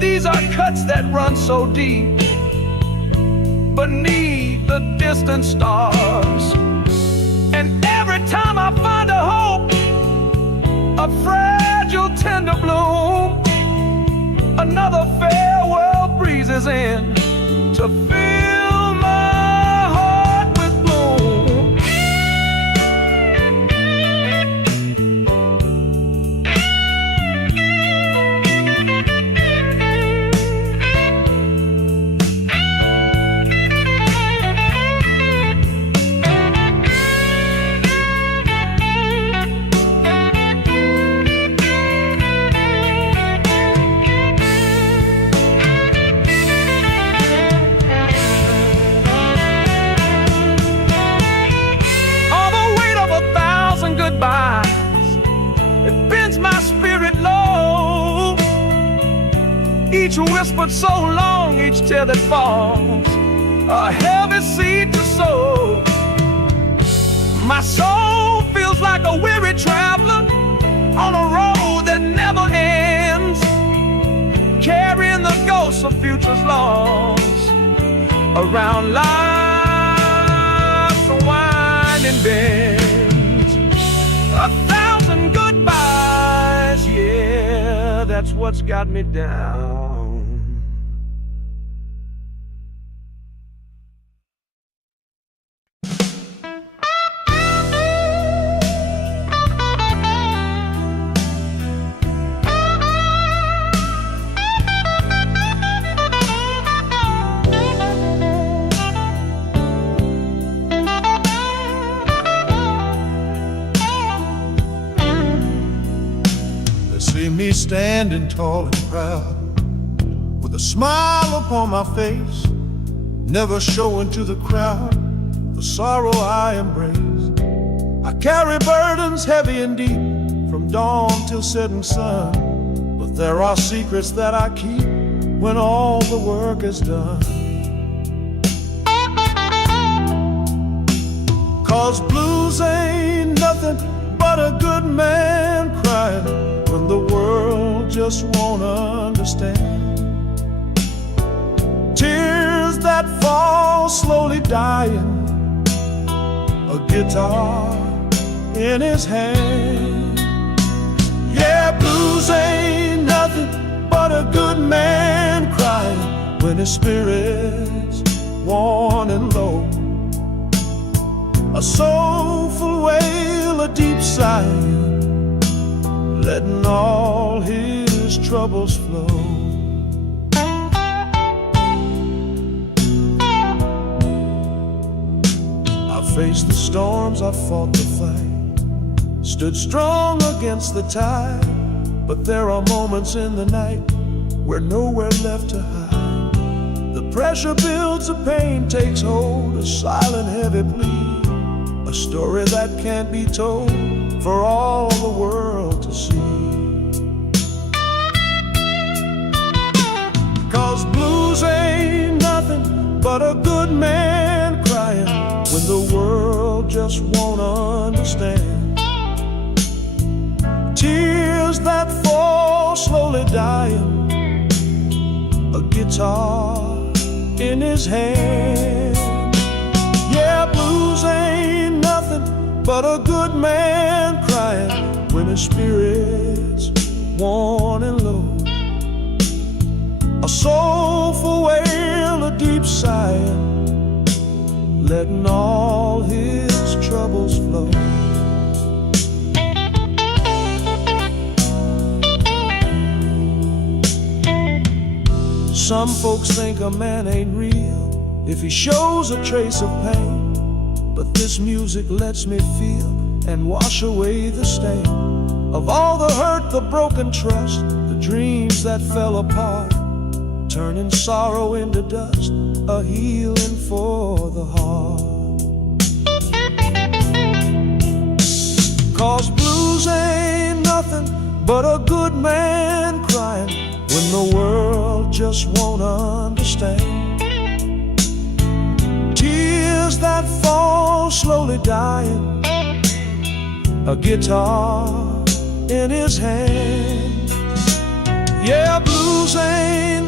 These are cuts that run so deep beneath the distant stars. And every time I find a hope, a fragile tender bloom, another farewell breezes in to fill my heart with gloom. It bends my spirit low. Each whispered so long, each tear that falls, a heavy seed to sow. My soul feels like a weary traveler on a road that never ends, carrying the ghosts of futures lost around life's winding bend. 1,000 goodbyes, yeah, that's what's got me down. See me standing tall and proud, with a smile upon my face, never showing to the crowd the sorrow I embrace. I carry burdens heavy and deep, from dawn till setting sun, but there are secrets that I keep when all the work is done. 'Cause blues ain't nothing but a good man crying when the world just won't understand. Tears that fall slowly dying, a guitar in his hand. Yeah, blues ain't nothing but a good man crying when his spirit's worn and low. A soulful wail, a deep sigh, letting all his troubles flow. I faced the storms, I fought the fight, stood strong against the tide, but there are moments in the night where nowhere left to hide. The pressure builds, the pain takes hold, a silent heavy plea, a story that can't be told for all the world to see. 'Cause blues ain't nothing but a good man crying when the world just won't understand. Tears that fall slowly dying, a guitar in his hand. Yeah, blues ain't nothing but a good man crying when his spirit's worn and low. A soulful wail, a deep sigh, letting all his troubles flow. Some folks think a man ain't real if he shows a trace of pain, but this music lets me feel and wash away the stain of all the hurt, the broken trust, the dreams that fell apart, turning sorrow into dust, a healing for the heart. 'Cause blues ain't nothing but a good man crying when the world just won't understand. Tears that fall slowly dying, a guitar in his hand. Yeah, blues ain't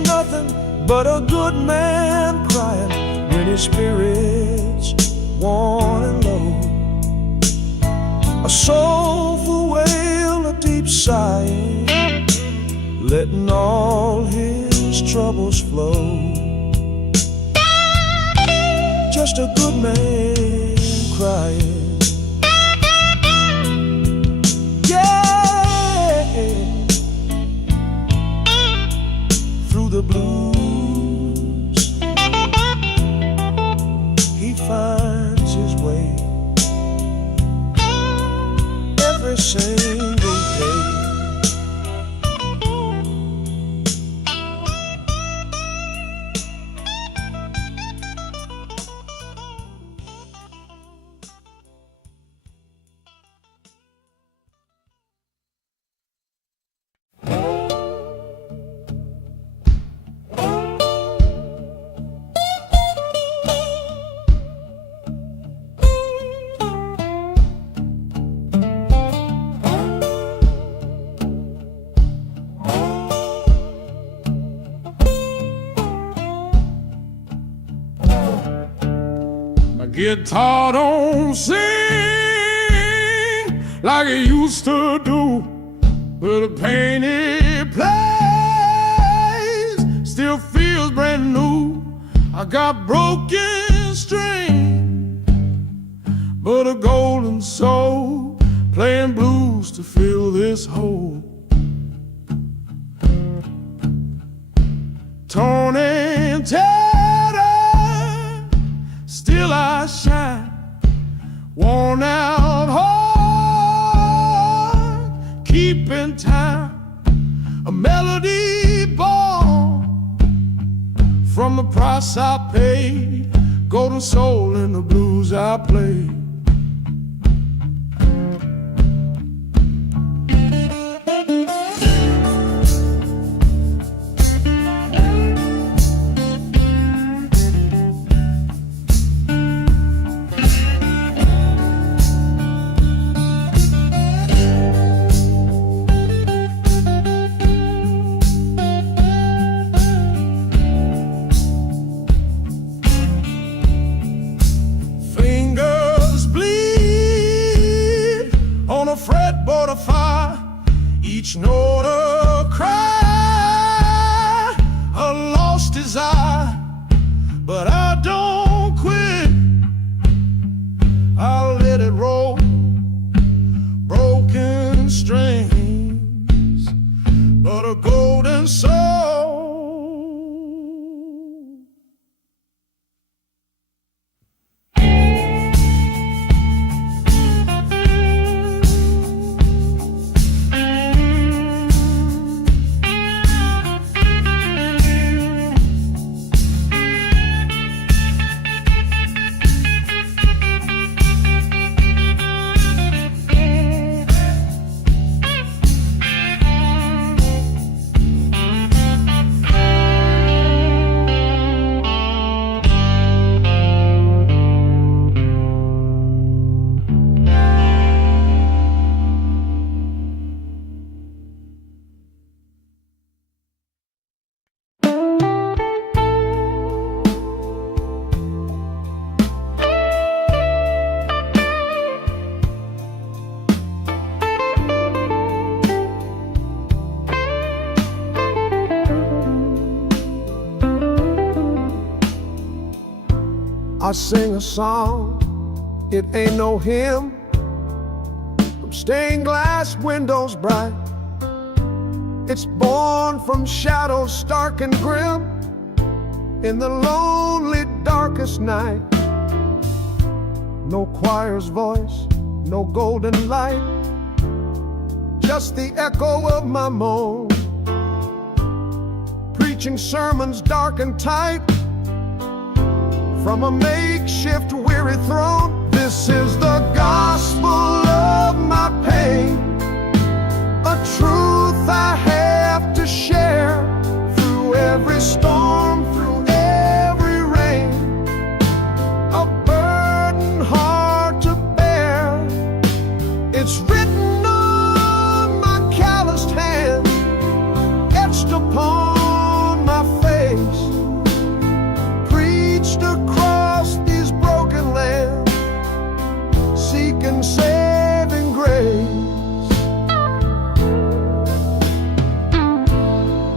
nothing but a good man crying when his spirit's worn and low. A soulful wail, a deep sighing, letting all his troubles flow. Just a good man crying. Yeah. Through the blues he finds his way every single day. Guitar don't sing like it used to do, but the pain it plays still feels brand new. I got broken string, but a golden soul playing blues to fill this hole. Torn and tattered, still I shine, worn out heart, keeping time, a melody born from the price I paid, golden soul in the blues I play. Fretboard of fire, each note a cry, a lost desire, but I don't quit. I'll let it roll, broken strings, but a golden soul. I sing a song, it ain't no hymn, from stained glass windows bright. It's born from shadows stark and grim, in the lonely darkest night. No choir's voice, no golden light, just the echo of my moan, preaching sermons dark and tight, from a makeshift weary throne. This is the gospel of my pain, a truth I have to share through every storm, through every rain, a burden hard to bear. It's written on my calloused hand, etched upon my face.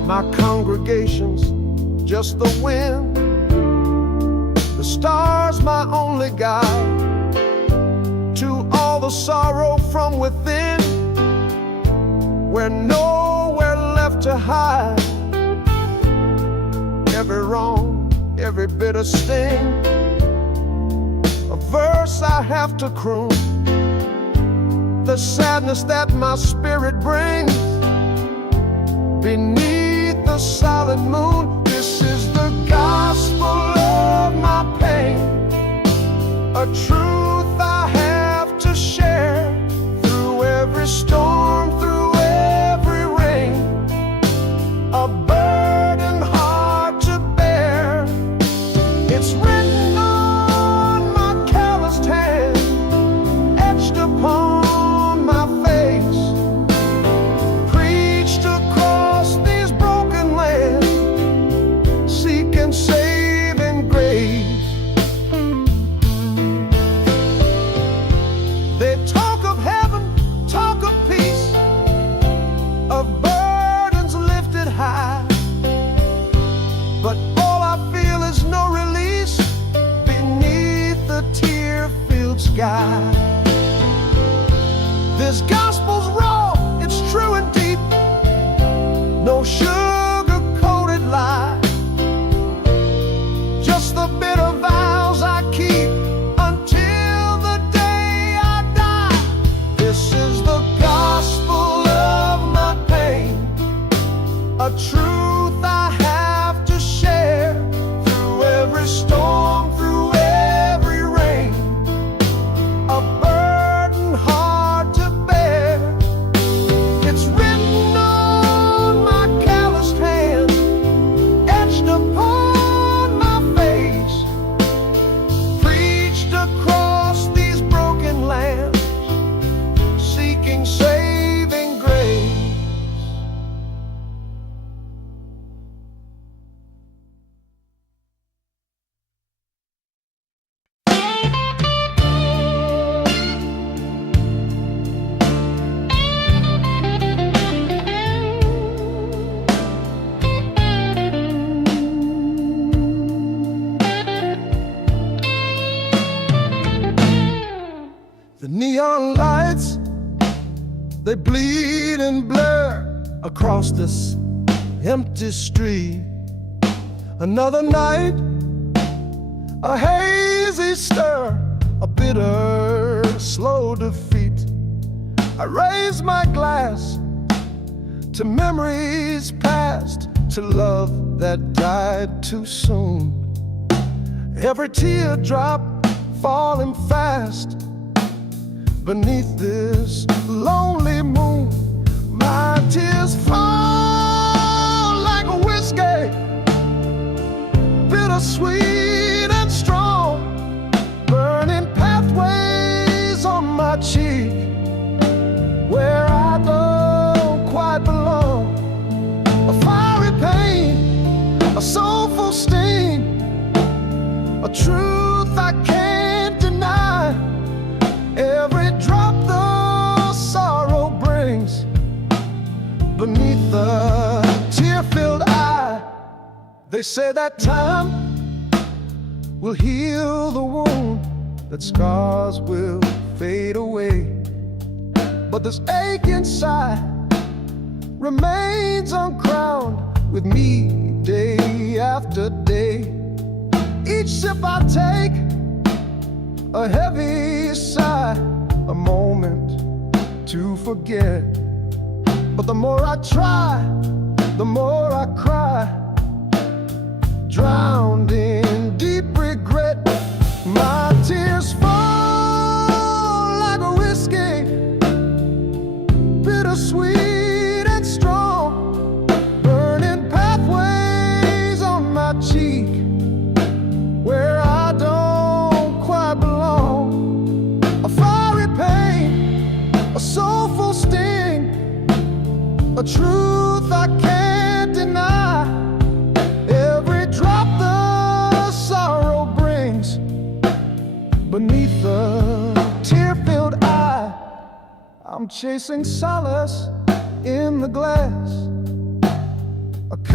My congregation's just the wind, the stars my only guide to all the sorrow from within. We're nowhere left to hide. Every wrong, every bitter sting, a verse I have to croon. The sadness that my spirit brings beneath the silent moon. This is the gospel of my pain, a truth I have to share. Through every storm, through every rain, a burden hard to bear. It's written on my calloused hand, etched upon my face, preached across these broken lands, seeking saving grace. They talk of heaven, talk of peace, of burdens lifted high, but all I feel is no release beneath the tear-filled sky. This gospel's raw, it's true and deep, no sugar-coated lie, just the bitter vows I keep until the day I die. This is the gospel of my pain, a truth I have to share. Through every storm, through every rain, a burden hard to bear. It's written on my calloused hand, etched upon my face, preached across these broken lands, seeking saving grace. The neon lights, they bleed and blur across this empty street. Another night, a hazy stir, a bitter, slow defeat. I raise my glass to memories past, to love that died too soon. Every teardrop falling fast beneath this lonely moon. My tears fall like a whiskey, bittersweet and strong, burning pathways on my cheek where I don't quite belong. A fiery pain, a soulful sting, a truth I can't deny. Every drop the sorrow brings beneath the tear-filled eye. They say that time will heal the wound, that scars will fade away, but this ache inside remains uncrowned with me day after day. Each sip I take, a heavy sigh, a moment to forget. But the more I try, the more I cry, drowned in deep regret. My tears fall like a whiskey, bittersweet and strong, burning pathways on my cheek where I don't quite belong. A fiery pain, a soulful sting, a truth I can't deny. Every drop the sorrow brings beneath the tear-filled eye. I'm chasing solace in the glass, a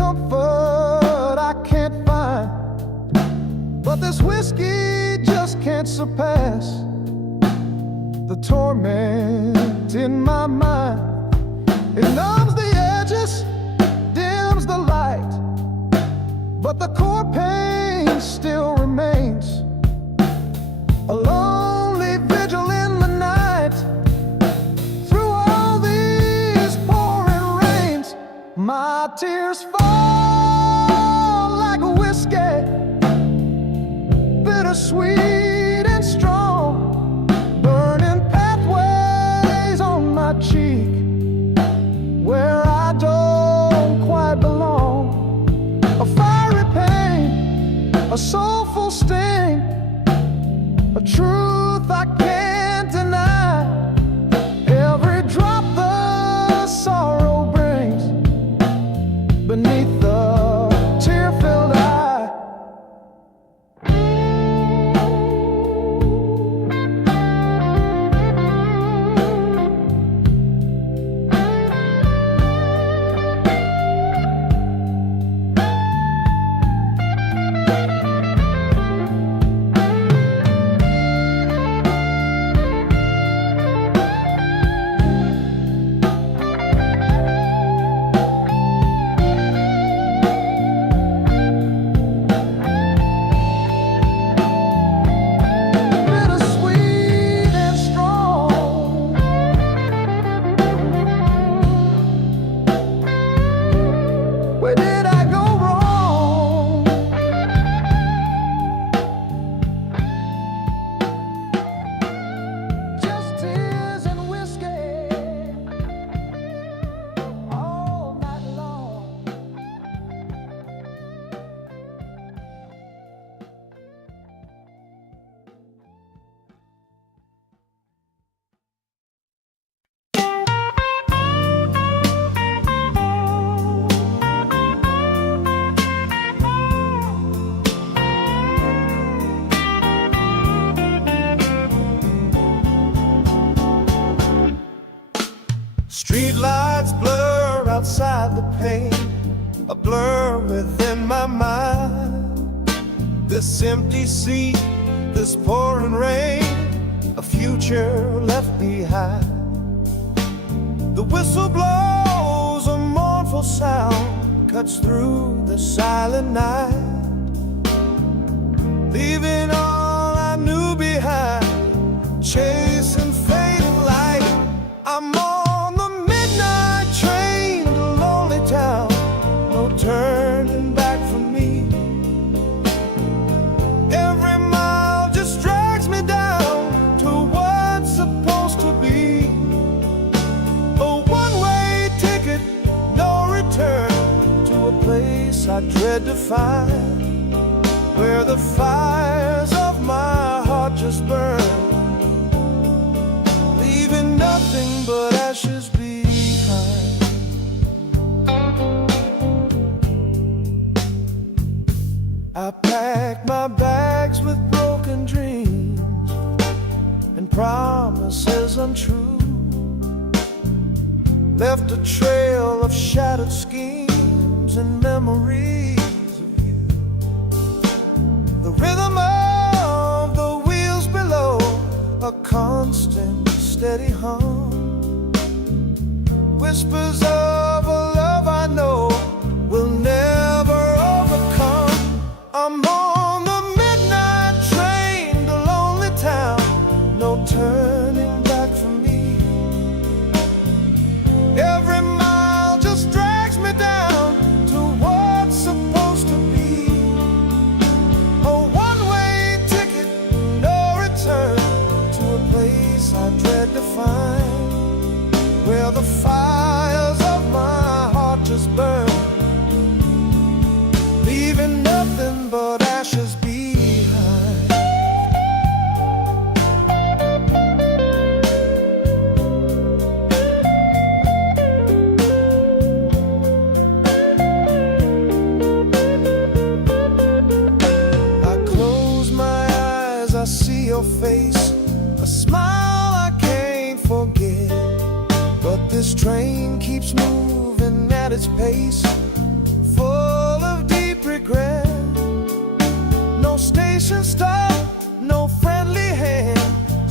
this whiskey just can't surpass the torment in my mind. It numbs the edges, dims the light, but the core pain still remains. A lonely vigil in the night. Through all these pouring rains, my tears fall like a whiskey, bittersweet and strong, burning pathways on my cheek where I don't quite belong. A fiery pain, a soulful sting, a truth I can't deny. Every drop the sorrow brings beneath the tear-filled eye. Street lights blur outside the pane, a blur within my mind. This empty seat, this pouring rain, a future left behind. The whistle blows a mournful sound, cuts through the silent night, leaving all I knew behind, chasing fading light. I'm on the midnight train to lonely town, no turning back for me. Every mile just drags me down to what's supposed to be. A one-way ticket, no return, to a place I dread to find, where the fires of my heart just burn, leaving nothing but ashes behind. I packed my bags with broken dreams and promises untrue, left a trail of shattered schemes and memories of you. The rhythm of the wheels below, a constant steady hum, whispers of a love I know will never overcome. I'm on the midnight train to lonely town, no turning back for me. Every mile just drags me down to what's supposed to be. A one-way ticket, no return, to a place I dread to find, where the fires of my heart just burn, leaving nothing but ashes behind. I close my eyes, I see your face, a smile I can't forget. But this train keeps moving at its pace, full of deep regret. No station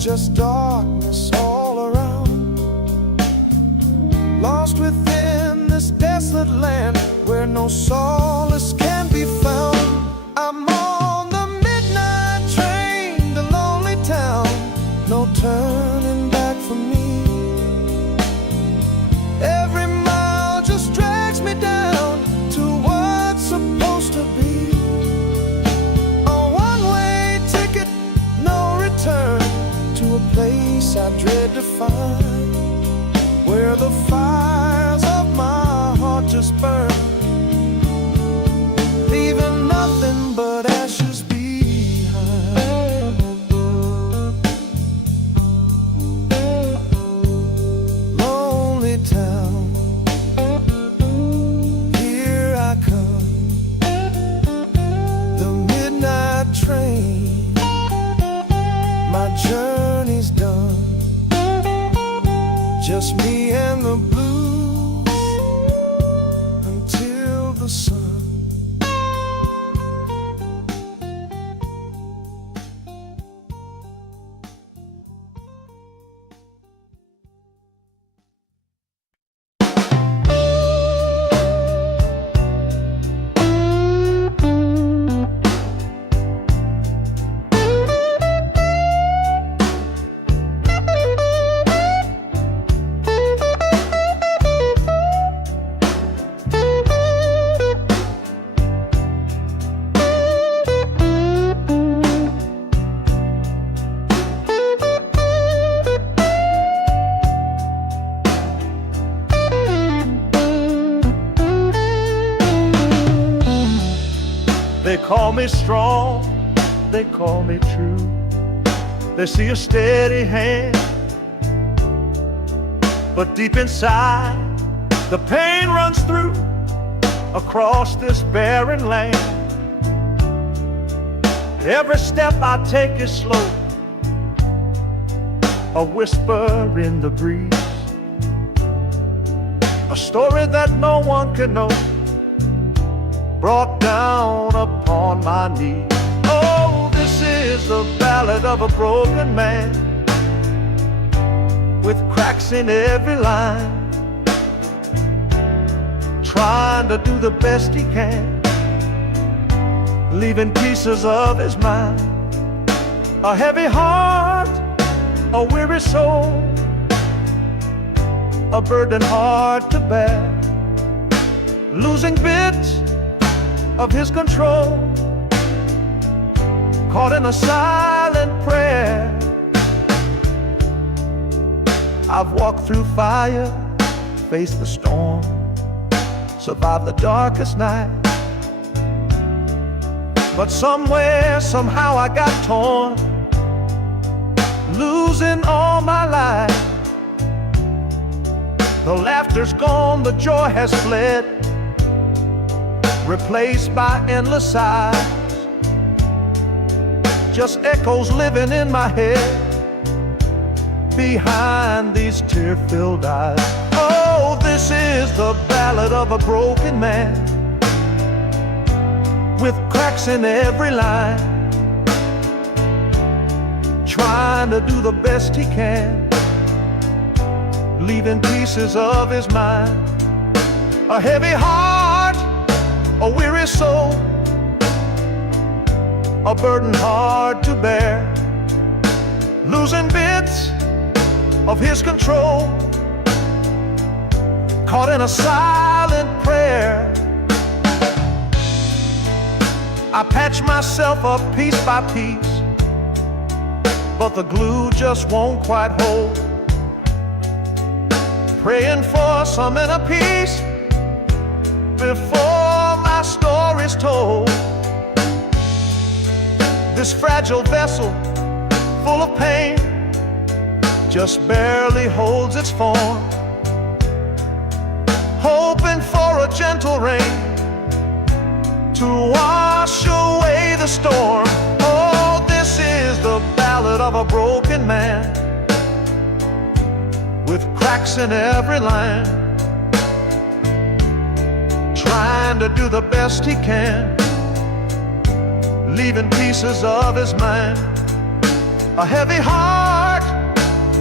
just darkness all around. Lost within this desolate land where no solace can be found. I'm on the midnight train, the lonely town, no turning back for me. Every mile just drags me down to what's supposed to be. A one-way ticket, no return, to a place I dread to find, where the fires of my heart just burn, leaving nothing but ashes behind. Lonely town, here I come, the midnight train, my journey's done. Just me and the blues until the sun. They call me strong, they call me true. They see a steady hand, but deep inside the pain runs through across this barren land. Every step I take is slow, a whisper in the breeze, a story that no one can know, brought down upon my knees. Oh, this is the ballad of a broken man, with cracks in every line, trying to do the best he can, leaving pieces of his mind. A heavy heart, a weary soul, a burden hard to bear, losing bits of his control, caught in a silent prayer. I've walked through fire, faced the storm, survived the darkest night, but somewhere, somehow I got torn, losing all my life. The laughter's gone, the joy has fled, replaced by endless sighs, just echoes living in my head behind these tear-filled eyes. Oh, this is the ballad of a broken man, with cracks in every line, trying to do the best he can, leaving pieces of his mind. A heavy heart, a weary soul, a burden hard to bear, losing bits of his control, caught in a silent prayer. I patch myself up piece by piece, but the glue just won't quite hold, praying for some inner peace before my story's told. This fragile vessel, full of pain, just barely holds its form, hoping for a gentle rain to wash away the storm. Oh, this is the ballad of a broken man, with cracks in every line, trying to do the best he can, leaving pieces of his mind. A heavy heart,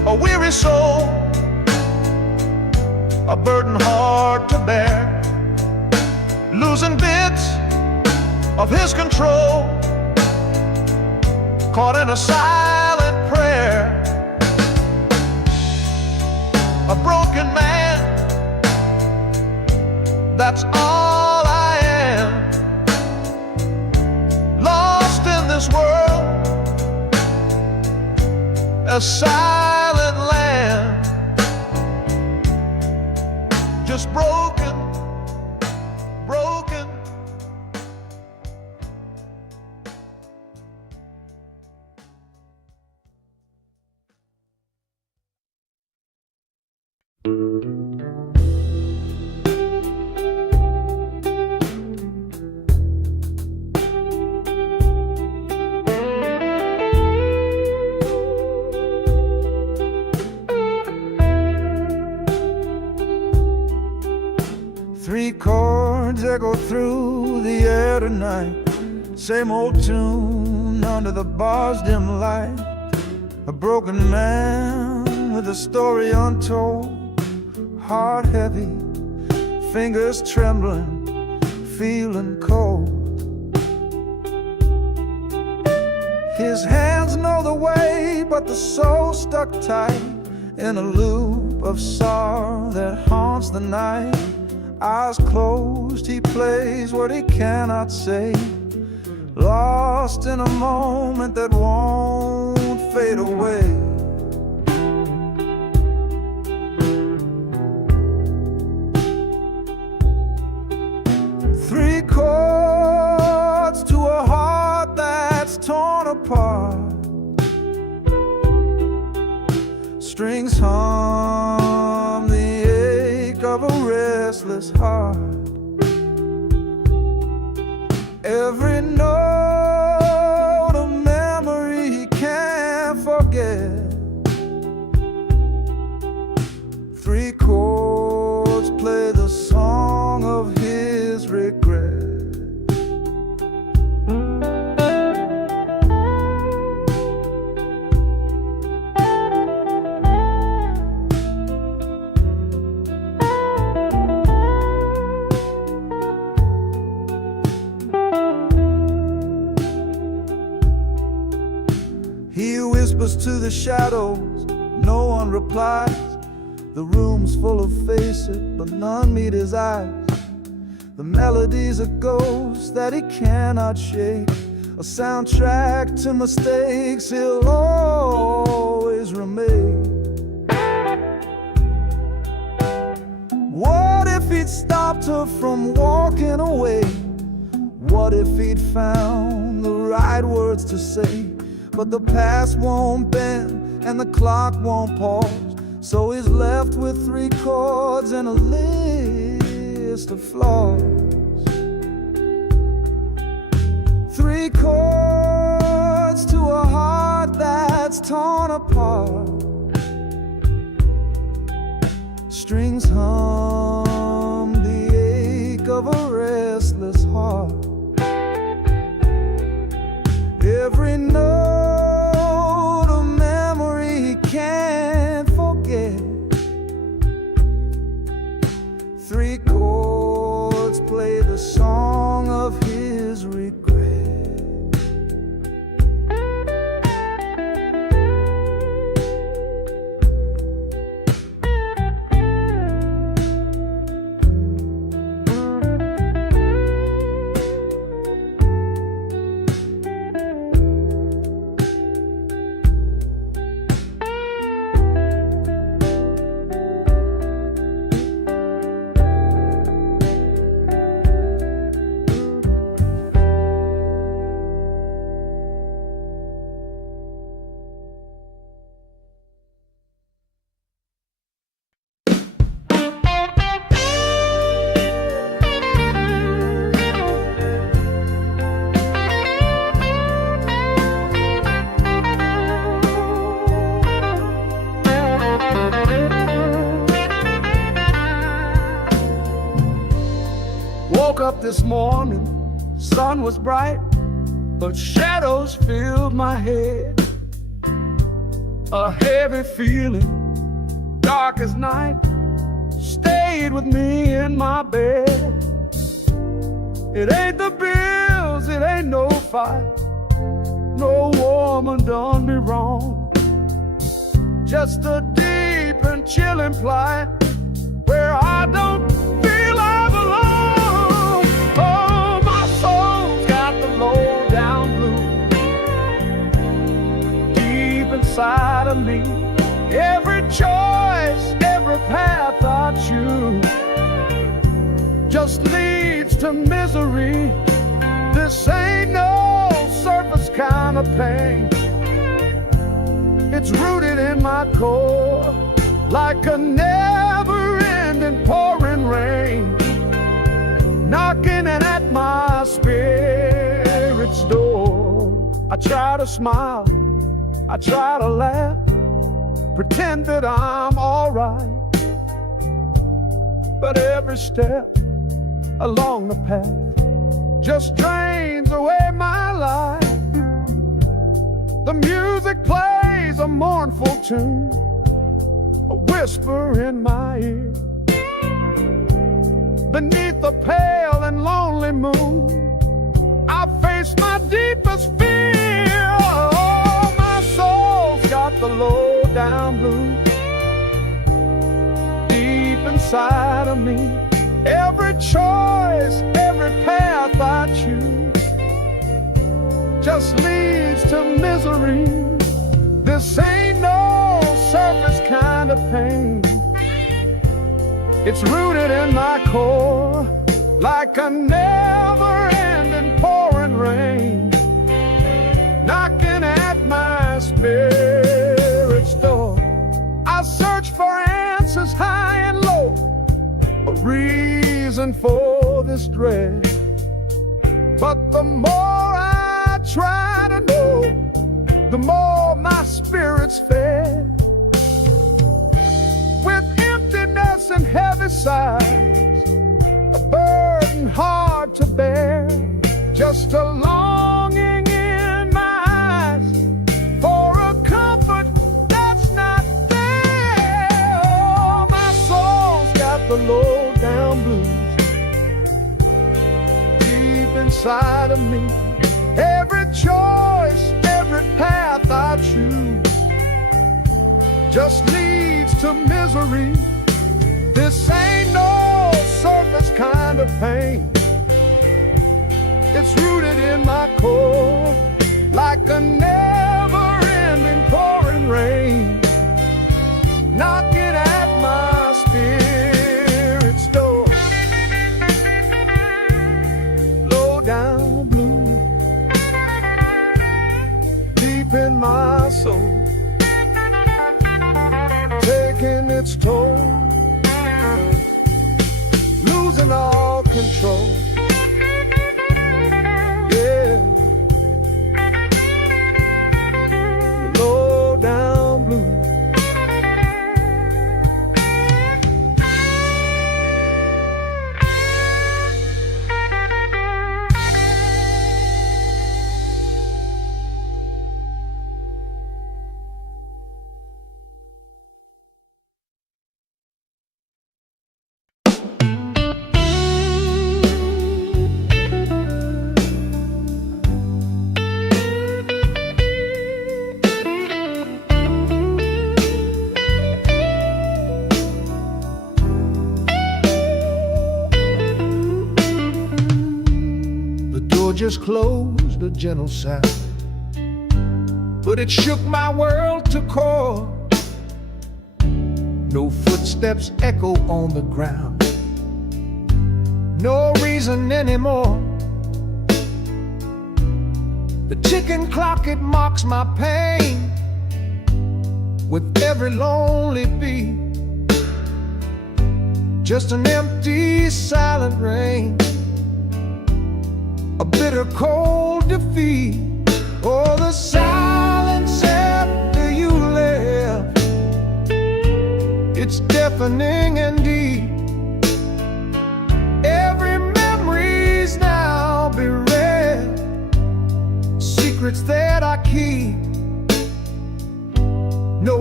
a weary soul, a burden hard to bear, losing bits of his control, caught in a silent prayer, a broken man, that's all I am, lost in this world, a silent land, just broken, broken. Three chords echo through the air tonight, same old tune under the bar's dim light. A broken man with a story untold, heart heavy, fingers trembling, feeling cold. His hands know the way, but the soul stuck tight in a loop of sorrow that haunts the night. Eyes closed, he plays what he cannot say, lost in a moment that won't fade away. Three chords to a heart that's torn apart, strings hum the ache of a restless heart. Every note a memory he can't forget. Three chords play the song of his regret. He whispers to the shadows, no one replies. The room's full of faces, but none meet his eyes. The melody's a ghost that he cannot shake, a soundtrack to mistakes he'll always remake. What if he'd stopped her from walking away? What if he'd found the right words to say? But the past won't bend and the clock won't pause, so he's left with three chords and a list of flaws. Three chords to a heart that's torn apart, strings hum the ache of a restless heart. Every note a memory he can't forget. Three chords play the song of his regret. Woke up this morning, sun was bright, but shadows filled my head. A heavy feeling, dark as night, stayed with me in my bed. It ain't the bills, it ain't no fight, no woman done me wrong. Just a deep and chilling plight where I don't feel I belong. Oh, my soul's got the low down blues deep inside of me. Every choice, every path I choose just leads to misery. This ain't no surface kind of pain. It's rooted in my core like a never-ending pouring rain, knocking at my spirit's door. I try to smile, I try to laugh, pretend that I'm alright, but every step along the path just drains away my life. The music plays a mournful tune, a whisper in my ear. Beneath the pale and lonely moon, I face my deepest fear. Oh, my soul's got the low down blues deep inside of me. Every choice, every path I choose just leads to misery. This ain't no surface kind of pain. It's rooted in my core like a never-ending pouring rain, knocking at my spirit's door. I search for answers high and low, a reason for this dread, but the more I try to know, the more my spirit's fed. With emptiness and heavy sighs, a burden hard to bear, just a longing in my eyes for a comfort that's not there. Oh, my soul's got the low down blues deep inside of me. Every choice, every path I choose just leads to misery. This ain't no surface kind of pain. It's rooted in my core like a never-ending pouring rain, knocking at my spirit's door. Low down blue deep in my soul, taking its toll, losing all control. Yeah, low down blue. Just closed, a gentle sound, but it shook my world to core. No footsteps echo on the ground, no reason anymore. The ticking clock, it mocks my pain with every lonely beat. Just an empty, silent rain, a bitter cold defeat. Oh, the silence after you left, it's deafening and deep. Every memory's now bereft, secrets that I keep.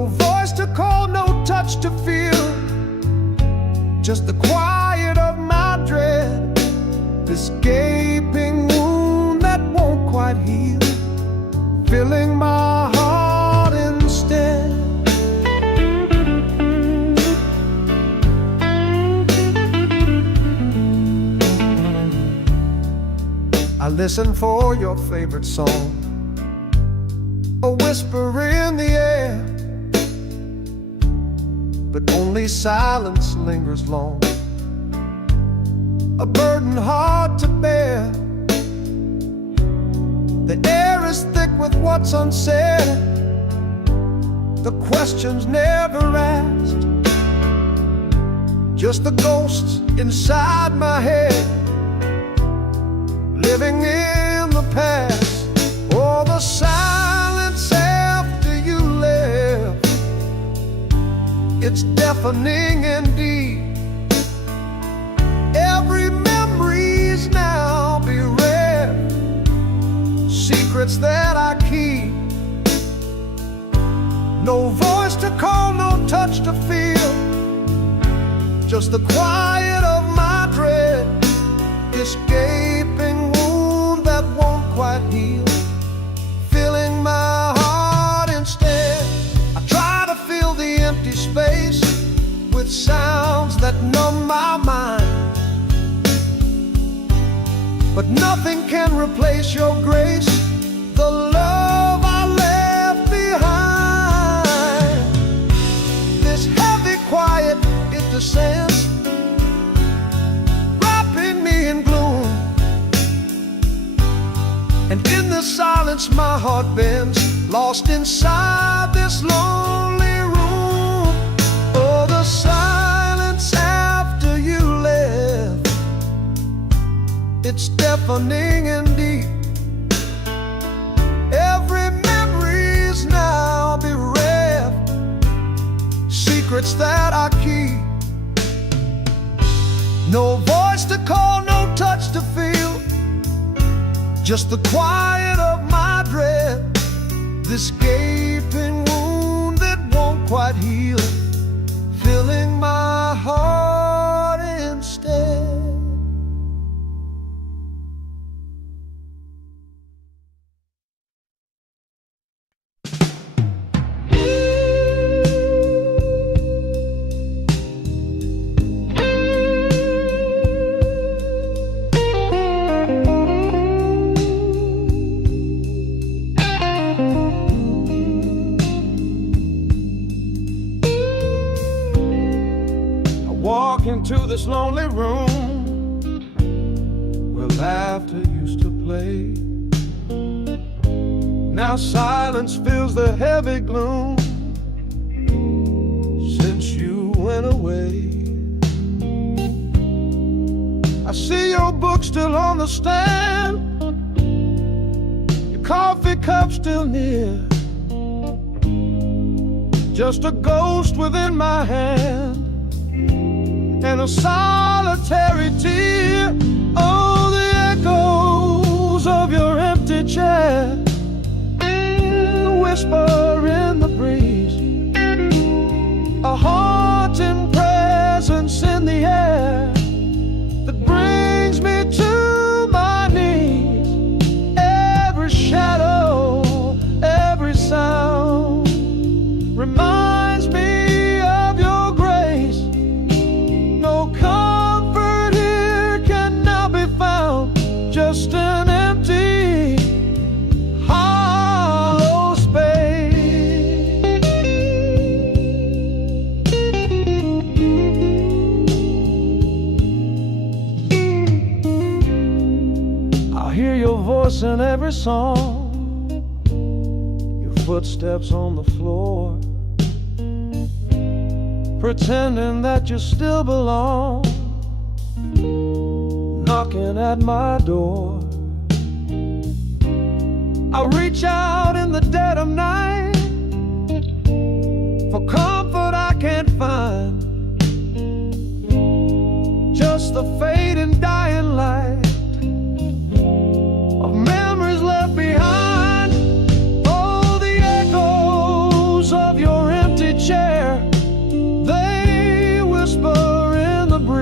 just the quiet of my dread, this gaping wound that won't quite heal, filling my heart instead. I listen for your favorite song, a whisper in the air, but only silence lingers long, a burden hard to bear. The air is thick with what's unsaid, the questions never asked, just the ghosts inside my head, living in the past. Oh, the silence after you left, it's deafening indeed. Every memory's now bereft, secrets that I keep. No voice to call, no touch to feel, just the quiet of my dread, this gaping wound that won't quite heal, filling my heart instead. I try to fill the empty space with sounds that numb my mind, but nothing can replace your grace, the love I left behind. This heavy quiet, it descends, wrapping me in gloom, and in the silence my heart bends, lost inside this lonely room. Oh, the silence after you left, it's deafening indeed. Every memory's now bereft, secrets that I keep. No voice to call, no touch to feel, just the quiet of my dread, this gaping wound that won't quite heal, filling my heart instead. Walk into this lonely room where laughter used to play. Now silence fills the heavy gloom since you went away. I see your book still on the stand, your coffee cup still near, just a ghost within my hand and a solitary tear. Oh, the echoes of your empty chair, the whisper in the breeze, a haunting presence in the air that brings me to my knees. Every shadow, every sound reminds me of your grace. No comfort here can now be found, just an empty, hollow space. I hear your voice in every song, your footsteps on the floor, pretending that you still belong, knocking at my door. I reach out in the dead of night for comfort I can't find, just the fading dying light of memories left behind. Oh, the echoes of your empty chair, they whisper in the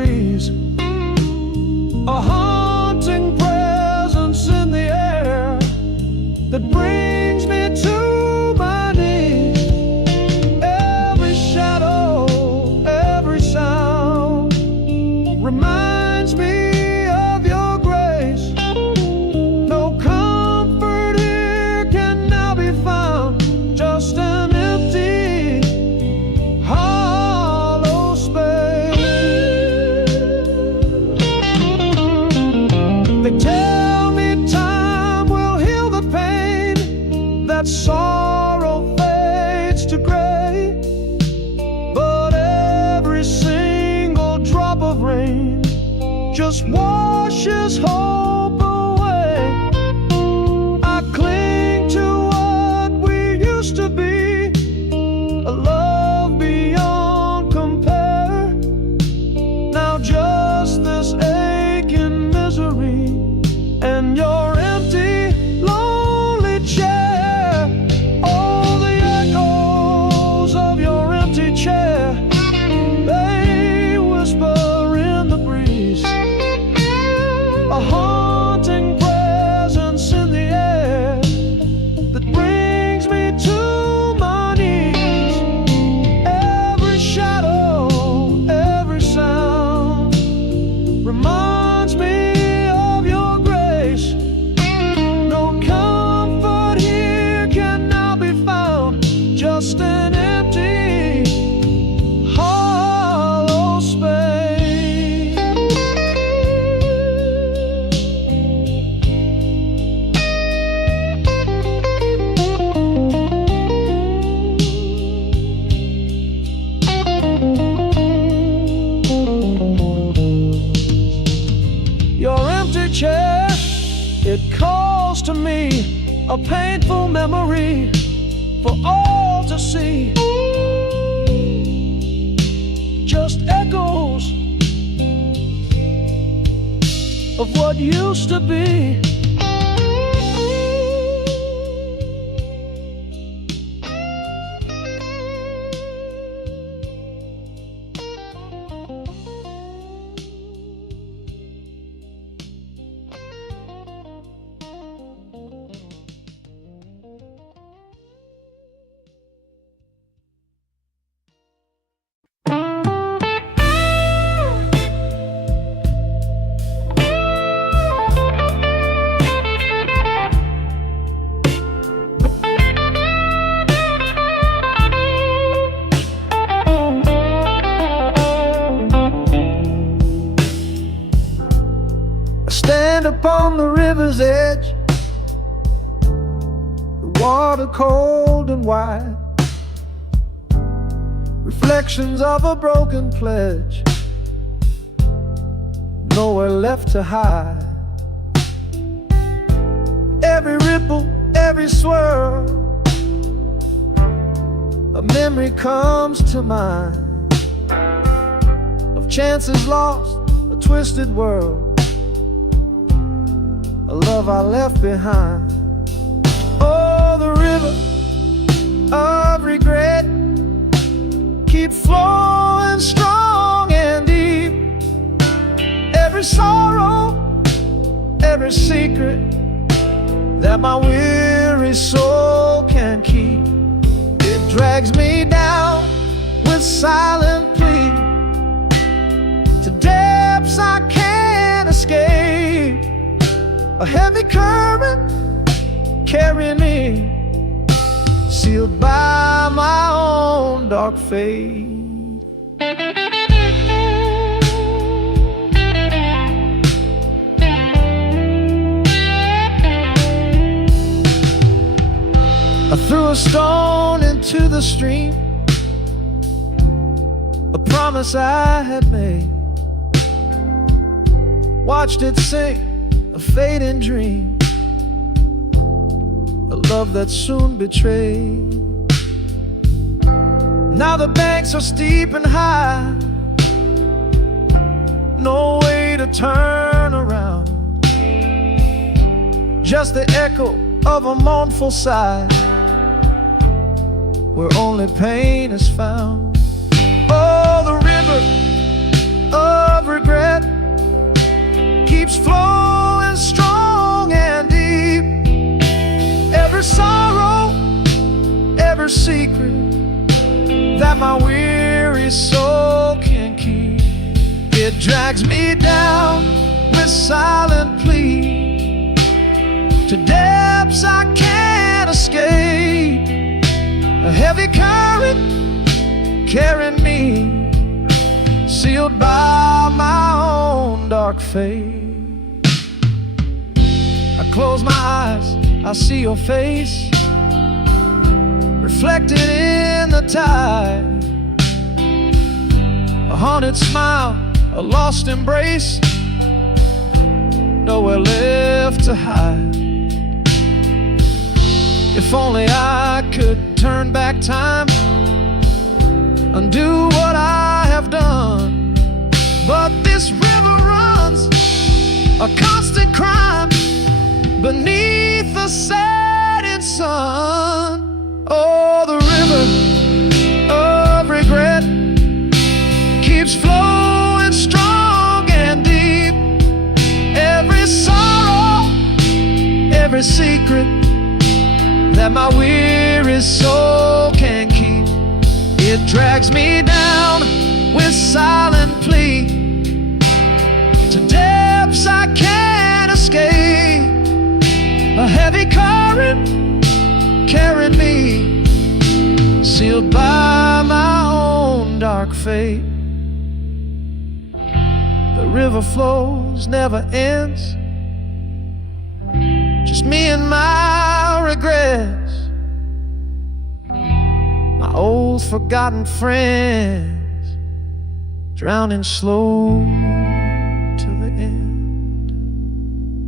share. It calls to me a painful memory for all to see. Just echoes of what used to be. Stand upon the river's edge, the water cold and wide, reflections of a broken pledge, nowhere left to hide. Every ripple, every swirl, a memory comes to mind of chances lost, a twisted world, a love I left behind. Oh, the river of regret keeps flowing strong and deep. Every sorrow, every secret that my weary soul can keep, it drags me down with silent plea to depths I can't escape. A heavy current carrying me, sealed by my own dark fate. I threw a stone into the stream, a promise I had made, watched it sink, a fading dream, a love that soon betrayed. Now the banks are steep and high, no way to turn around, just the echo of a mournful sigh, where only pain is found. Oh, the river of regret keeps flowing strong and deep. Every sorrow, every secret that my weary soul can keep, it drags me down with silent plea to depths I can't escape. A heavy current carrying me, sealed by my own dark fate. I close my eyes, I see your face reflected in the tide, a haunted smile, a lost embrace, nowhere left to hide. If only I could turn back time, undo what I have done, but this river runs a constant crime beneath the setting sun. Oh, the river of regret keeps flowing strong and deep. Every sorrow, every secret that my weary soul can keep, it drags me down with silent plea to depths I can't escape. A heavy current carrying me, sealed by my own dark fate. The river flows, never ends, just me and my regrets, my old forgotten friends, drowning slow till the end.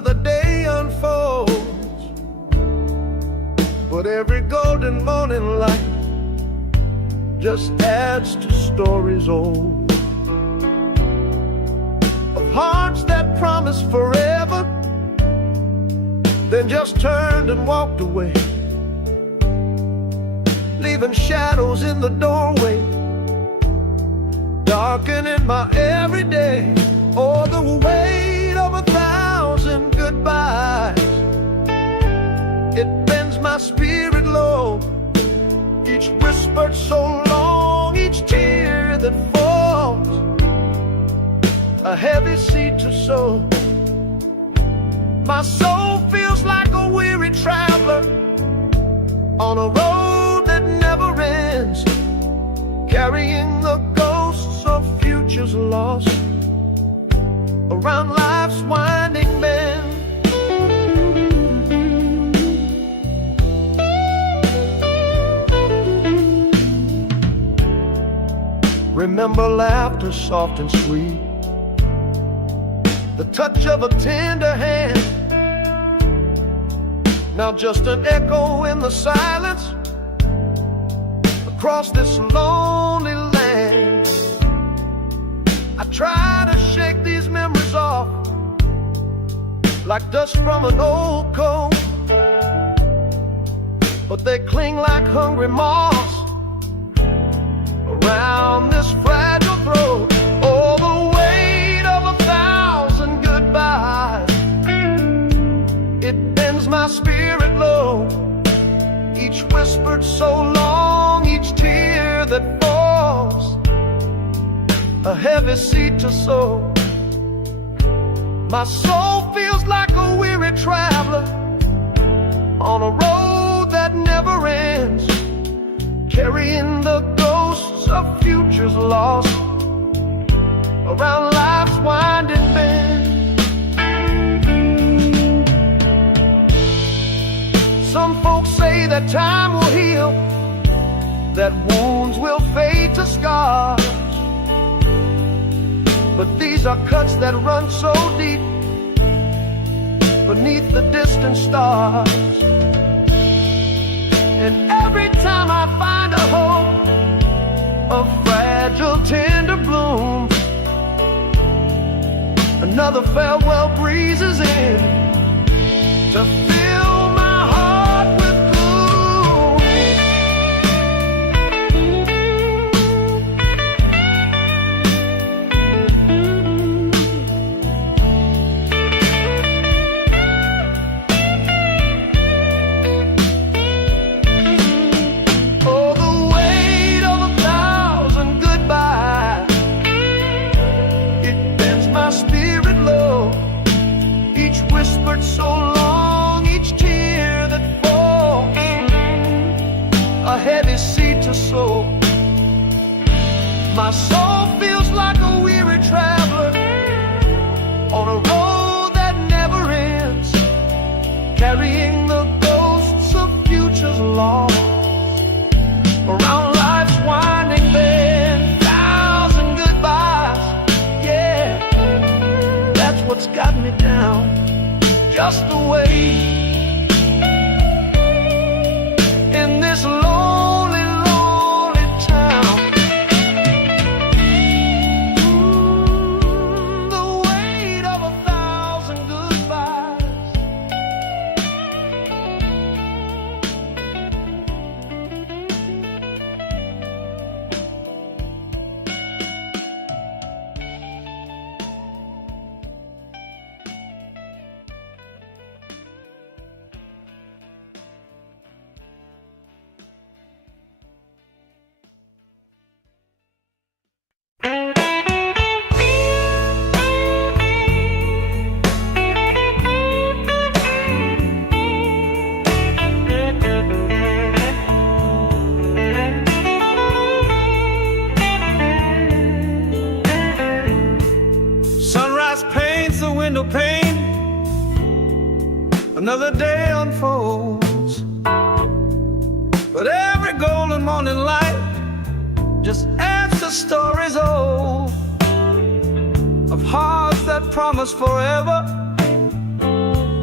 another day unfolds, but every golden morning light just adds to stories old, of hearts that promised forever, then just turned and walked away, leaving shadows in the doorway, darkening my everyday. Oh, the weight of 1,000 goodbyes, it bends my spirit low. Each whispered so long, each tear that falls, a heavy seed to sow. My soul feels like a weary traveler on a road that never ends, carrying the ghosts of futures lost around life's winding bend. Remember laughter soft and sweet, the touch of a tender hand, now just an echo in the silence across this lonely land. I try to shake these memories off like dust from an old coat, but they cling like hungry moths around this fragile throat. Oh, the weight of 1,000 goodbyes, it bends my spirit low. Each whispered so long, each tear that falls, a heavy seed to sow. My soul feels like a weary traveler on a road that never ends, carrying the ghosts of futures lost around life's winding bend. Some folks say that time will heal, that wounds will fade to scars, but these are cuts that run so deep beneath the distant stars. And every time I find a hope, a fragile tender bloom, another farewell breezes in to fill my heart with so long, each tear that falls, a heavy seed to sow. My soul feels like a weary traveler on a road that never ends, carrying the ghosts of futures lost around life's winding bend. 1,000 goodbyes, yeah, that's what's got me down. Just the way in this lonely, lonely town. The weight of 1,000 goodbyes. Window pane, another day unfolds, but every golden morning light just adds to stories old, of hearts that promise forever,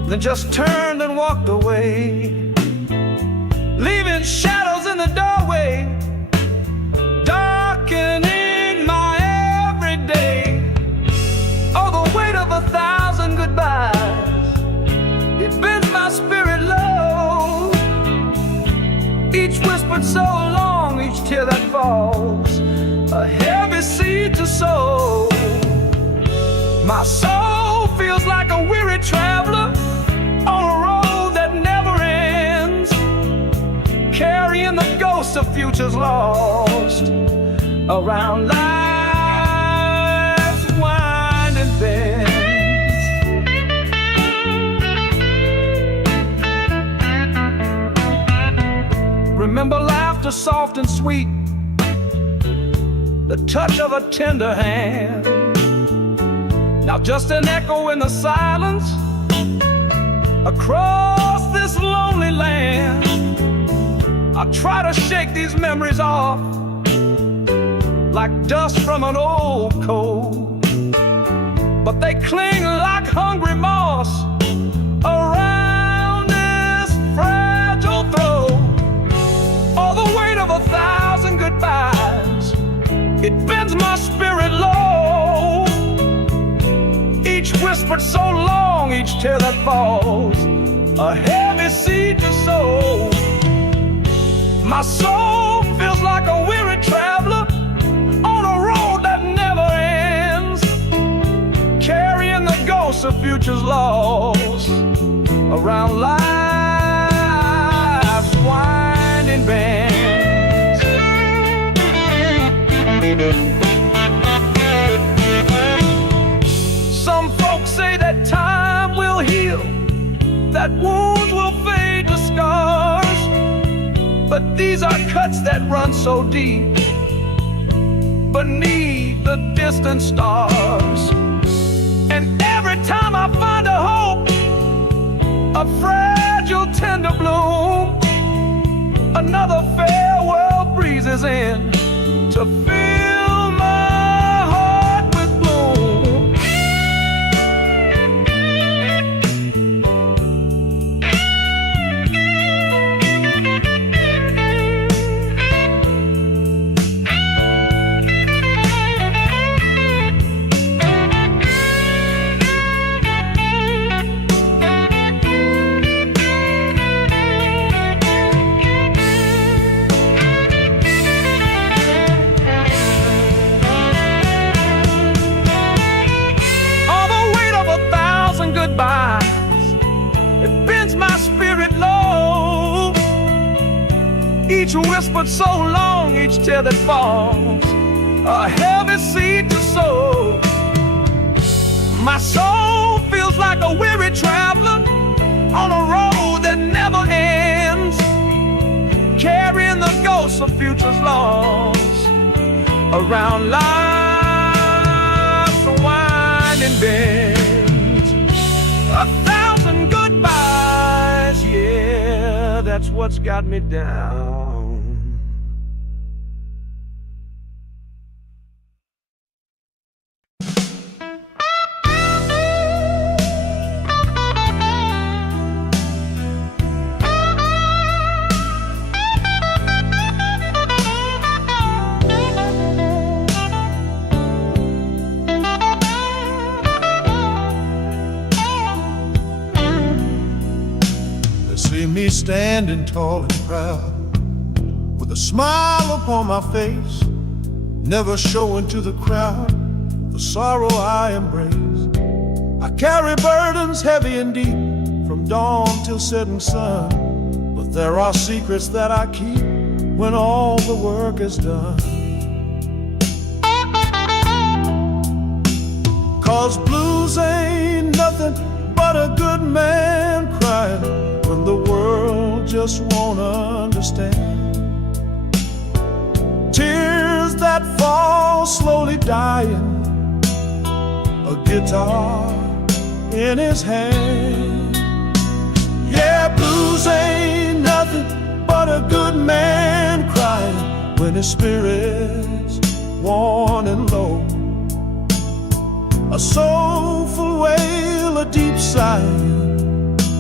then just turned and walked away, leaving shadows in the doorway, darkening my everyday. Oh, the weight of 1,000 goodbyes, it bends my spirit low. Each whispered so long, each tear that falls, a heavy seed to sow. My soul feels like a weary traveler on a road that never ends, carrying the ghosts of futures lost around life's winding bends. Remember laughter soft and sweet, the touch of a tender hand. Now just an echo in the silence across this lonely land. I try to shake these memories off like dust from an old coat, but they cling like hungry moss around this fragile throat. Oh, the weight of 1,000 goodbyes, it bends my spirit low. Each whispered so long, each tear that falls, a heavy seed to sow. My soul feels like a weary traveler on a road that never ends, carrying the ghosts of futures lost around life's winding bends. Some folks say that time will heal, that wounds will fade to scars, but these are cuts that run so deep beneath the distant stars. And every time I find a hope, a fragile tender bloom, another farewell breezes in to fill my heart with gloom. It bends my spirit low. Each whispered so long, each tear that falls, a heavy seed to sow. My soul feels like a weary traveler on a road that never ends, carrying the ghosts of futures lost around life's winding bend. 1,000 goodbyes, yeah, that's what's got me down. See me standing tall and proud, with a smile upon my face, never showing to the crowd the sorrow I embrace. I carry burdens heavy and deep, from dawn till setting sun, but there are secrets that I keep when all the work is done. 'Cause blues ain't nothing but a good man crying when the world just won't understand. Tears that fall slowly dying, a guitar in his hand. Yeah, blues ain't nothing but a good man crying when his spirit's worn and low. A soulful wail, a deep sigh,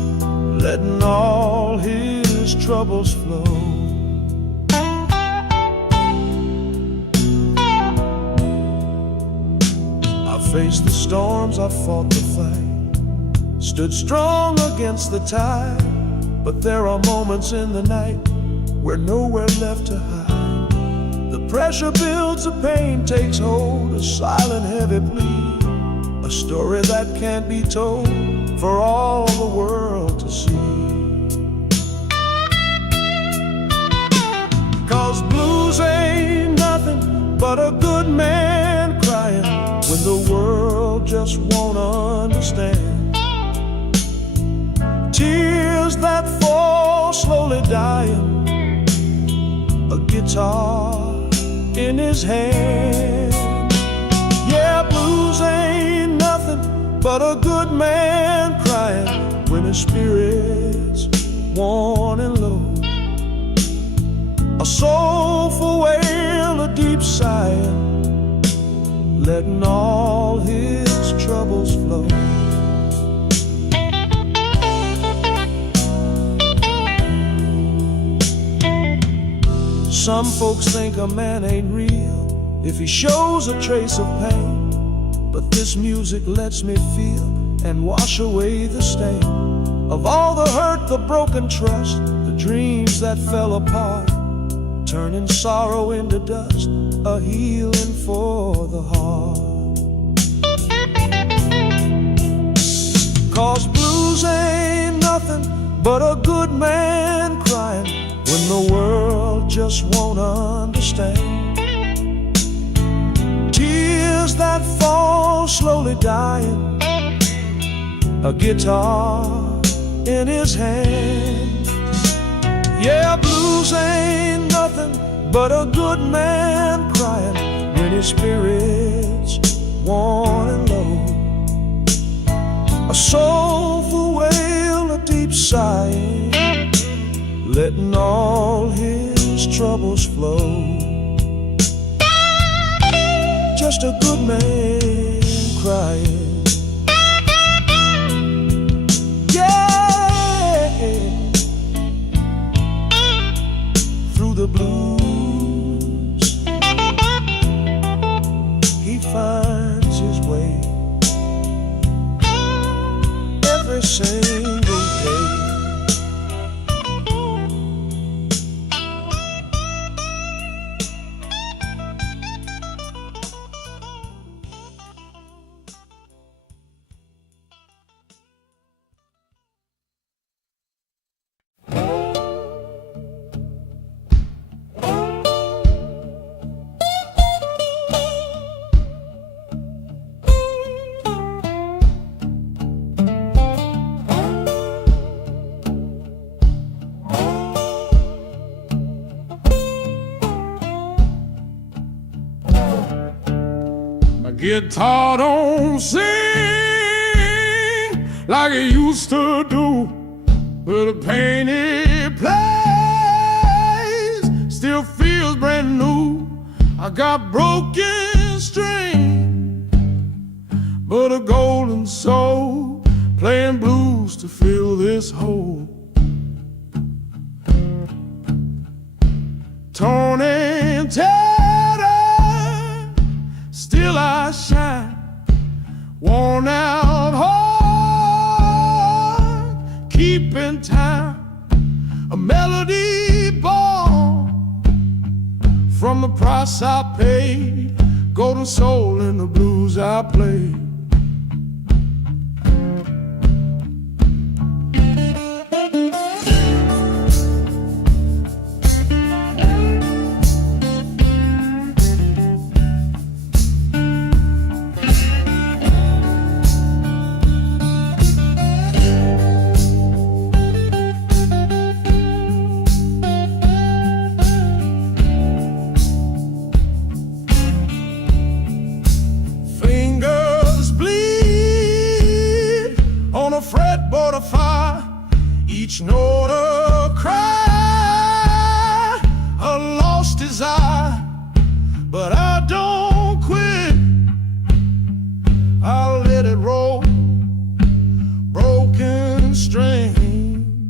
letting all his troubles flow. I faced the storms, I fought the fight, stood strong against the tide. But there are moments in the night where nowhere left to hide. The pressure builds, the pain takes hold, a silent heavy plea, a story that can't be told for all the world to see. 'Cause blues ain't nothing but a good man crying when the world just won't understand. Tears that fall slowly dying, a guitar in his hand. Yeah, blues ain't nothing but a good man crying when his spirit's worn and low. A soulful wail, a deep sigh, letting all his troubles flow. Some folks think a man ain't real if he shows a trace of pain, but this music lets me feel and wash away the stain of all the hurt, the broken trust, the dreams that fell apart, turning sorrow into dust, a healing for the heart. 'Cause blues ain't nothing but a good man crying when the world just won't understand. Tears that fall slowly dying, a guitar in his hand. Yeah, blues ain't nothing but a good man crying when his spirit's worn and low. A soulful wail, a deep sigh, letting all his troubles flow. Just a good man crying. Yeah, through the blues he finds his way every single day. Guitar don't sing like it used to do, but the pain it plays still feels brand new. I got broken string, but a golden soul playing blues to fill this hole. Torn and tattered, still I shine, worn out heart, keeping time, a melody born from the price I paid, golden soul in the blues I play. Fretboard of fire, each note a cry, a lost desire, but I don't quit. I'll let it roll, broken string.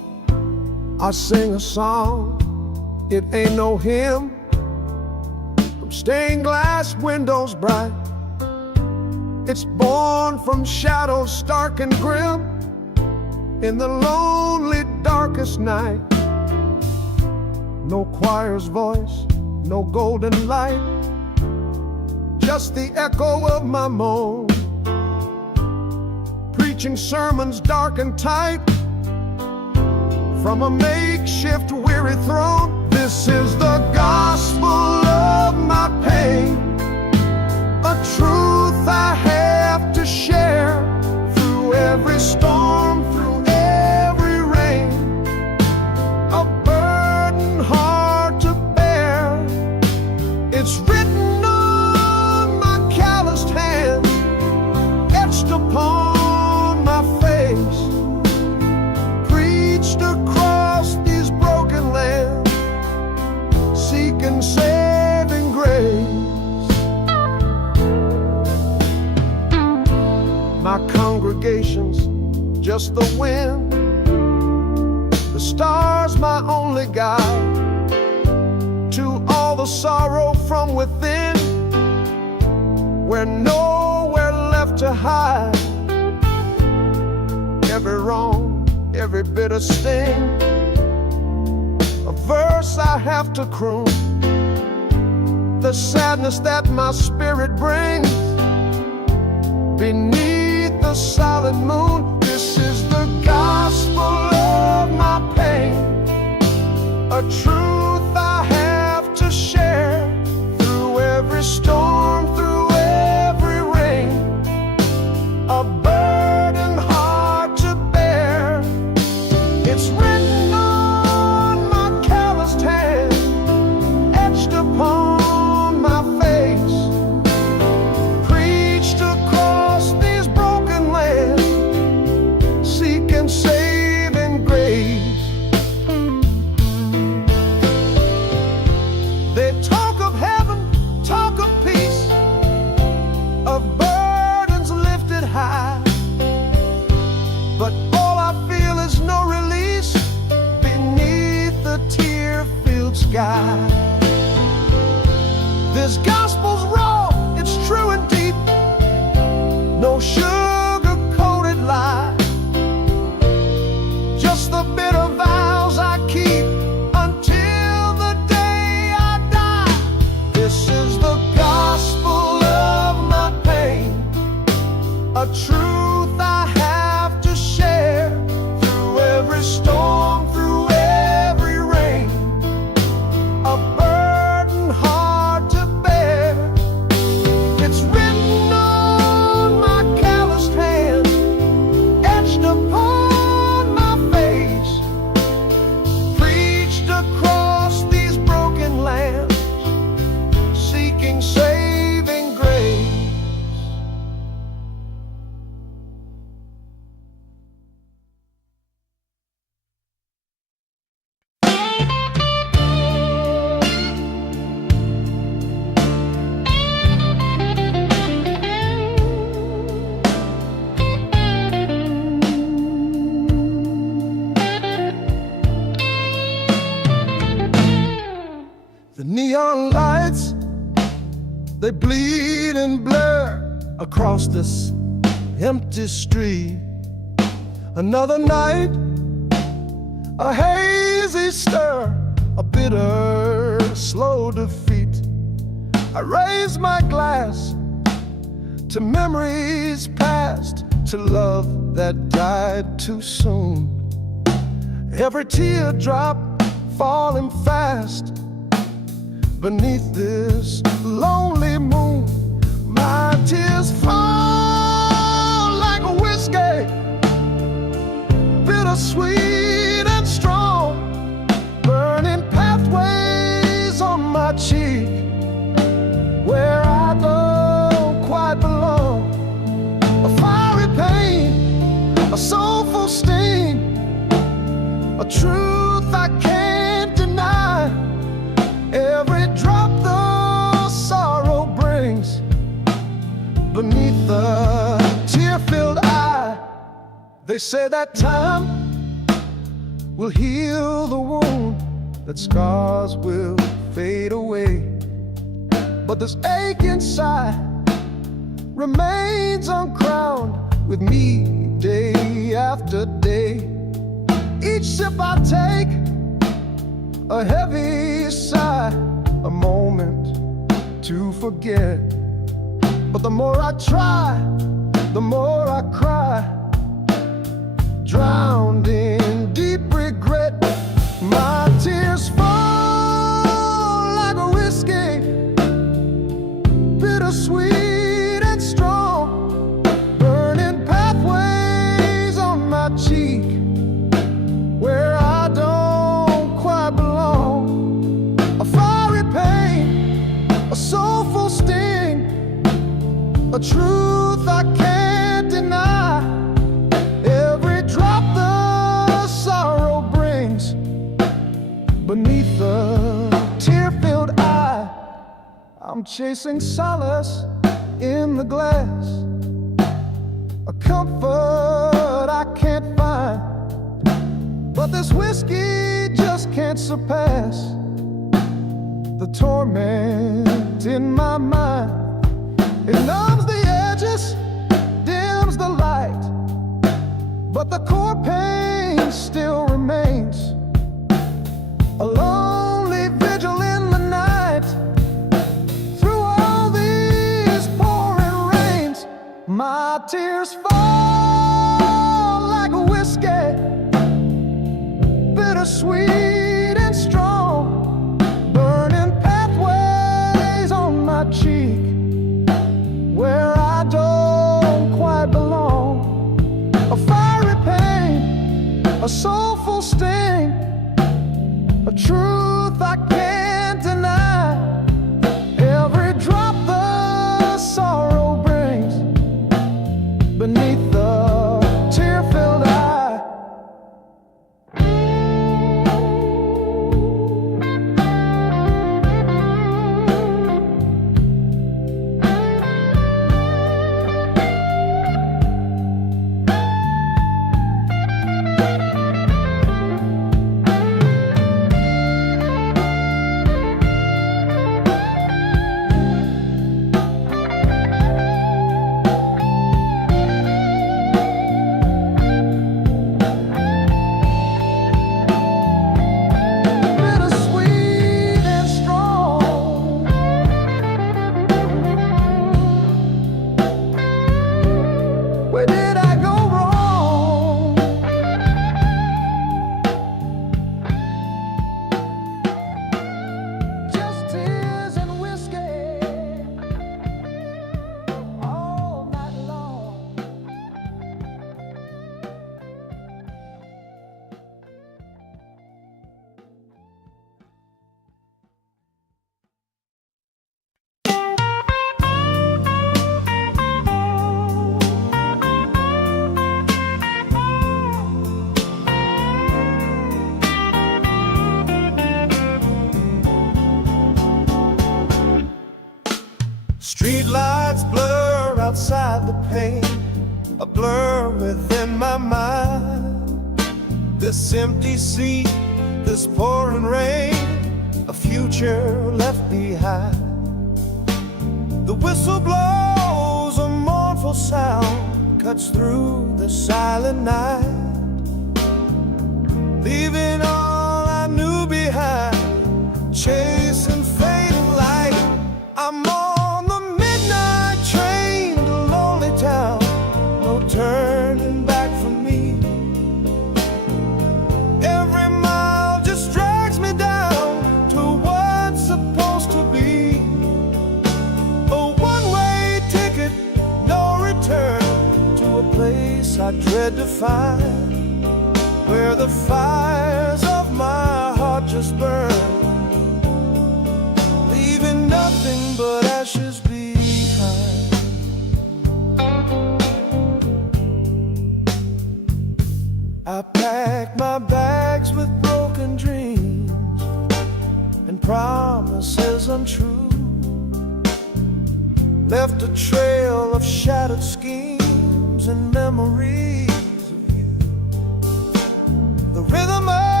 sing a song, it ain't no hymn, from stained glass windows bright. It's born from shadows stark and grim, in the lonely darkest night. No choir's voice, no golden light, just the echo of my moan, preaching sermons dark and tight from a makeshift weary throne. This is the gospel of my pain, a truth I have to share through every storm, through every rain, a burden hard to bear. It's written on my calloused hands, etched upon my face, preached across these broken lands, seeking saving grace. My congregation's just the wind, the stars my only guide to all the sorrow from within, where nowhere left to hide. Every wrong, every bitter sting, a verse I have to croon, the sadness that my spirit brings beneath the silent moon. This is the gospel of my pain, a truth I have to share through every storm, through every rain, a burden hard to bear. It's written on my calloused hand, etched upon my face, preached across these broken lands, seeking saving grace. They talk of heaven, talk of peace, of burdens lifted high, but all I feel is no release beneath the tear-filled sky. This gospel's raw, it's true and deep, no sugar-coated lie, just the bitter vows I keep until the day I die. This is the gospel of my pain, a truth I have to share through every storm, through every rain, a burden hard to bear. It's written on my calloused hand, etched upon my face, preached across these broken lands, seeking saving grace. The neon lights, they bleed and blur across this empty street. Another night, a hazy stir, a bitter, slow defeat. I raise my glass to memories past, to love that died too soon. Every teardrop falling fast beneath this lonely moon. My tears fall like whiskey, bittersweet and strong, burning pathways on my cheek where I don't quite belong. A fiery pain, a soulful sting, a truth I can't deny. Every drop the sorrow brings beneath the tear-filled eye. They say that time will heal the wound, that scars will fade away. But this ache inside remains uncrowned with me day after day. Each sip I take, a heavy sigh, a moment to forget. But the more I try, the more I cry, drowned in deep regret. My tears fall like a whiskey, bittersweet and strong, burning pathways on my cheek where I don't quite belong. A fiery pain, a soulful sting, a truth I can't deny. Every drop the sorrow brings beneath the tear-filled eye. I'm chasing solace in the glass, a comfort I can't find. But this whiskey just can't surpass the torment in my mind. It numbs the edges, dims the light, but the core pain still remains. A lonely vigil in the night, through all these pouring rains. My tears fall like a whiskey, bittersweet and strong, burning pathways on my cheek where I don't quite belong. A fiery pain, a soulful sting, a truth I can't deny. Every drop the sorrow brings beneath the tear-filled eye. Street lights blur outside the pane, a blur within my mind. This empty seat, this pouring rain, a future left behind. The whistle blows, a mournful sound cuts through the silent night, leaving all I knew behind, chasing fading light. I'm on the midnight train to lonely town, no turning back for me. Every mile just drags me down to what's supposed to be a one-way ticket, no return, to a place I dread to find, where the fires of my heart just burn, leaving nothing but ashes behind. I packed my bags with broken dreams and promises untrue, left a trail of shattered schemes and memories of you. The rhythm of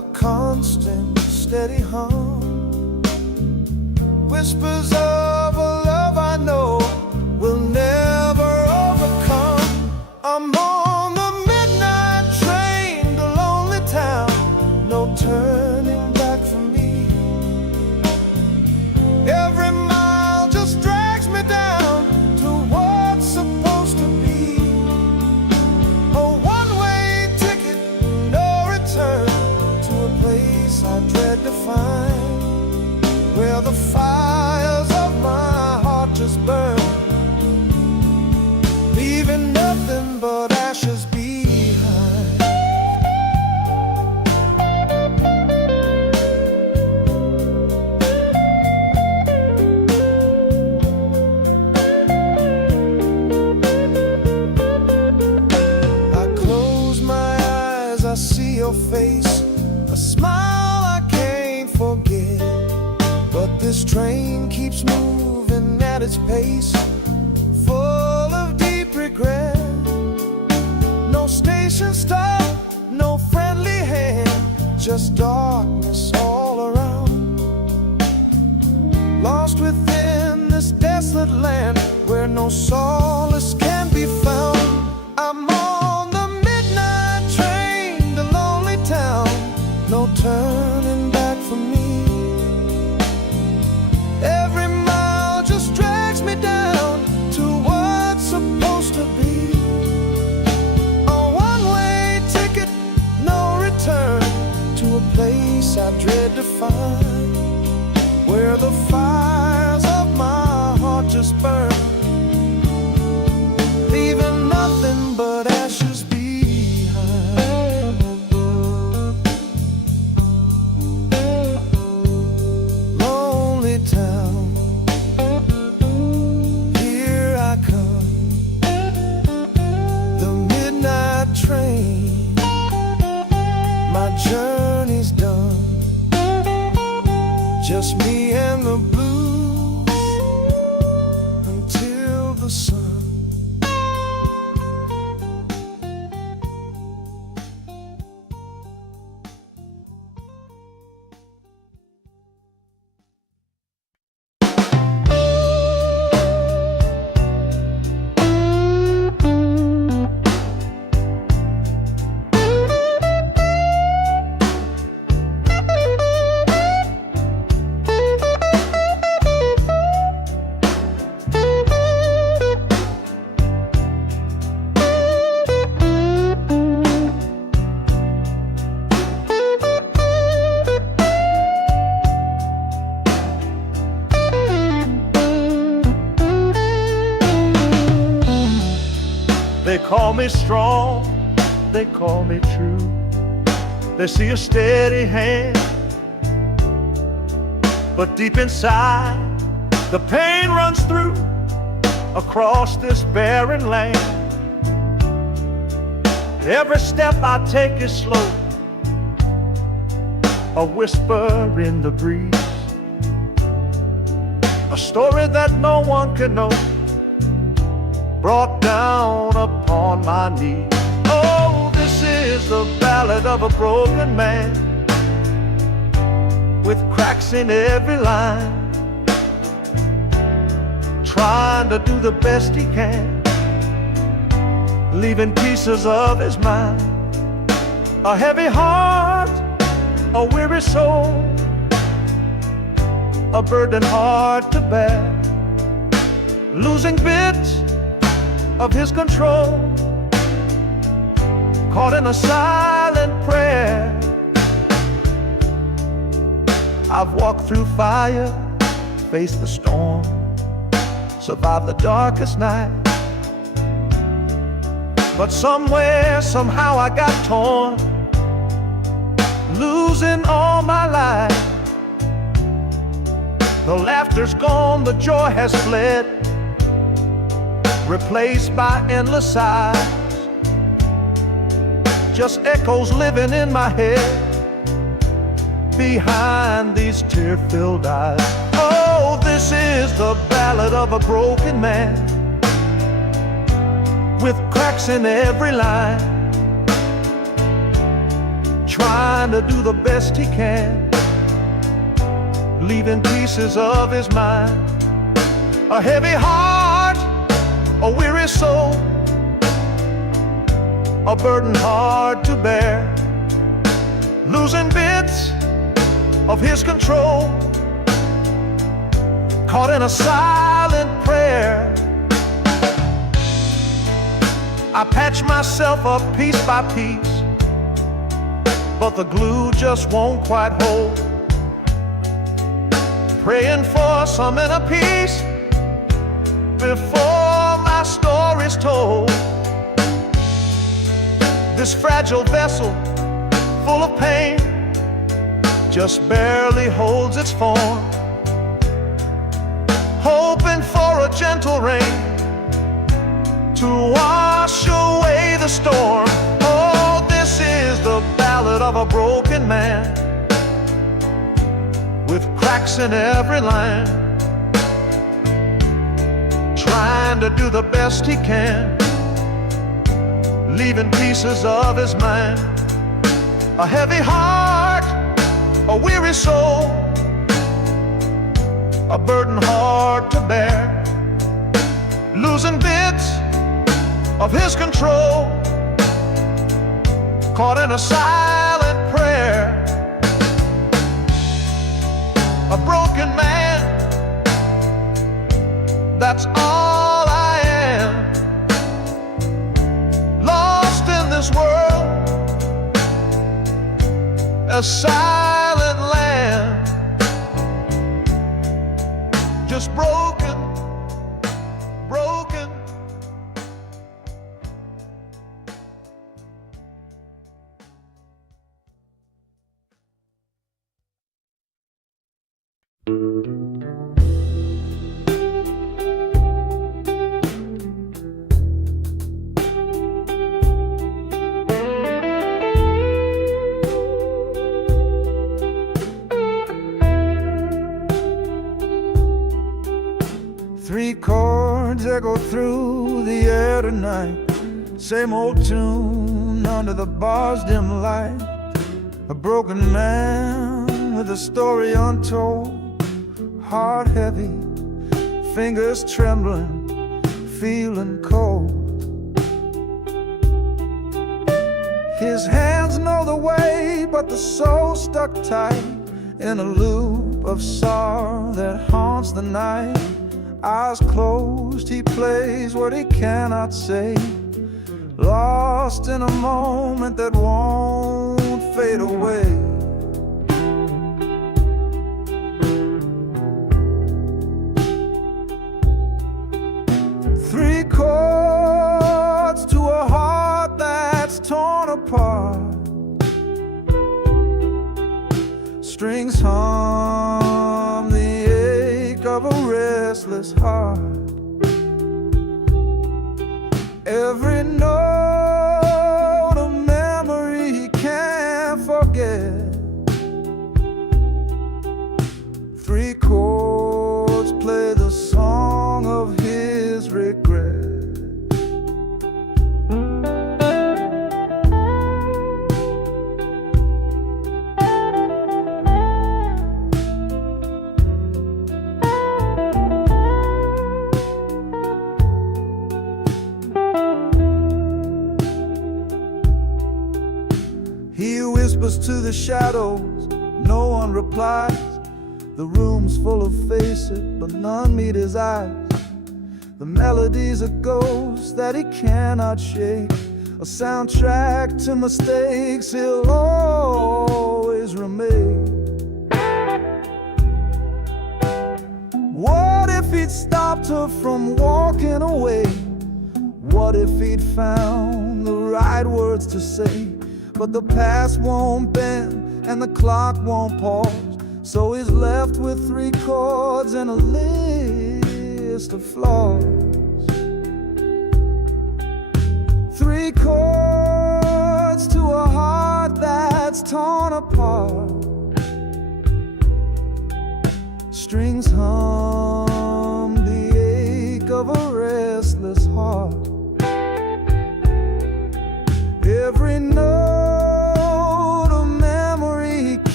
a constant, steady hum. Whispers of a love I know will never overcome. I'm on the midnight train to lonely town, no turning back for me. Every mile just drags me down to what's supposed to be. A one-way ticket, no return, to a place I dread to find, where the fires of my heart just burn, leaving nothing but ashes behind. I close my eyes, I see your face, a smile I can't forget. But this train keeps moving at its pace, full of deep regret. No station stop, no friendly hand, just darkness all around. Lost within this desolate land where no solace can be found. I'm on the midnight train to lonely town, no turning back for me. Every mile just drags me down to what's supposed to be. A one-way ticket, no return, to a place I dread to find, where the fires of my heart just burn, leaving nothing but ashes behind. Lonely town, here I come, the midnight train, my journey's done, just me and the blues until the sun. They call me strong, they call me true. They see a steady hand, but deep inside the pain runs through across this barren land. Every step I take is slow, a whisper in the breeze, a story that no one can know, brought down upon my knees. Oh, this is the ballad of a broken man, with cracks in every line, trying to do the best he can, leaving pieces of his mind. A heavy heart, a weary soul, a burden hard to bear, losing bits of his control, caught in a silent prayer. I've walked through fire, faced the storm, survived the darkest night, but somewhere, somehow I got torn, losing all my life. The laughter's gone, the joy has fled, replaced by endless sighs, just echoes living in my head behind these tear-filled eyes. Oh, this is the ballad of a broken man, with cracks in every line, trying to do the best he can, leaving pieces of his mind. A heavy heart, a weary soul, a burden hard to bear, losing bits of his control, caught in a silent prayer. I patch myself up piece by piece, but the glue just won't quite hold. Praying for some inner peace before my story's told. This fragile vessel, full of pain, just barely holds its form, hoping for a gentle rain to wash away the storm. Oh, this is the ballad of a broken man, with cracks in every line, trying to do the best he can, leaving pieces of his mind. A heavy heart, a weary soul, a burden hard to bear, losing bits of his control, caught in a silent prayer. A broken man, that's all I am, lost in this world, a silent land, just broken, broken. Three chords echo through the air tonight, same old tune under the bar's dim light. A broken man with a story untold, heart heavy, fingers trembling, feeling cold. His hands know the way, but the soul stuck tight in a loop of sorrow that haunts the night. Eyes closed, he plays what he cannot say, lost in a moment that won't fade away. Three chords to a heart that's torn apart, strings hum the ache of a restless heart. Every note a memory he can't forget. Three chords play the song of his regret. He whispers to the shadows, no one replies. The room's full of faces, but none meet his eyes. The melody's a ghost that he cannot shake, a soundtrack to mistakes he'll always remake. What if he'd stopped her from walking away? What if he'd found the right words to say? But the past won't bend and the clock won't pause, so he's left with three chords and a list of flaws. Three chords to a heart that's torn apart, strings hum the ache of a restless heart. Every note a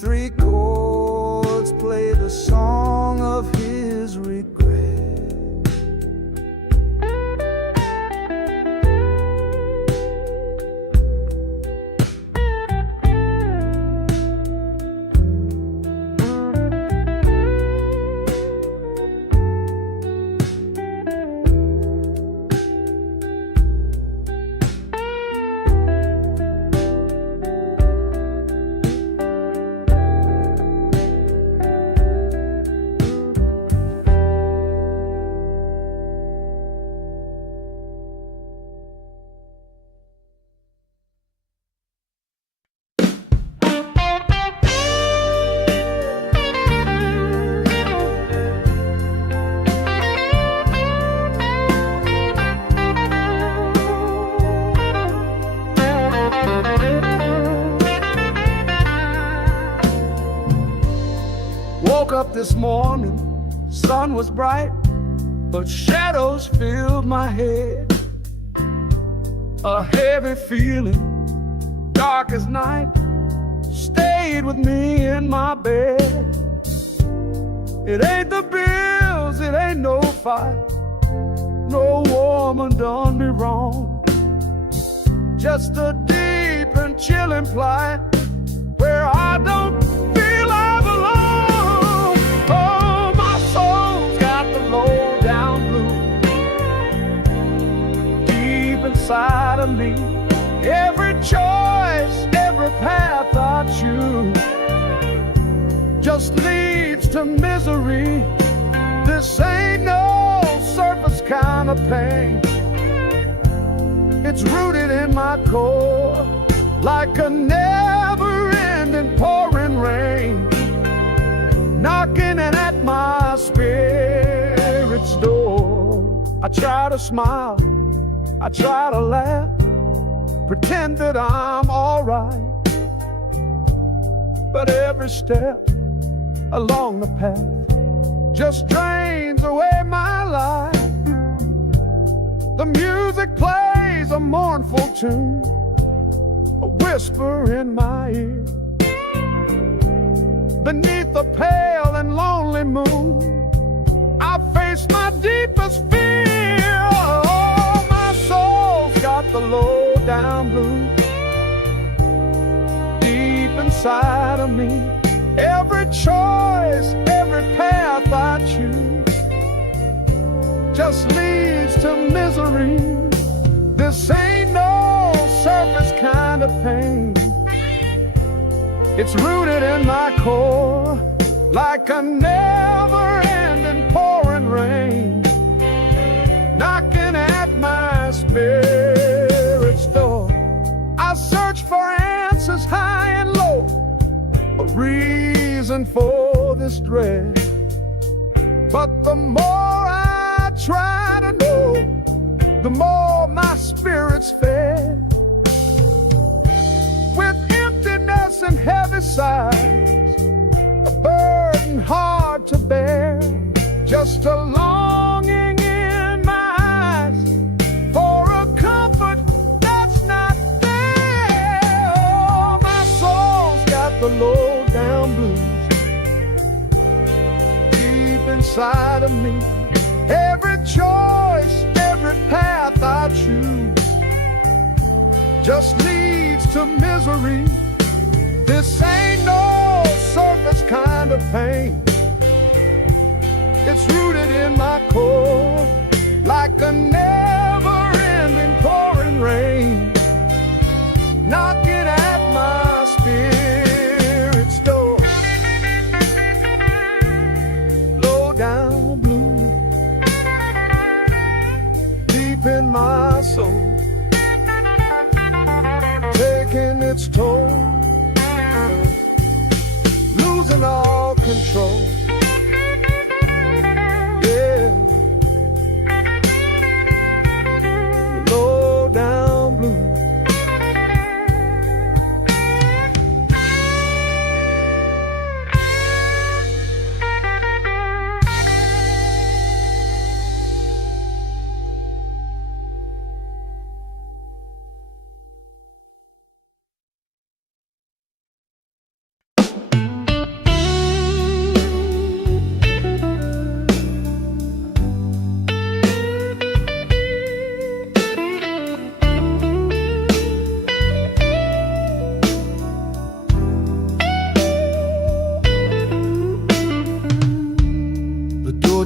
three chords play the song of his regret. Woke up this morning, sun was bright, but shadows filled my head. A heavy feeling, dark as night, stayed with me in my bed. It ain't the bills, it ain't no fight, no woman done me wrong. Just a deep and chilling plight where I don't feel I belong. Oh, my soul's got the low down blues deep inside of me. Every choice, every path I choose just leads to misery. This ain't no surface kind of pain. It's rooted in my core like a never-ending pouring rain, knocking at my spirit's door. I try to smile, I try to laugh, pretend that I'm alright, but every step along the path just drains away my life. The music plays a mournful tune, a whisper in my ear. Beneath the pale and lonely moon, I face my deepest fear. Oh, my soul's got the low down blues deep inside of me. Every choice, every path I choose just leads to misery. This ain't no surface kind of pain. It's rooted in my core like a never-ending pouring rain, knocking at my spirit's door. I search for answers high and low, a reason for this dread, but the more I try to know, the more my spirit's fed. With emptiness and heavy sighs, a burden hard to bear, just a longing in my eyes for a comfort that's not there. Oh, my soul's got the low down blues deep inside of me. Every choice, every path I choose just leads to misery. This ain't no surface kind of pain. It's rooted in my core like a never-ending pouring rain, knocking at my spirit's door. Low down blue deep in my soul, taking its toll, losing all control. Yeah, low down blue.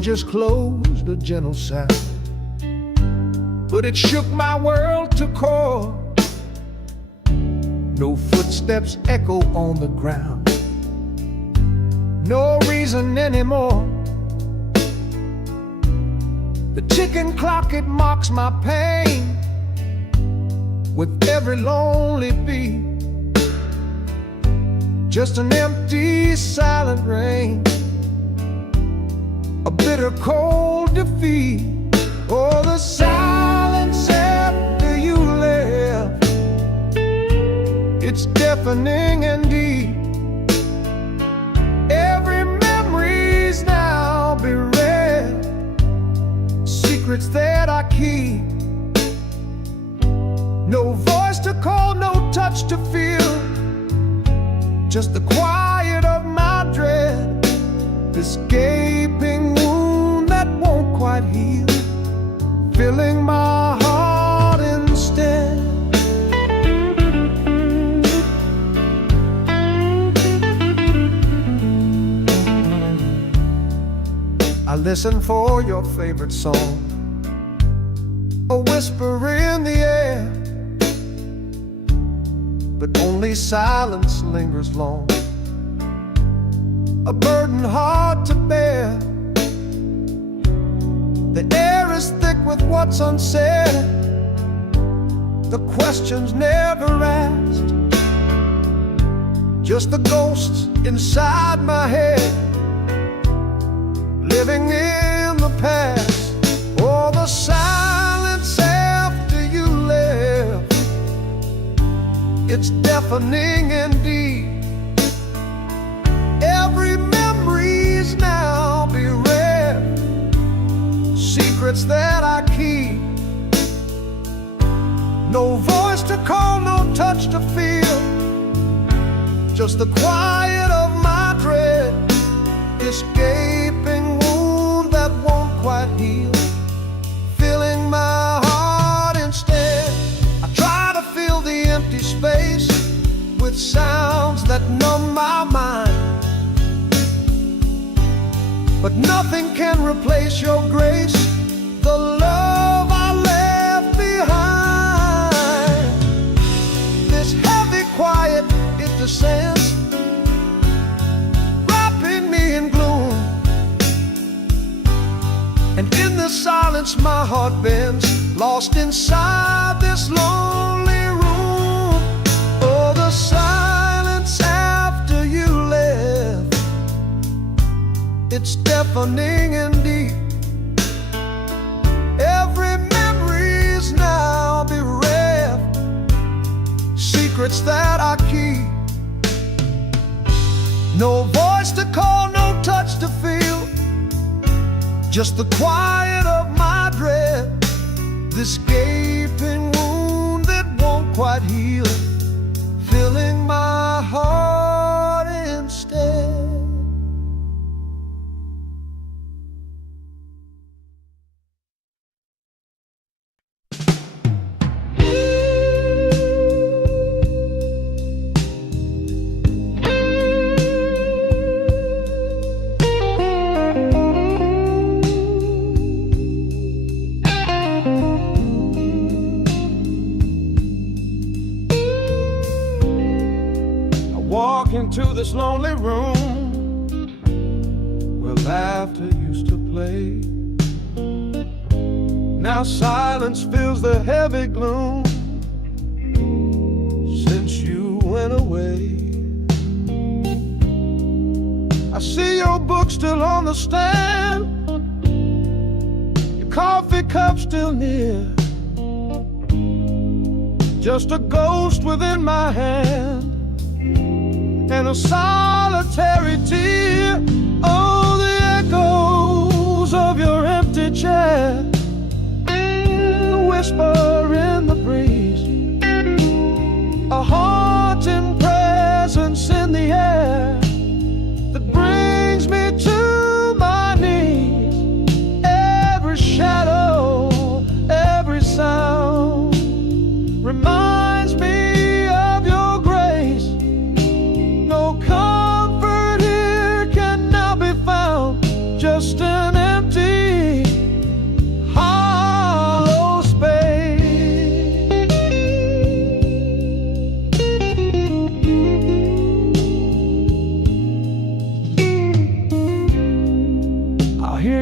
just closed a gentle sound, but it shook my world to core. No footsteps echo on the ground, no reason anymore. The ticking clock, it mocks my pain with every lonely beat. Just an empty, silent rain, a bitter, cold defeat. Oh, the silence after you left, it's deafening and deep. Every memory's now bereft, secrets that I keep. No voice to call, no touch to feel, just the quiet of my dread, this gaping wound that won't quite heal, filling my heart instead. I listen for your favorite song, a whisper in the air, but only silence lingers long, a burden hard to bear. The air is thick with what's unsaid, the questions never asked, just the ghosts inside my head, living in the past. Oh, the silence after you left, it's deafening and deep. Every memory's now bereft, secrets that I keep. No voice to call, no touch to feel, just the quiet of my dread, this gaping wound that won't quite heal, filling my heart instead. I try to fill the empty space with sounds that numb my mind, but nothing can replace your grace, the love I left behind. This heavy quiet, it descends, wrapping me in gloom, and in the silence my heart bends, lost inside this lonely room. Oh, the silence after you left, it's deafening and deep. Every memory's now bereft, secrets that I keep. No voice to call, no touch to feel, just the quiet of my dread, this gaping wound that won't quite heal, filling my heart instead. Walk into this lonely room where laughter used to play. Now silence fills the heavy gloom since you went away. I see your book still on the stand, your coffee cup still near, just a ghost within my hand and a solitary tear. Oh, the echoes of your empty chair, the whisper in the breeze, a haunting presence in the air that brings me to my knees. Every shadow, every sound reminds me of your grace. No comfort here can now be found, just an empty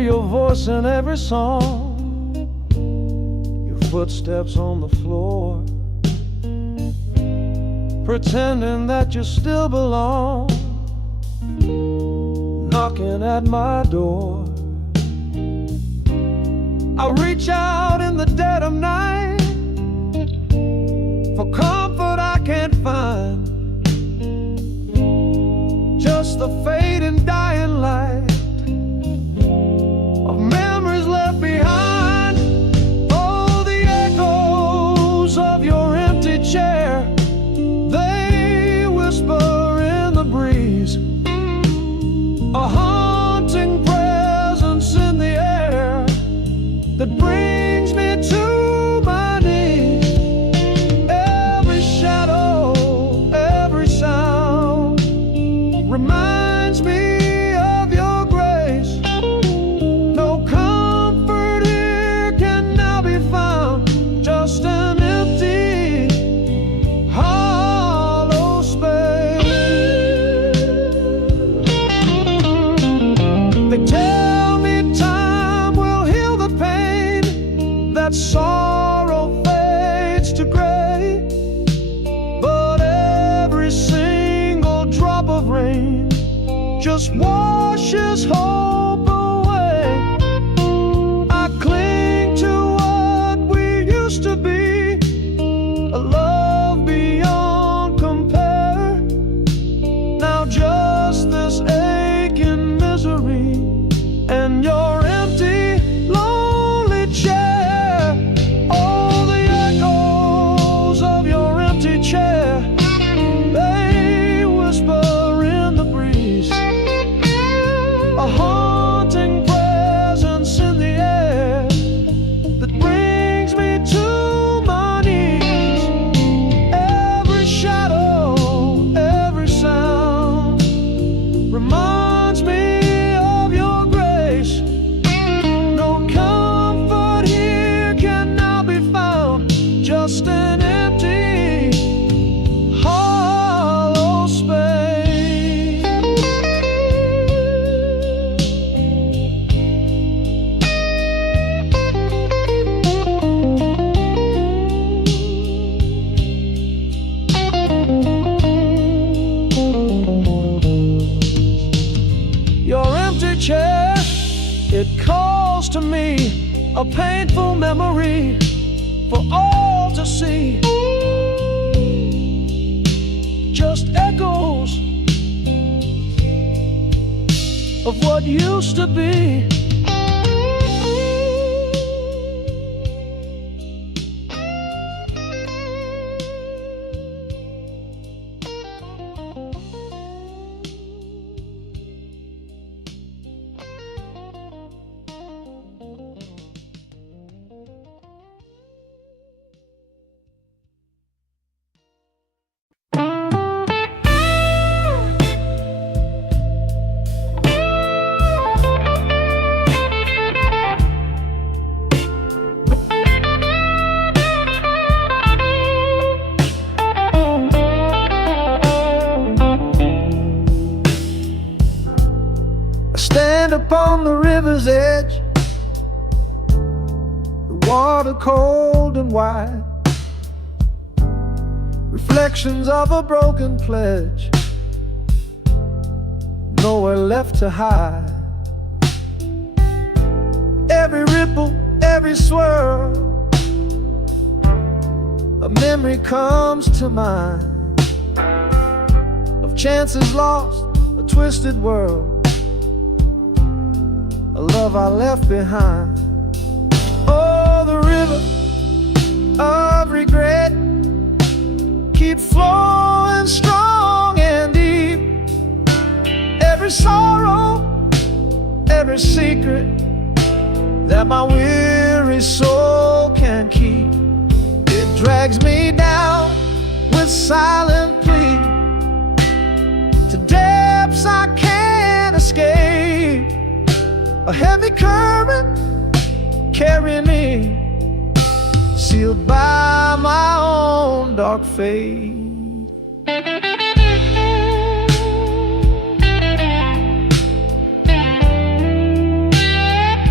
your voice in every song, your footsteps on the floor, pretending that you still belong, knocking at my door. I reach out in the dead of night for comfort I can't find, just the fading dying light of memories left behind. Oh, the echoes of your empty chair, they whisper in the breeze, a haunting presence in the air that brings me to my knees. Every shadow, every sound reminds me of your grace. No comfort here can now be found, just an empty, hollow space. They tell me time will heal the pain, that sorrow fades to gray, but every single drop of rain just washes hope away. I cling to what we used to be, a love beyond compare. Now just this aching misery and your empty, lonely chair. All the echoes of your empty chair, they whisper in the breeze, a haunting presence in the air that brings me to my knees. Every shadow, every sound reminds me of your grace. No comfort here can now be found, just an empty, hollow space. Your empty chair, it calls to me, a painful memory for all to see. Just echoes of what used to be. I stand upon the river's edge, the water cold and wide, reflections of a broken pledge, nowhere left to hide. Every ripple, every swirl, a memory comes to mind of chances lost, a twisted world, a love I left behind. Oh, the river of regret keeps flowing strong and deep. Every sorrow, every secret that my weary soul can keep, it drags me down with silent plea to depths I can't escape. A heavy current carrying me, sealed by my own dark fate.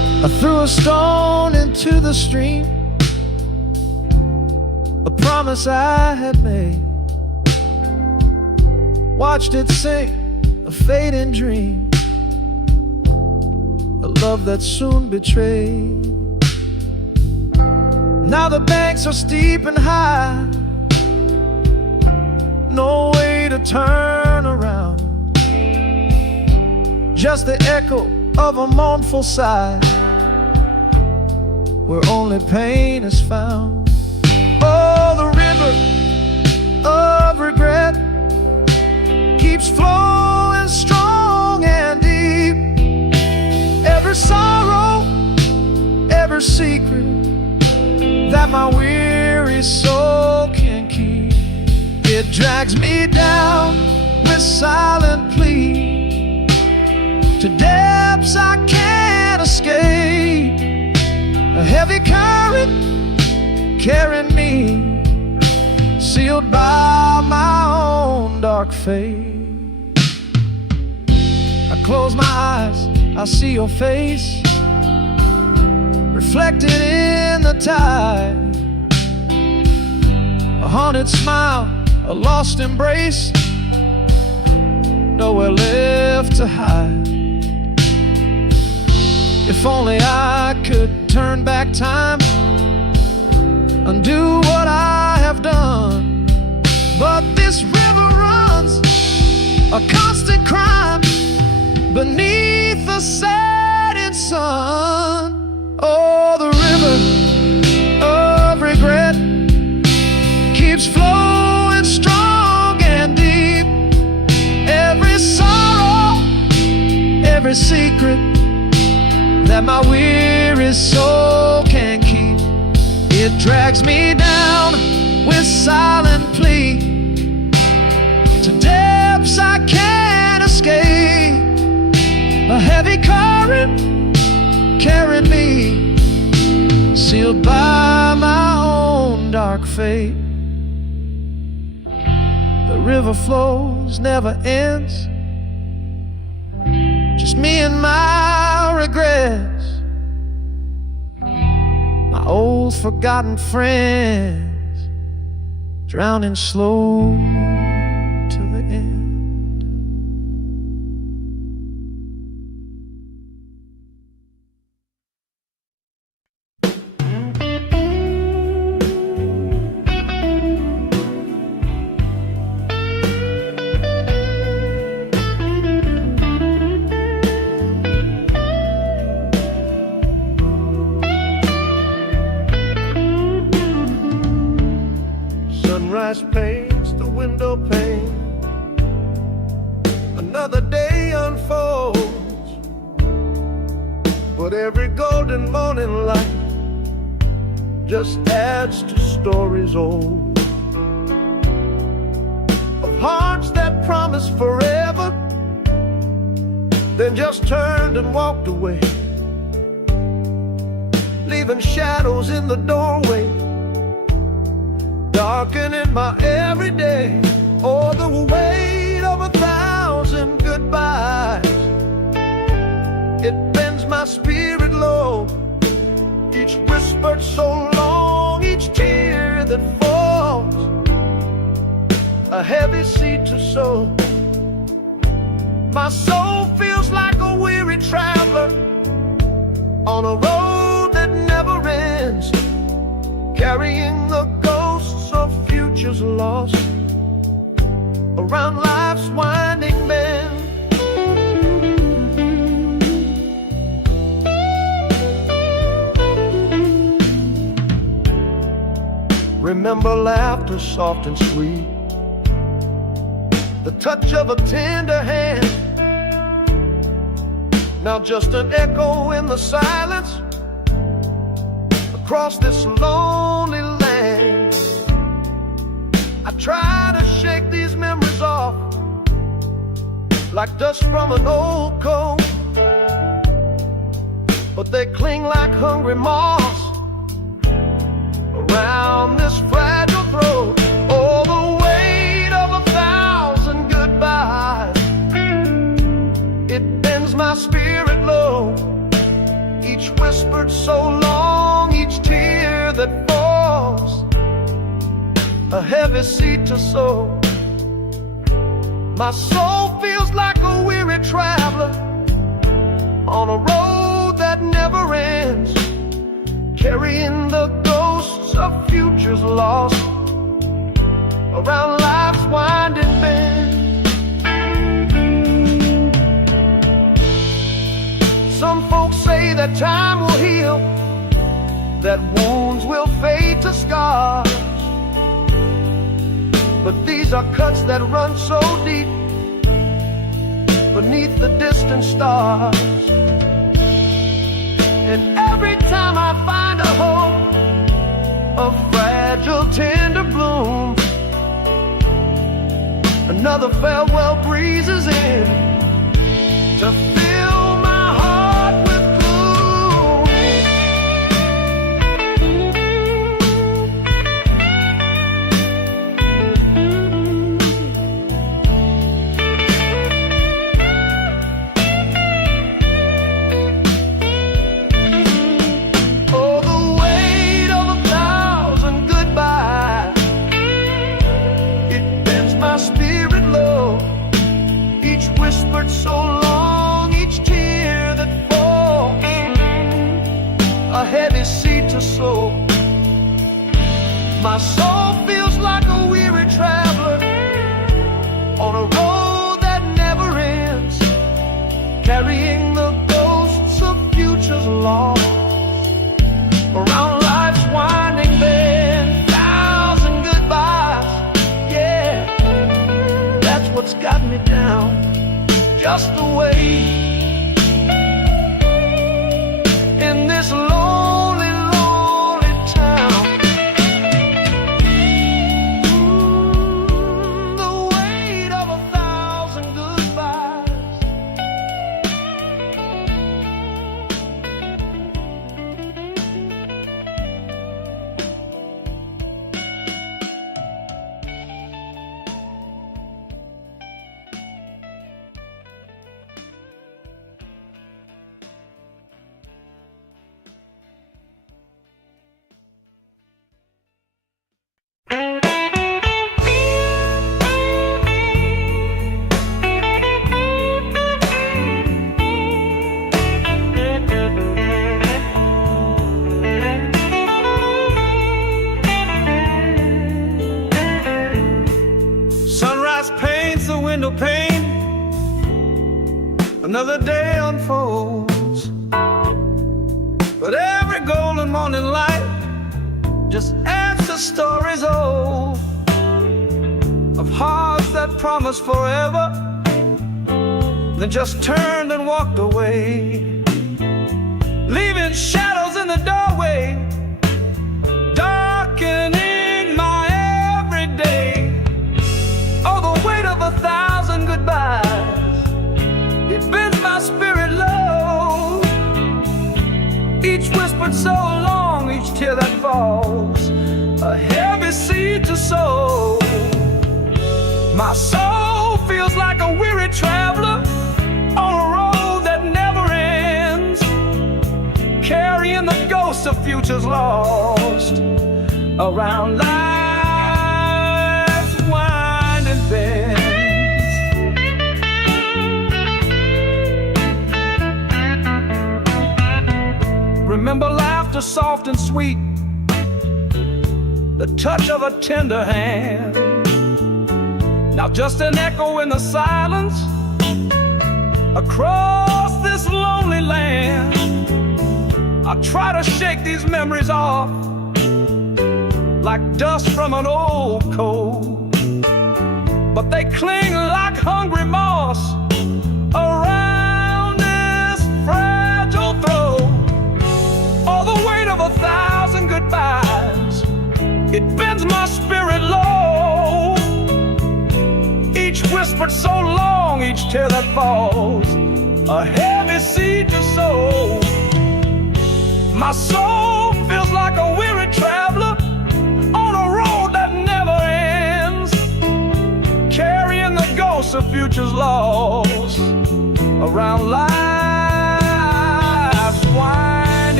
threw a stone into the stream, a promise I had made. Watched it sink, a fading dream, a love that soon betrayed. Now the banks are steep and high, no way to turn around, just the echo of a mournful sigh, where only pain is found. Oh, the river of regret keeps flowing strong and deep. Every sorrow, every secret that my weary soul can keep, it drags me down with silent plea to depths I can't escape. A heavy current carrying me, sealed by my own dark fate. I close my eyes, I see your face reflected in the tide. A haunted smile, a lost embrace, nowhere left to hide. If only I could turn back time, undo what I have done. But this river runs a constant crime beneath the setting sun. Oh, the river of regret keeps flowing strong and deep. Every sorrow, every secret that my weary soul can keep, it drags me down with silent plea to depths I can't escape. A heavy current carrying me, sealed by my own dark fate. The river flows, never ends, just me and my regrets, my old forgotten friends, drowning slow to the end. Sunrise paints the window pane, another day unfolds, but every golden morning light just adds to stories old, of hearts that promised forever, then just turned and walked away, leaving shadows in the doorway, darkening my everyday. Oh, the weight of 1,000 goodbyes, it bends my spirit low. Each whispered so long, each tear that falls, a heavy seed to sow. My soul feels like a weary traveler on a road that never ends, carrying the ghosts of futures lost around life's winding bend. Remember laughter soft and sweet, the touch of a tender hand, now just an echo in the silence across this lonely land. I try to shake these memories off like dust from an old coat, but they cling like hungry moths around this fragile throat. Oh, the weight of 1,000 goodbyes, it bends my spirit low. Each whisper whispered so long, each tear that falls, a heavy seed to sow. My soul feels like a weary traveler on a road that never ends, carrying the ghosts of futures lost around life's winding bend. Some folks say that time will heal, that wounds will fade to scars, but these are cuts that run so deep beneath the distant stars. And every time I find a hope, a fragile tender bloom, another farewell breezes in to fill my heart with gloom. Oh, the weight of 1,000 goodbyes, it bends my spirit low. Each whispered so long, each tear that falls, a heavy seed to sow. My soul feels like a weary traveler on a road that never ends, carrying the ghosts of futures lost around life's winding bend. 1,000 goodbyes, yeah, that's what's got me down, just the way in this lonely, lonely town. The weight of 1,000 goodbyes. Sunrise paints the window pane, another day unfolds, but every golden morning light just adds to stories old of hearts that promised forever, then just turned and walked away, leaving shadows in the doorway, darkening my everyday. Oh, the weight of 1,000 goodbyes, it bends my spirit low. Each whispered so long, each tear that falls, a heavy seed to sow. My soul feels like a weary traveler on a road that never ends, carrying the ghosts of futures lost around life's winding bends. Remember laughter soft and sweet, the touch of a tender hand. Now just an echo in the silence across this lonely land. I try to shake these memories off like dust from an old coat, but they cling like hungry moss around this fragile throat. Oh, the weight of 1,000 goodbyes, it bends my spirit low. Each whispered so long, each tear that falls, a heavy seed to sow. My soul feels like a weary traveler on a road that never ends, carrying the ghosts of futures lost around life's winding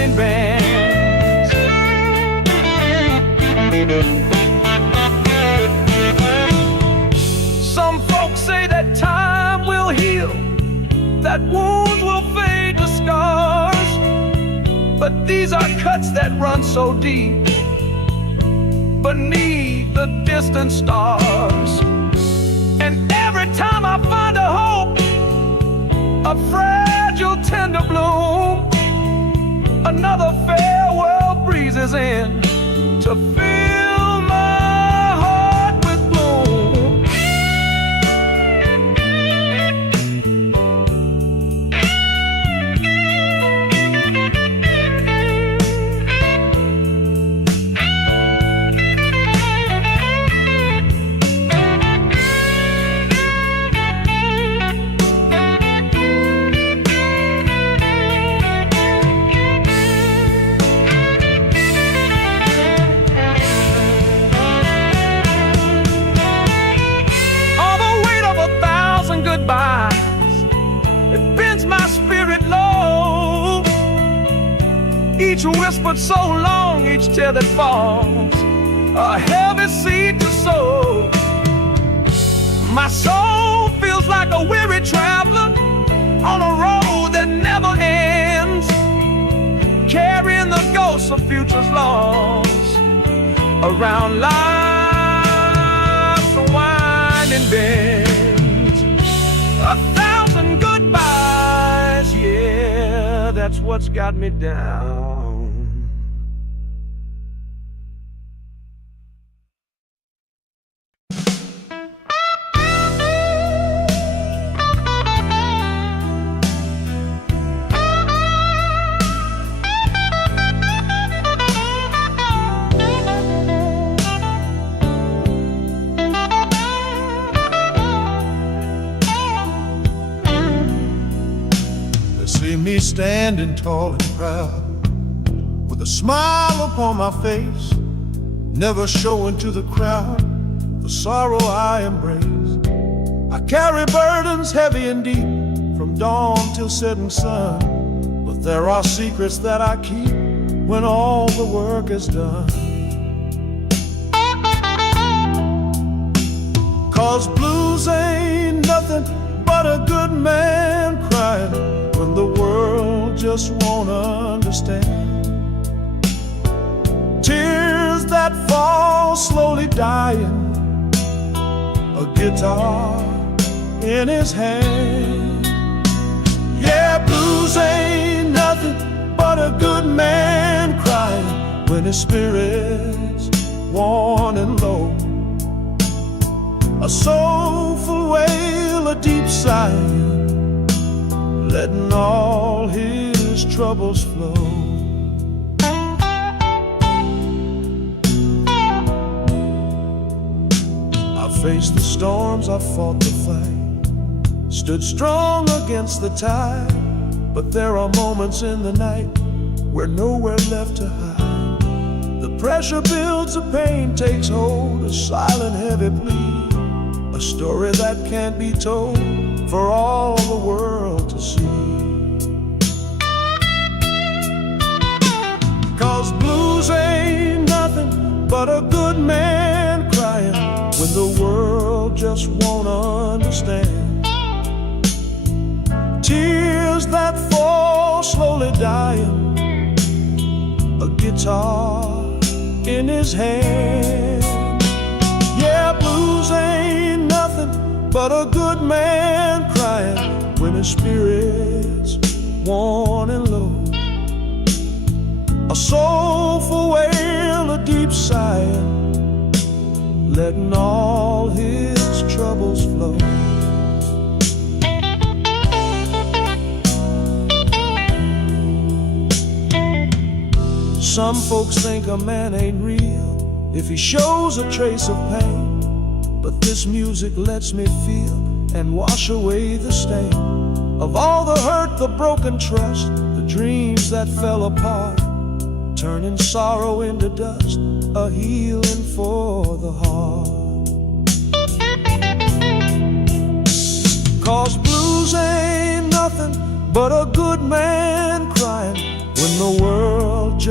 whining bands. Some folks say that time will heal, that wounds will fade to scars, but these are cuts that run so deep beneath the distant stars. And every time I find a hope, a fragile tender bloom, another farewell breezes in to fill my heart with gloom. It bends my spirit low. Each whispered so long, each tear that falls, a heavy seed to sow. My soul feels like a weary traveler on a road that never ends, carrying the ghosts of futures lost around life's winding bend. 1,000 goodbyes, yeah, that's what's got me down. See me standing tall and proud, with a smile upon my face, never showing to the crowd the sorrow I embrace. I carry burdens heavy and deep, from dawn till setting sun, but there are secrets that I keep when all the work is done. 'Cause blues ain't nothing but a good man crying when the world just won't understand. Tears that fall slowly dying, a guitar in his hand. Yeah, blues ain't nothing but a good man crying when his spirit's worn and low. A soulful wail, a deep sigh, letting all his troubles flow. I faced the storms, I fought the fight, stood strong against the tide, but there are moments in the night where nowhere left to hide. The pressure builds, the pain takes hold, a silent heavy plea, a story that can't be told for all the world to see. 'Cause blues ain't nothing but a good man crying when the world just won't understand. Tears that fall slowly dying, a guitar in his hand. Yeah, blues ain't nothing but a good man crying when his spirit's worn and low. A soulful wail, a deep sigh, letting all his troubles flow. Some folks think a man ain't real if he shows a trace of pain, but this music lets me feel and wash away the stain of all the hurt, the broken trust, the dreams that fell apart, turning sorrow into dust, a healing for the heart. 'Cause blues ain't nothing but a good man crying when the world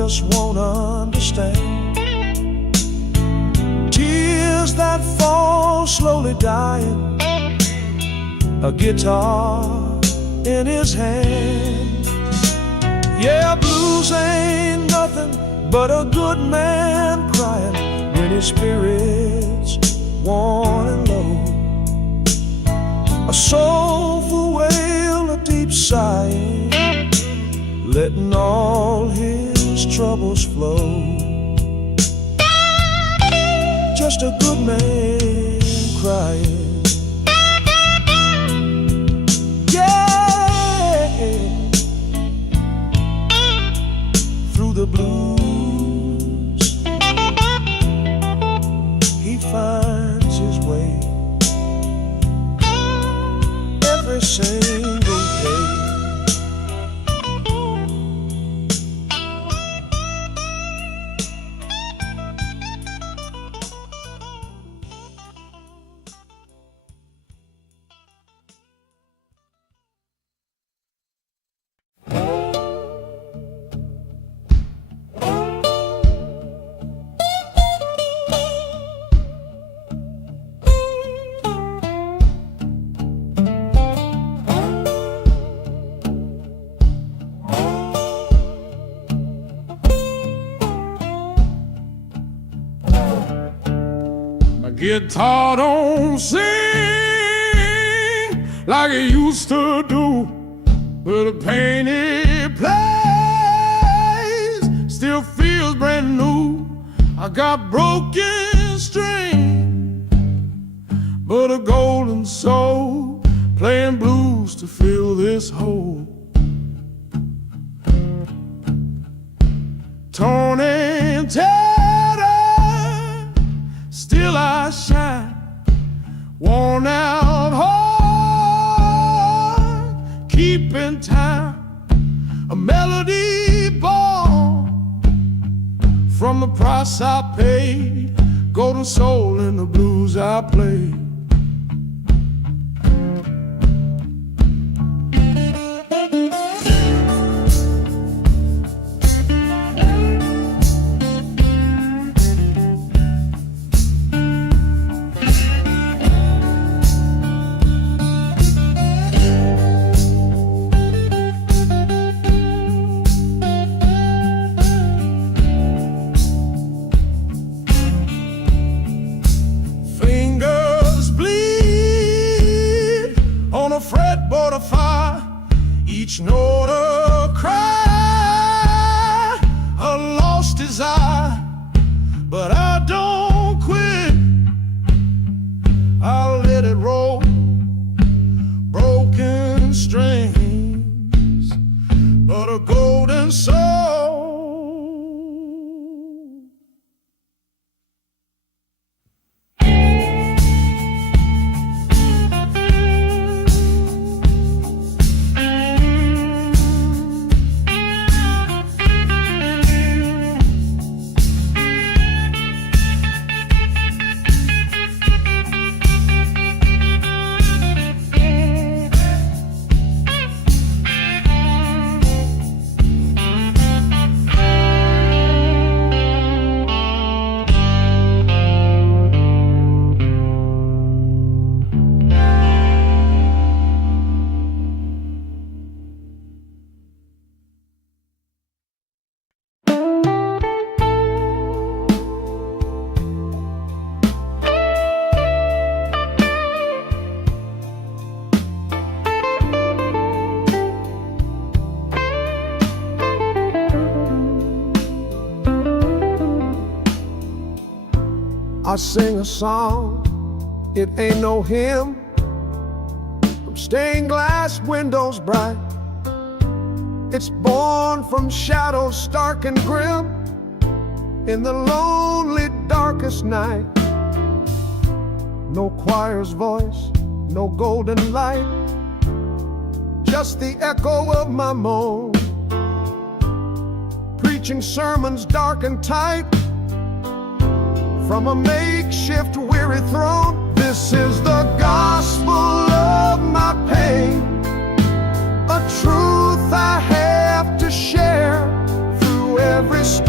just won't understand. Tears that fall slowly dying, a guitar in his hand. Yeah, blues ain't nothing but a good man crying when his spirit's worn and low. A soulful wail, a deep sighing, letting all his troubles flow. Just a good man crying. Yeah, through the blues he finds his way every single day. Guitar don't sing like it used to do, but the pain it plays still feels brand new. I got broken string, but a golden soul playing blues to fill this hole. Torn and tattered, still I shine, worn out heart, keeping time, a melody born from the price I paid, golden soul in the blues I played. Fretboard of fire, each note a cry, a lost desire, but I don't quit. I'll let it roll, broken strings, but a golden soul. I sing a song, it ain't no hymn, from stained glass windows bright. It's born from shadows stark and grim, in the lonely darkest night. No choir's voice, no golden light, just the echo of my moan, preaching sermons dark and tight from a makeshift weary throne. This is the gospel of my pain, a truth I have to share through every storm.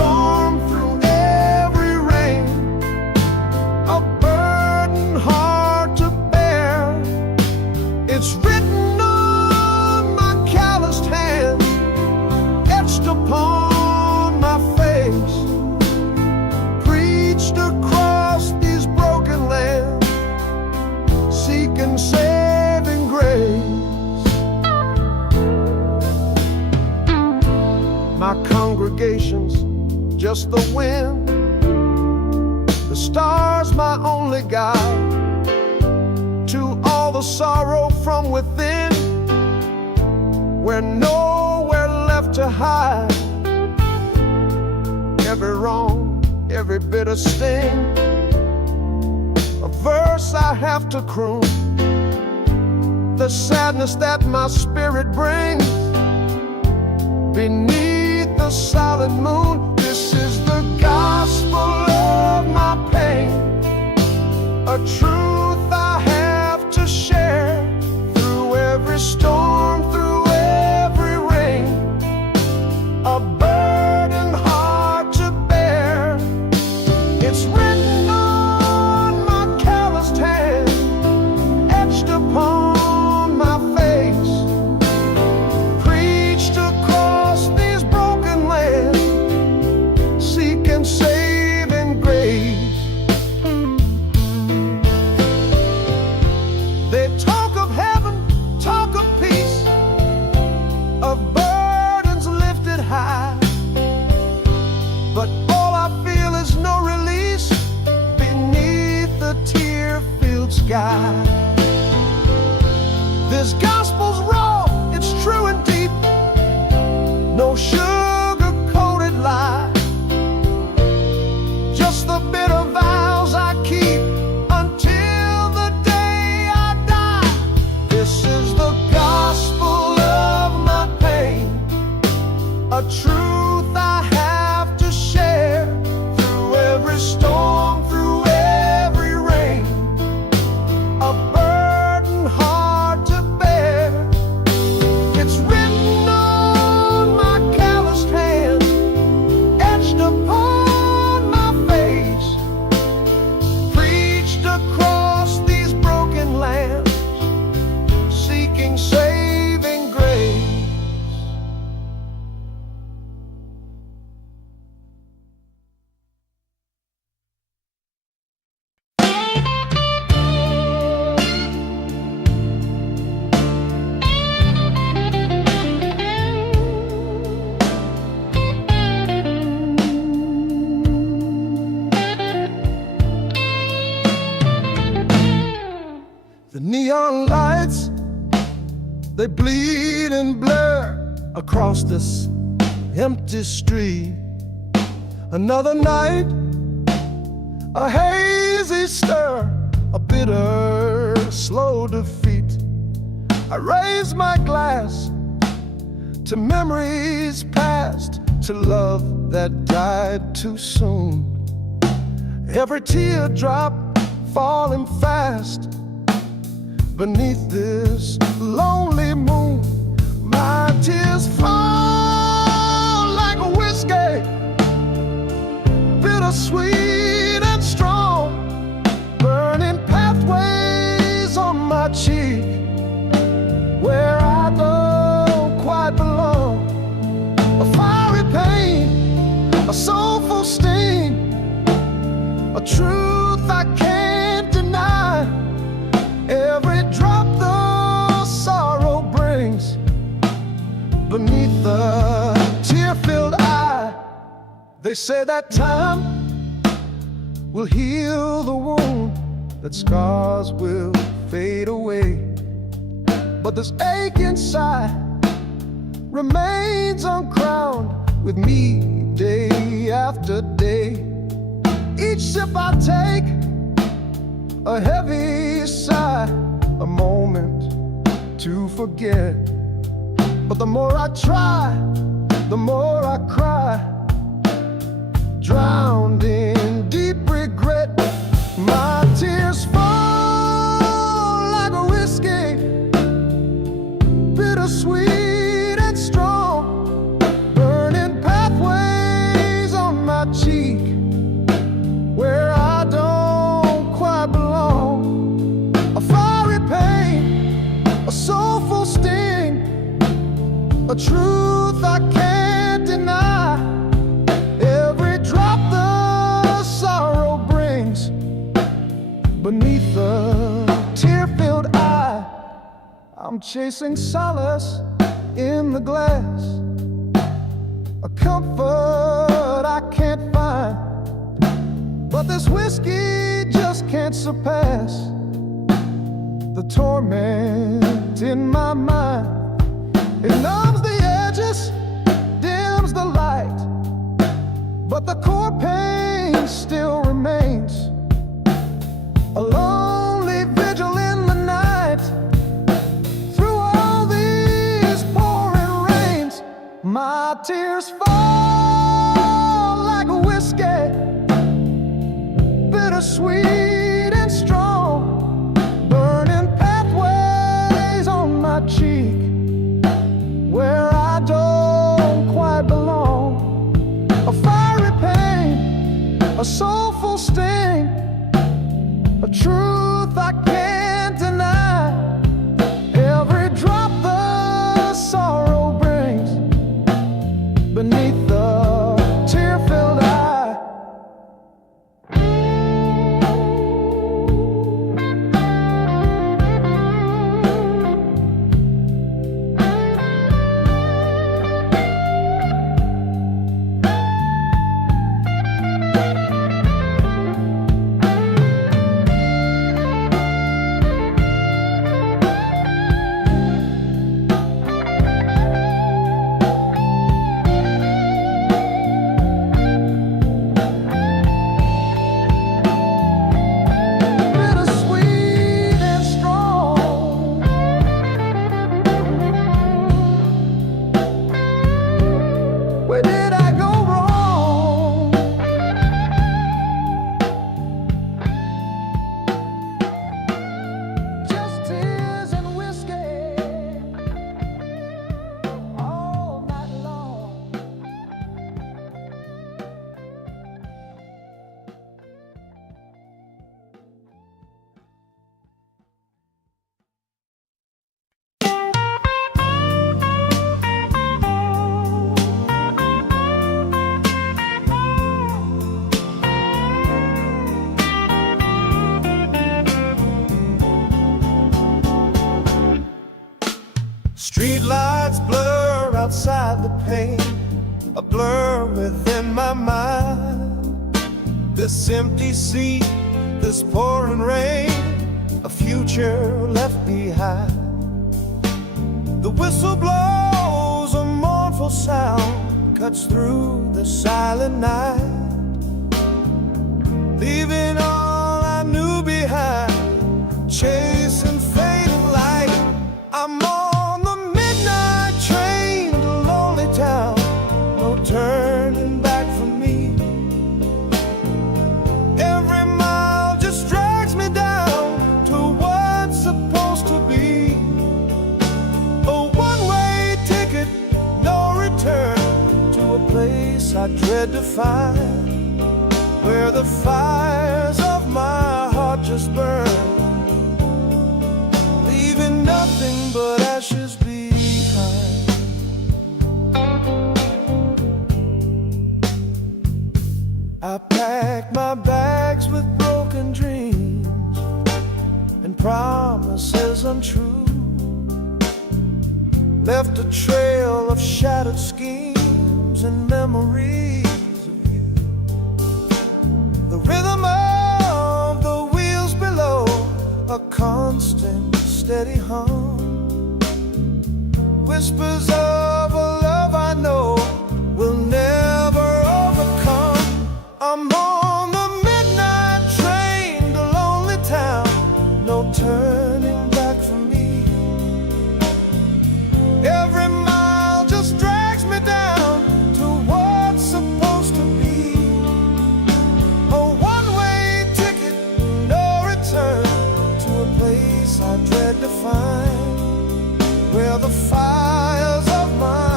It's written on my calloused hand, etched upon my face, preached across these broken lands, seeking saving grace. My congregation's just the wind, the stars my only guide to all the sorrow from within, we're nowhere left to hide. Every wrong, every bitter sting, a verse I have to croon, the sadness that my spirit brings beneath the silent moon. This is the gospel of my pain, a truth I have to share through every storm, through every rain, a burden hard to bear. It's written on my calloused hand, etched upon my face, preached across these broken lands, seeking saving grace. They talk of heaven, talk of peace, of burdens lifted high, but all I feel is no release beneath the tear-filled sky. This gospel's raw, it's true and deep, no sugar-coated lie, just the bitter vows I keep until the day I die. This is the gospel of my pain, a truth I have to share through every storm, through every rain, a burden hard to bear. It's written on my calloused hand, etched upon my face, preached across these broken lands, seeking saving grace. The neon lights, they bleed and blur across this empty street. Another night, a hazy stir, a bitter, slow defeat. I raise my glass to memories past, to love that died too soon. Every teardrop falling fast beneath this lonely moon. My tears fall like a whiskey, bittersweet and strong, burning pathways on my cheek where I don't quite belong. A fiery pain, a soulful sting, a truth I can't deny. Every drop the sorrow brings beneath the tear-filled eye. They say that time will heal the wound, that scars will fade away, but this ache inside remains uncrowned with me day after day. Each sip I take, a heavy sigh, a moment to forget. But the more I try, the more I cry, drowned in deep regret. My tears fall like a whiskey, bittersweet and strong, burning pathways on my cheek where I don't quite belong. A fiery pain, a a soulful sting, a truth I can't deny. Every drop the sorrow brings beneath the tear-filled eye. I'm chasing solace in the glass, a comfort I can't find, but this whiskey just can't surpass the torment in my mind. It numbs the edges, dims the light, but the core pain still remains. A lonely vigil in the night. Through all these pouring rains, my tears fall like a whiskey, bittersweet and strong, burning pathways on my cheek where I don't quite belong. A fiery pain, a soulful sting, a truth I can't deny. Every drop the sorrow brings beneath the tear-filled eye. Street lights blur outside the pane, a blur within my mind. This empty seat, this pouring rain, a future left behind. The whistle blows a mournful sound, cuts through the silent night, leaving all I knew behind, chasing fading light. I'm on the midnight train to lonely town, no turning back for me. Every mile just drags me down to what's supposed to be. A one-way ticket, no return, to a place I dread to find, where the fires of my heart just burn, leaving nothing but ashes behind. I packed my bags with broken dreams and promises untrue, left a trail of shattered schemes and memories of you. The rhythm of the wheels below, a constant steady hum, whispers of a love I know will never overcome. I'm on the midnight train to lonely town, no turning back for me. Every mile just drags me down to what's supposed to be. A one-way ticket, no return, to a place I dread to find, where the fires of my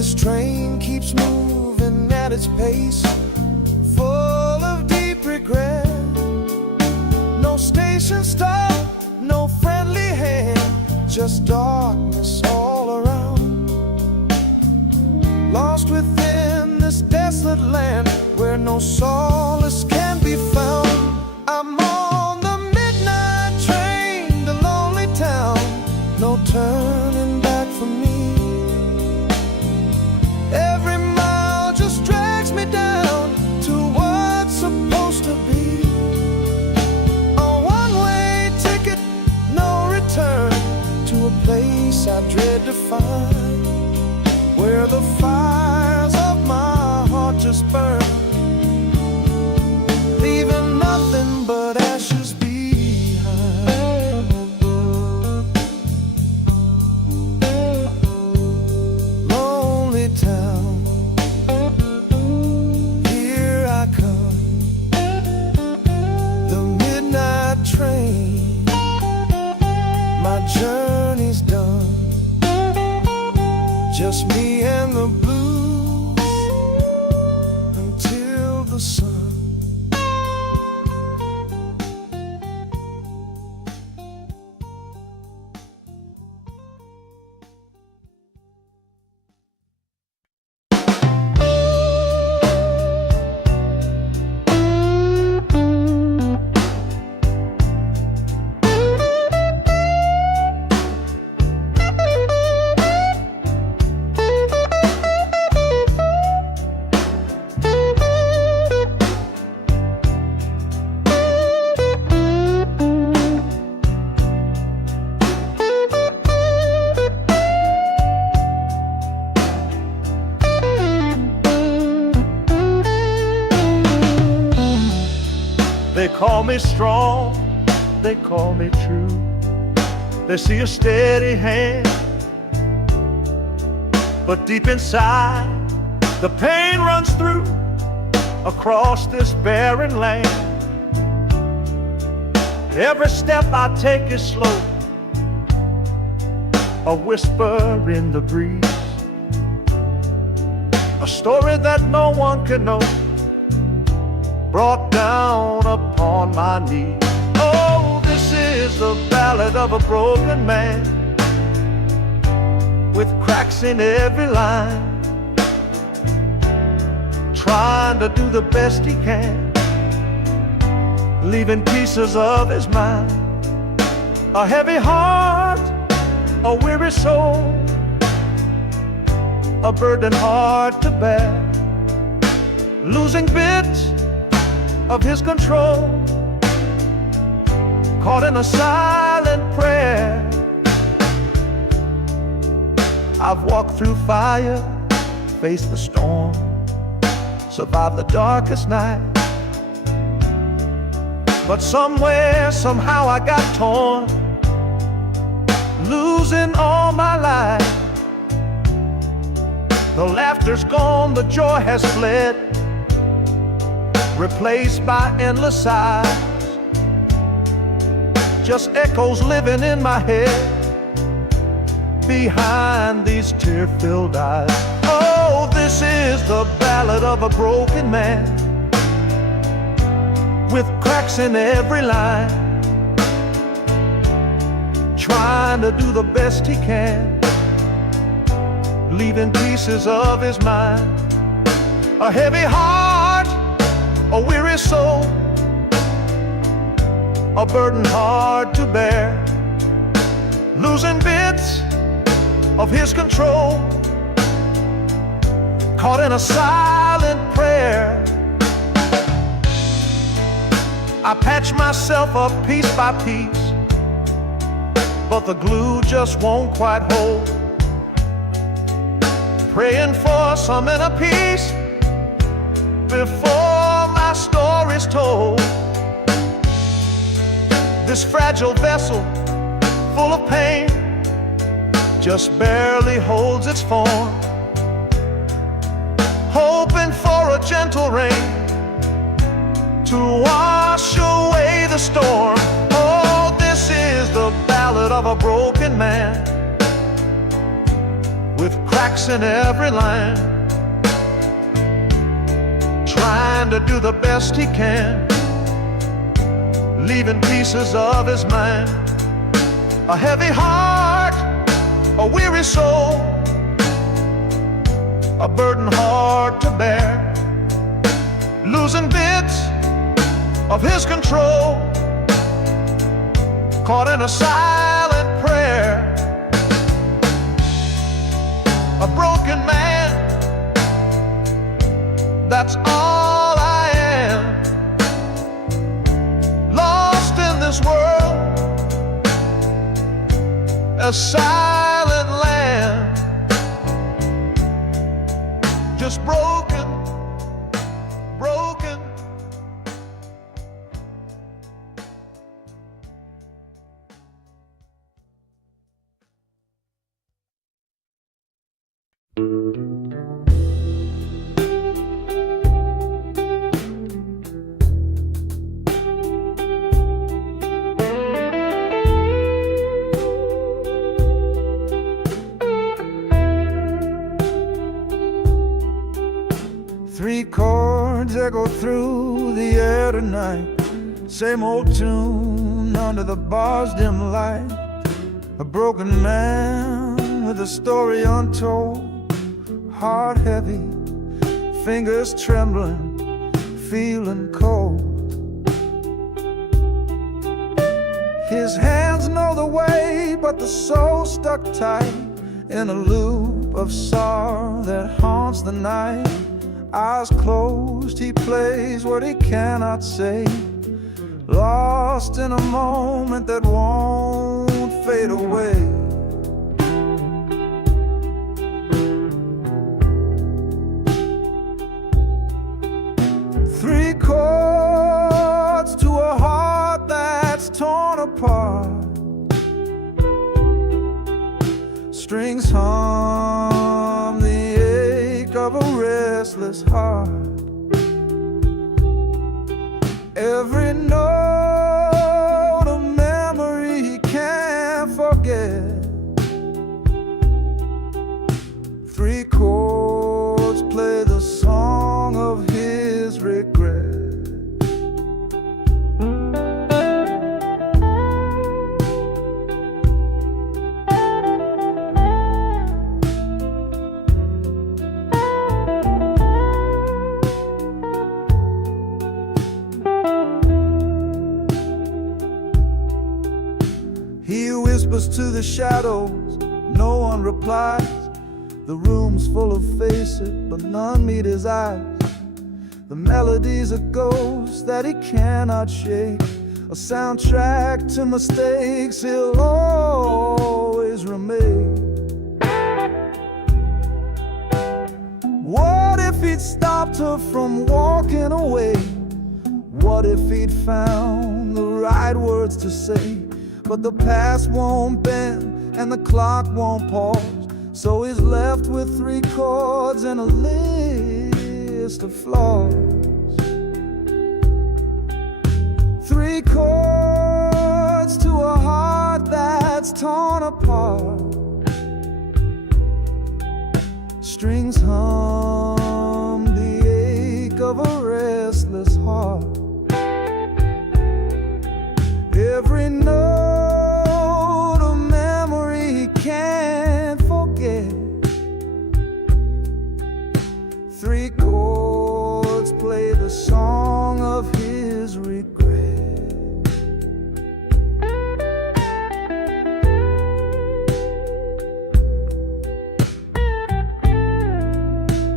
this train keeps moving at its pace, full of deep regret. No station stop, no friendly hand, just darkness all around. Lost within this desolate land where no solace can be found. I'm on the midnight train to lonely town, no turning back for me. Every mile just drags me down to what's supposed to be. A one-way ticket, no return, to a place I dread to find, where the fires of my heart just burn, leaving nothing but ashes behind. Lonely town, here I come, the midnight train, my journey's done. Just me and the blues until the sun. They call me strong, they call me true. They see a steady hand, but deep inside the pain runs through across this barren land. Every step I take is slow, a whisper in the breeze, a story that no one can know, brought down upon my knees. Oh, this is the ballad of a broken man, with cracks in every line, trying to do the best he can, leaving pieces of his mind. A heavy heart, a weary soul, a burden hard to bear, losing bits of his control, caught in a silent prayer. I've walked through fire, faced the storm, survived the darkest night, but somewhere, somehow I got torn, losing all my life. The laughter's gone, the joy has fled, replaced by endless sighs, just echoes living in my head behind these tear-filled eyes. Oh, this is the ballad of a broken man, with cracks in every line, trying to do the best he can, leaving pieces of his mind. A heavy heart, a weary soul, a burden hard to bear, losing bits of his control, caught in a silent prayer. I patch myself up piece by piece, but the glue just won't quite hold, praying for some inner peace before my story's told. This fragile vessel, full of pain, just barely holds its form, hoping for a gentle rain to wash away the storm. Oh, this is the ballad of a broken man, with with cracks in every line, trying to do the best he can, leaving pieces of his mind. A heavy heart, a weary soul, a burden hard to bear, losing bits of his control, caught in a silent prayer. A broken man, that's all I am, lost in this world, a silent land, just broken, broken. Three chords echo through the air tonight, same old tune under the bar's dim light. A broken man with a story untold, heart heavy, fingers trembling, feeling cold. His hands know the way, but the soul stuck tight in a loop of sorrow that haunts the night. Eyes closed, he plays what he cannot say, lost in a moment that won't fade away. Three chords to a heart that's torn apart, strings hum the ache of a restless heart. Every note a memory he can't forget. Three chords play the song of his regret. He whispers to the shadows, no one replies. The room's full of faces, but none meet his eyes. The melody's a ghost that he cannot shake, a soundtrack to mistakes he'll always remake. What if he'd stopped her from walking away? What if he'd found the right words to say? But the past won't bend and the clock won't pause, so he's left with three chords and a list of flaws. Three chords to a heart that's torn apart, strings hum the ache of a restless heart. Every note a memory he can't forget. Three chords play the song of his regret.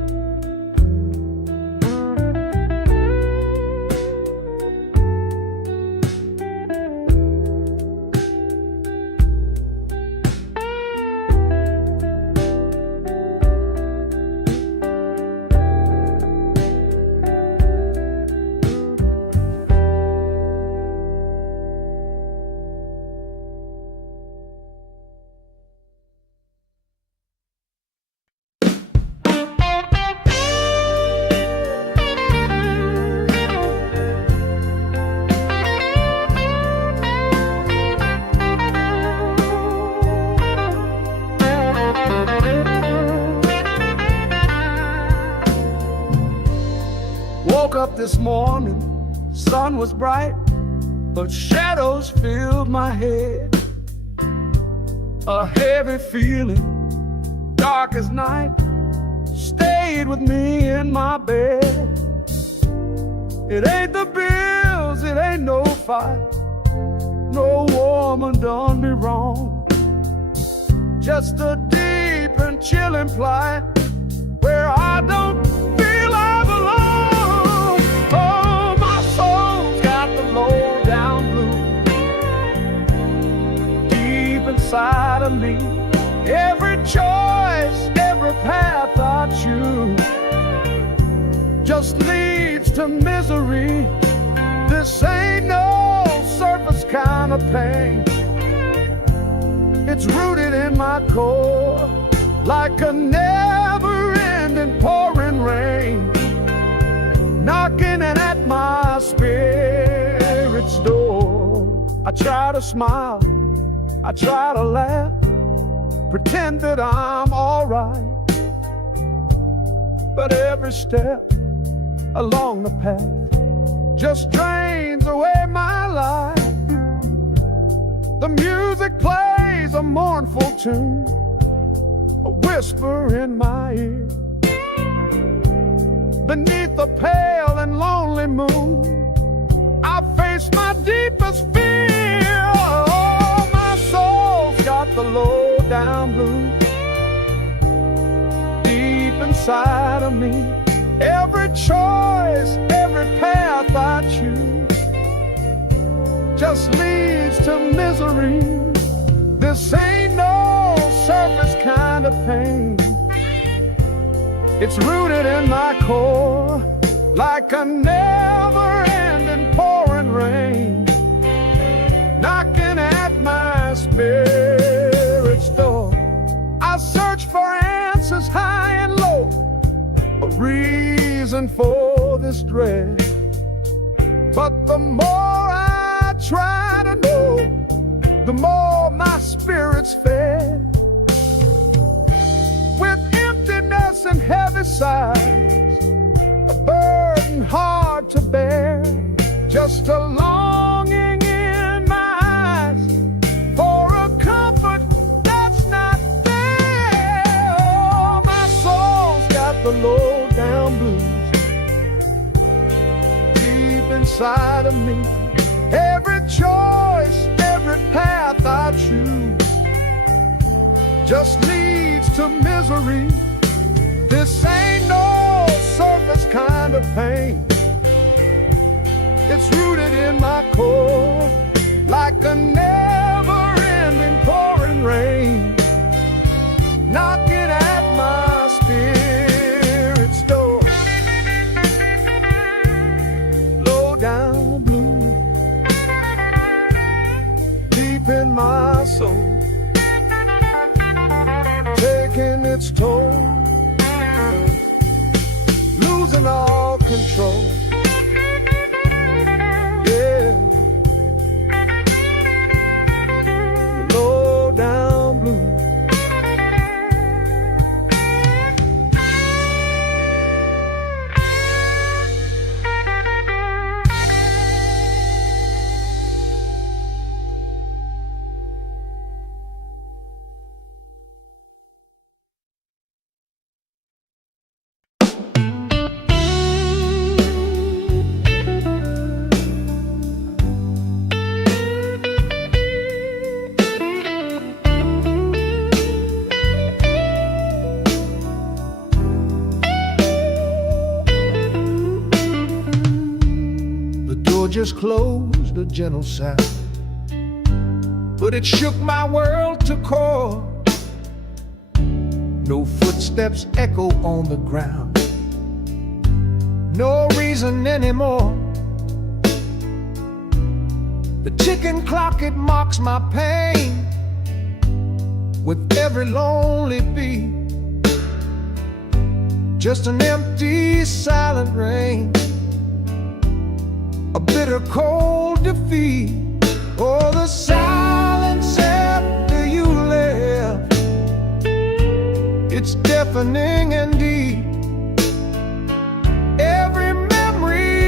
woke up this morning, sun was bright, but shadows filled my head. A heavy feeling, dark as night, stayed with me in my bed. It ain't the bills, it ain't no fight, no woman done me wrong. Just a deep and chilling plight where I don't feel I belong. Oh, my soul's got the low down blues deep inside of me. Every choice, every path I choose just leads to misery. This ain't no surface kind of pain. It's rooted in my core like a never-ending pouring rain, knocking at my spirit's door. I try to smile, I try to laugh, pretend that I'm alright, but every step along the path just drains away my life. The music plays a mournful tune, a whisper in my ear. Beneath the pale and lonely moon, I face my deepest fear. Oh, my soul's got the low down blues deep inside of me. Every choice, every path I choose just leads to misery. This ain't no surface kind of pain. It's rooted in my core like a never-ending pouring rain, knocking at my spirit's door. I search for answers high and low, a reason for this dread, but the more I try to know, the more my spirit's fed. With emptiness and heavy sighs, a burden hard to bear, just a longing in my eyes for a comfort that's not there. Oh, my soul's got the low down blues deep inside of me. Every choice, every path I choose just leads to misery. This ain't no surface kind of pain. It's rooted in my core like a never-ending pouring rain, knocking at my spirit's door. Low down blue deep in my soul, taking its toll, losing all control. Yeah, low down blue. Just closed, a gentle sound, but it shook my world to core. No footsteps echo on the ground, no reason anymore. The ticking clock, it mocks my pain with every lonely beat. Just an empty, silent rain, a bitter cold defeat. Oh, the silence after you left, it's deafening and deep. Every memory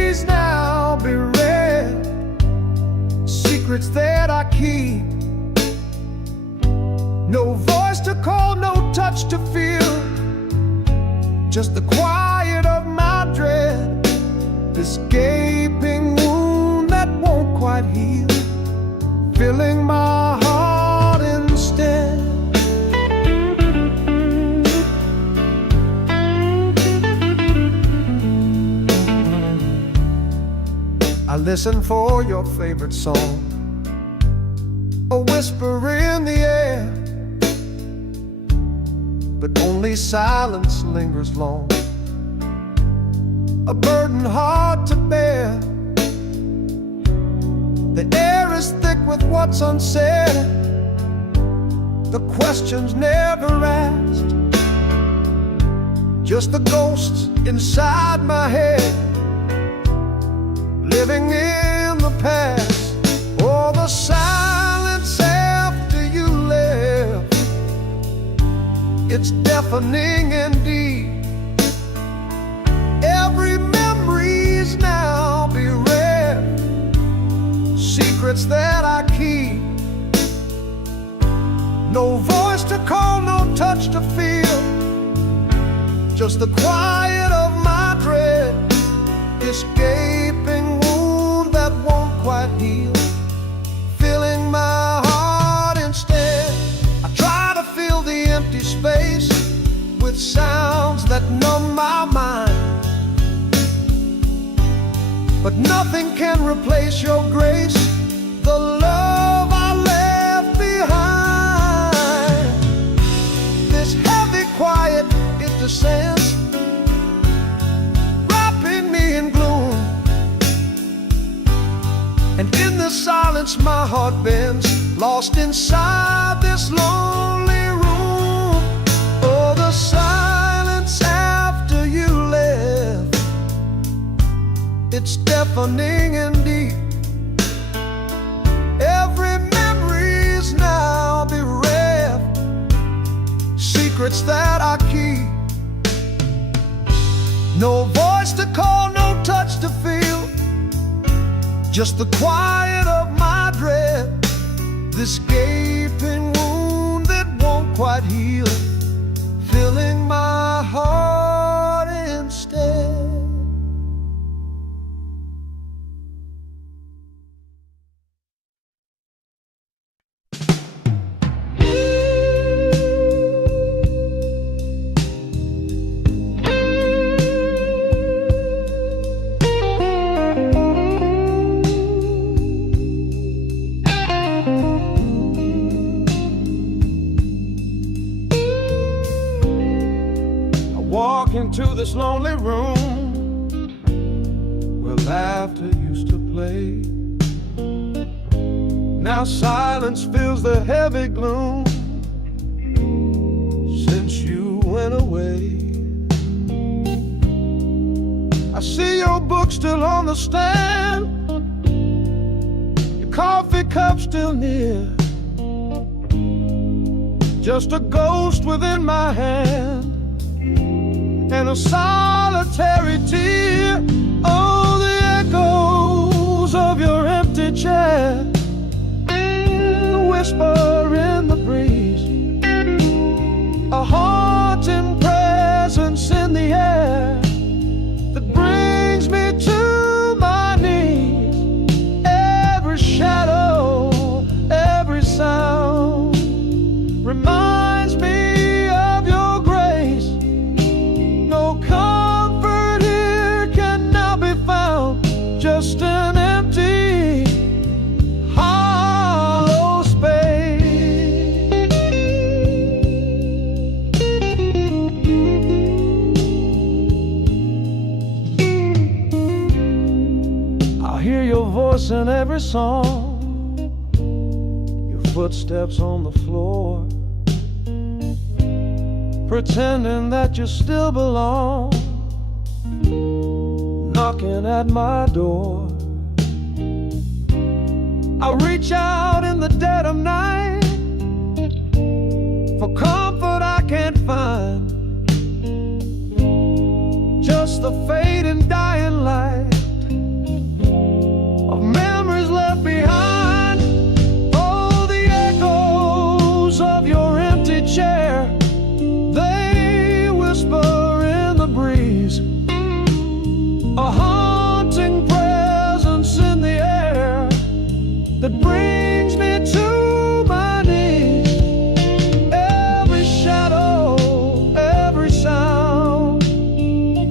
secrets that I keep. No voice to call, no touch to feel, just the quiet of my dread, this gaping wound that won't quite heal, filling my heart instead. I listen for your favorite song, a whisper in the air, but only silence lingers long, a burden hard to bear. The air is thick with what's unsaid, the questions never asked, just the ghosts inside my head, living in the past. Oh, the silence after you left, it's deafening indeed. Every memory's now bereft, secrets that I keep. No voice to call, no touch to feel, just the quiet of my dread, this gaping wound that won't quite heal, filling my heart instead. I try to fill the empty space with sounds that numb my mind, but nothing can replace your grace, the love I left behind. This heavy quiet, it descends, wrapping me in gloom, and in the silence my heart bends, lost inside this lonely room. Oh, the silence after you left, it's deafening indeed. Every memory's now bereft, secrets that I keep. No voice to call, no touch to feel, just the quiet of my dread, this gaping wound that won't quite heal, filling my heart instead. Walk into this lonely room where laughter used to play. Now silence fills the heavy gloom since you went away. I see your book still on the stand, your coffee cup still near, just a ghost within my hand, and a solitary tear. Oh, the echoes of your empty chair, the whisper in the breeze, a haunting presence in the air that brings me to my knees. Every shadow, every sound reminds me of your grace. No comfort here can now be found, just an empty, hollow space. I hear your voice in every song, your footsteps on the floor, pretending that you still belong, knocking at my door. I reach out in the dead of night for comfort I can't find, just the fading dying light of memories left behind.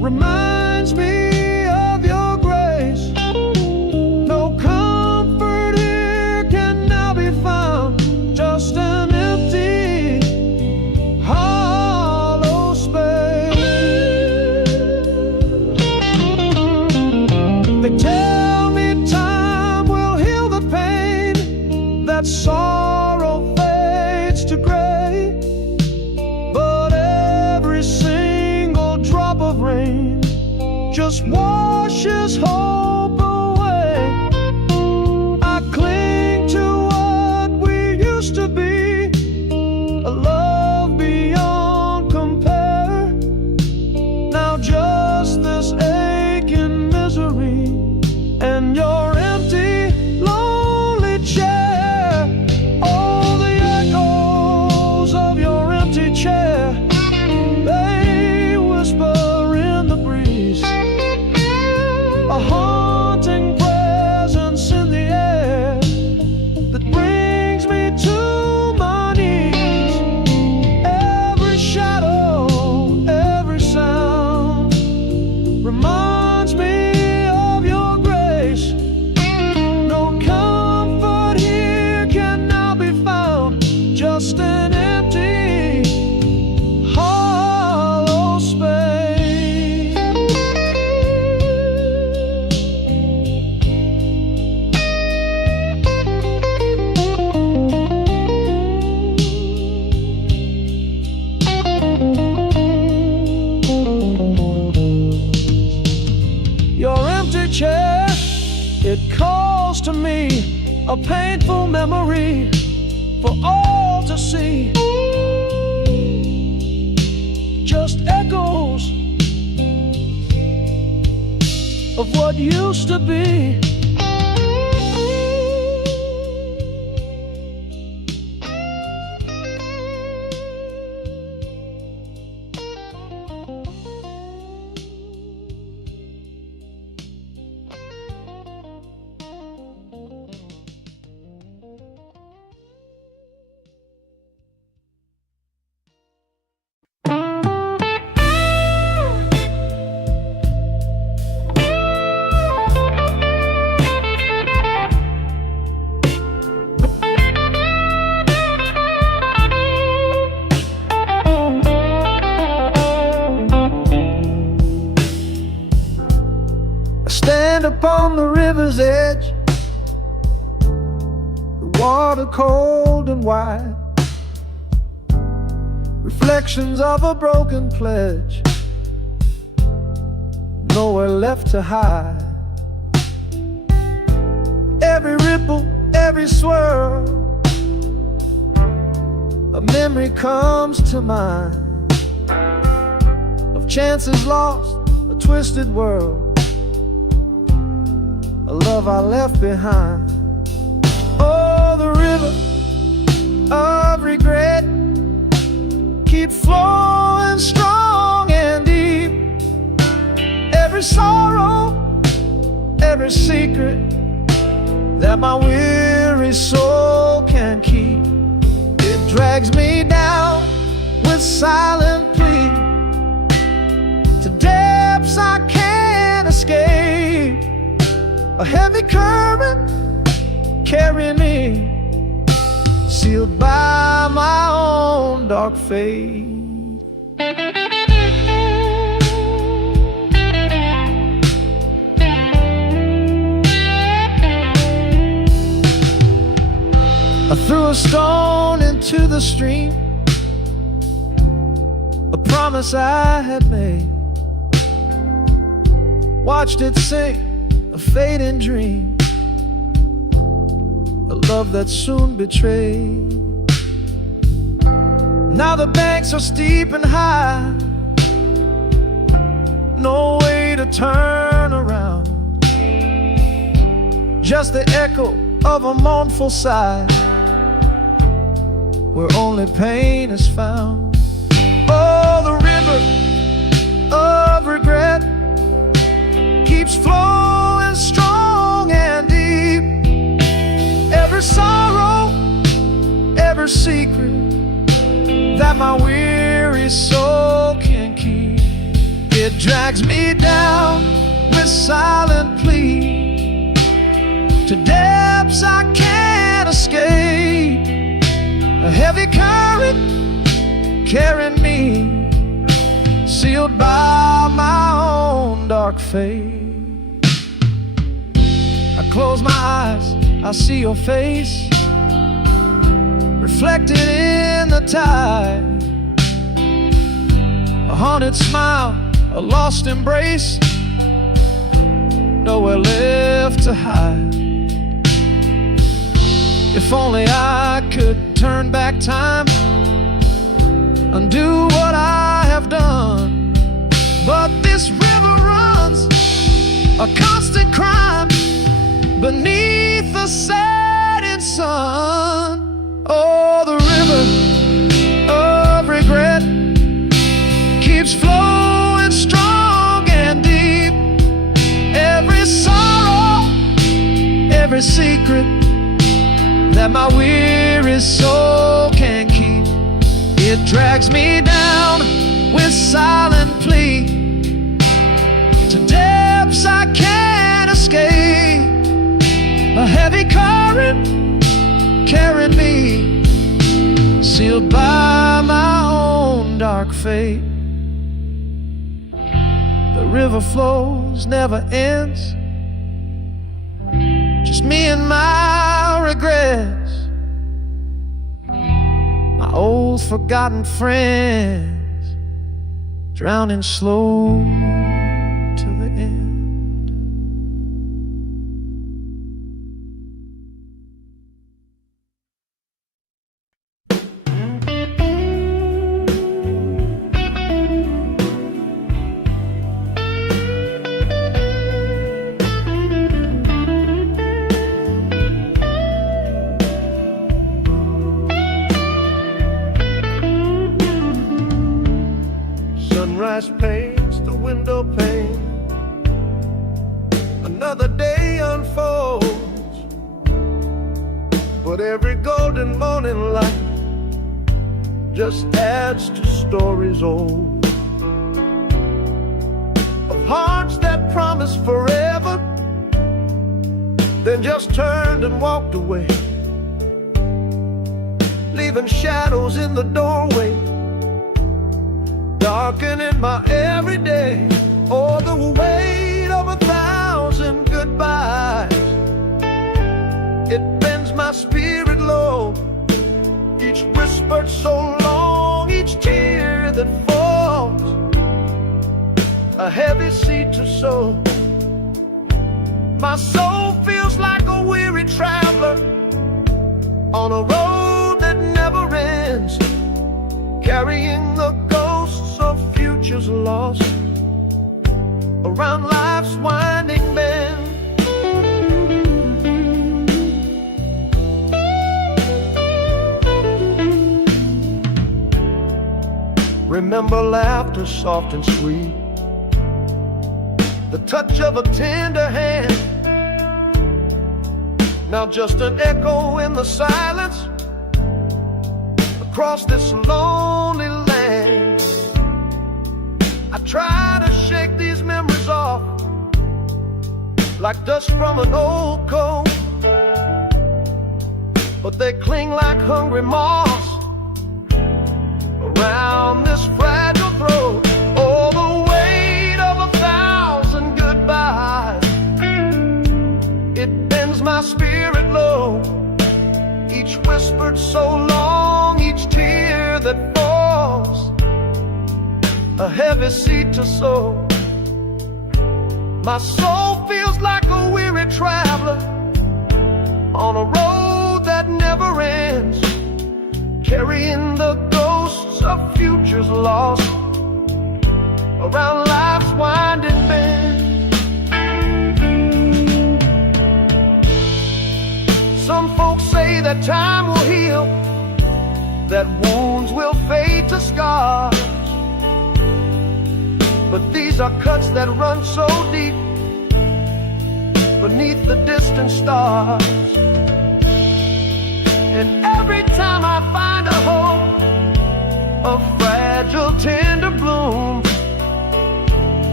reminds me of your grace. No comfort here can now be found, just an empty, hollow space. They tell me time will heal the pain, that sorrow fades to gray, but every single drop of rain just washes hope away. I cling to what we used to be, a love beyond compare. Now just this aching misery and your empty, lonely chair. Oh, the echoes of your empty chair, they whisper in the breeze, a haunting presence in the air that brings me to my knees. Every shadow, every sound reminds me of your grace. No comfort here can now be found, just an empty, hollow space. Your empty chair, it calls to me, a painful memory for all to see. Just echoes of what used to be. I stand upon the river's edge, the water cold and wide, reflections of a broken pledge, nowhere left to hide. Every ripple, every swirl, a memory comes to mind of chances lost, a twisted world, a love I left behind. Oh, the river of regret keeps flowing strong and deep. Every sorrow, every secret that my weary soul can keep, it drags me down with silent plea to depths I can't escape. A heavy current carrying me, sealed by my own dark fate. I threw a stone into the stream, a promise I had made, watched it sink, a fading dream, a love that soon betrayed. Now the banks are steep and high, no way to turn around, just the echo of a mournful sigh, where only pain is found. Oh, the river of regret keeps flowing strong and deep. Every sorrow, every secret that my weary soul can keep, It drags me down with silent plea to depths I can't escape. A heavy current carrying me, sealed by my own dark fate. I close my eyes, I see your face reflected in the tide. A haunted smile, a lost embrace, nowhere left to hide. If only I could turn back time, undo what I have done. But this river runs a constant crime beneath the setting sun. Oh, the river of regret keeps flowing strong and deep. Every sorrow, every secret that my weary soul can keep, it drags me down with silent plea to depths I can't escape. A heavy current carrying me, sealed by my own dark fate. The river flows, never ends, just me and my regrets, my old forgotten friends, drowning slow till the end. Sunrise paints the window pane, another day unfolds, but every golden morning light just adds to stories old, of hearts that promised forever, then just turned and walked away, leaving shadows in the doorway, darkening my everyday. Oh, the weight of 1,000 goodbyes, it bends my spirit low. Each whispered so long, each tear that falls, a heavy seed to sow. My soul feels like a weary traveler on a road that never ends, carrying the ghosts of futures lost around life's winding bend. Remember laughter soft and sweet, the touch of a tender hand, now just an echo in the silence across this lonely land. I try to shake these memories off like dust from an old coat, but they cling like hungry moths around this fragile throat. Oh, the weight of 1,000 goodbyes, it bends my spirit low. Each whispered so long, each tear that falls, a heavy seed to sow. My soul feels like a weary traveler on a road that never ends, carrying the ghosts of futures lost around life's winding bend. Some folks say that time will heal, that wounds will fade to scars, but these are cuts that run so deep beneath the distant stars. And every time I find a hope, a fragile tender bloom,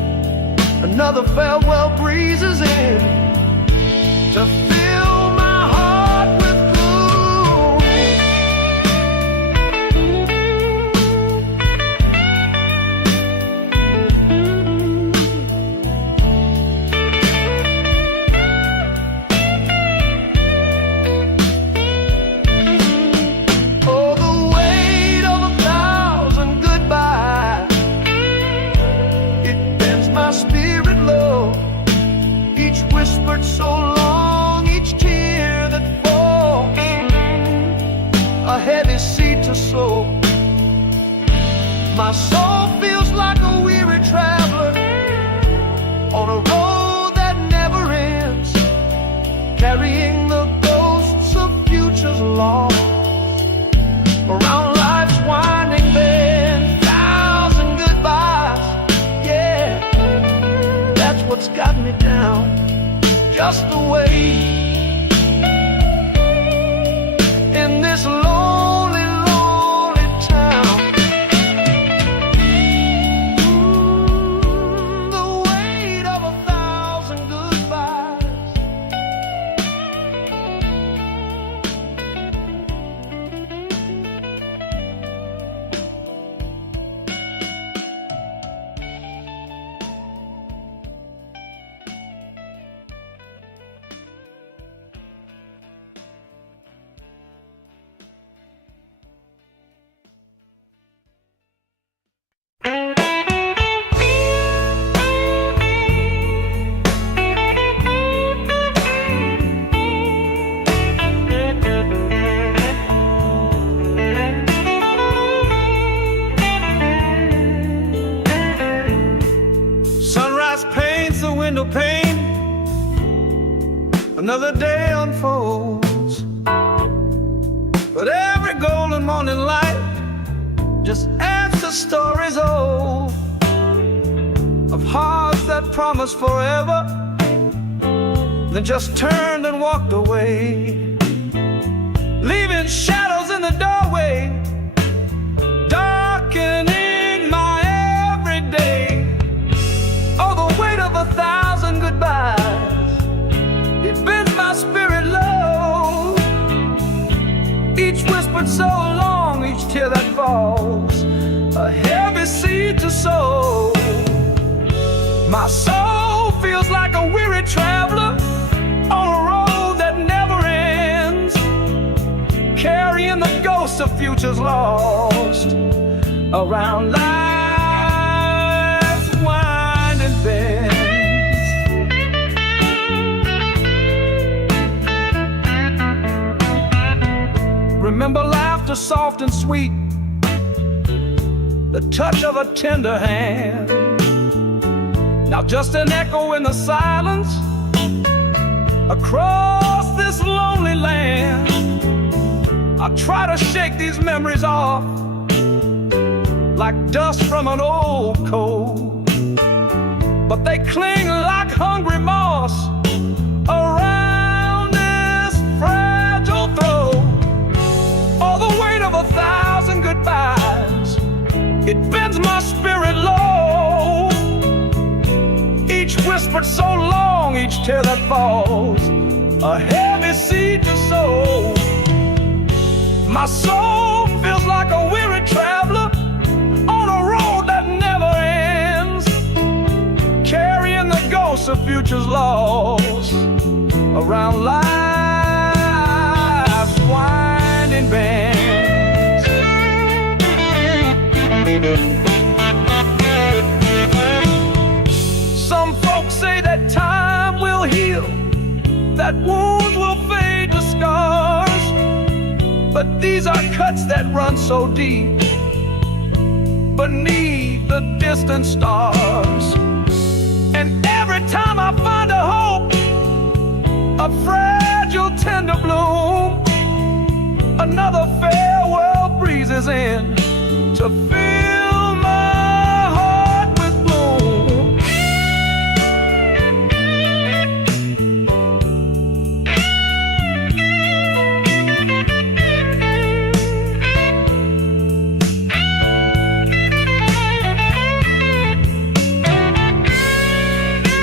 Another farewell breezes in to fill my heart with gloom. Oh, the weight of 1,000 goodbyes, it bends my spirit low. Each whispered so long, each tear that falls, a heavy seed to sow. My soul feels like a weary traveler on a road that never ends, carrying the ghosts of futures lost around life's winding bend. 1,000 goodbyes, yeah, that's what's got me down. Just the way in this lonely, lonely town. The weight of 1,000 goodbyes. Sunrise paints the window pane, another day unfolds, but every golden morning light just adds to stories old of hearts that promised forever, then just turned and walked away, leaving shadows in the doorway, darkening my everyday. Oh, the weight of 1,000 goodbyes, it bends my spirit low. Each whispered so long, each tear that falls, a heavy seed to sow. My soul feels like a weary traveler on a road that never ends, carrying the ghosts of futures lost around life's winding bends. Remember laughter soft and sweet, the touch of a tender hand. Now just an echo in the silence across this lonely land. I try to shake these memories off like dust from an old coat, but they cling like hungry moss around this fragile throat. Oh, the weight of 1,000 goodbyes, it bends my spirit low. Each whispered so long, each tear that falls, a heavy seed to sow. My soul feels like a weary traveler on a road that never ends, carrying the ghosts of futures lost around life's winding bends. Some folks say that time will heal, that wounds will fade to scars, but these are cuts that run so deep beneath the distant stars. And every time I find a hope, a fragile tender bloom, another farewell breezes in to fill my heart with gloom.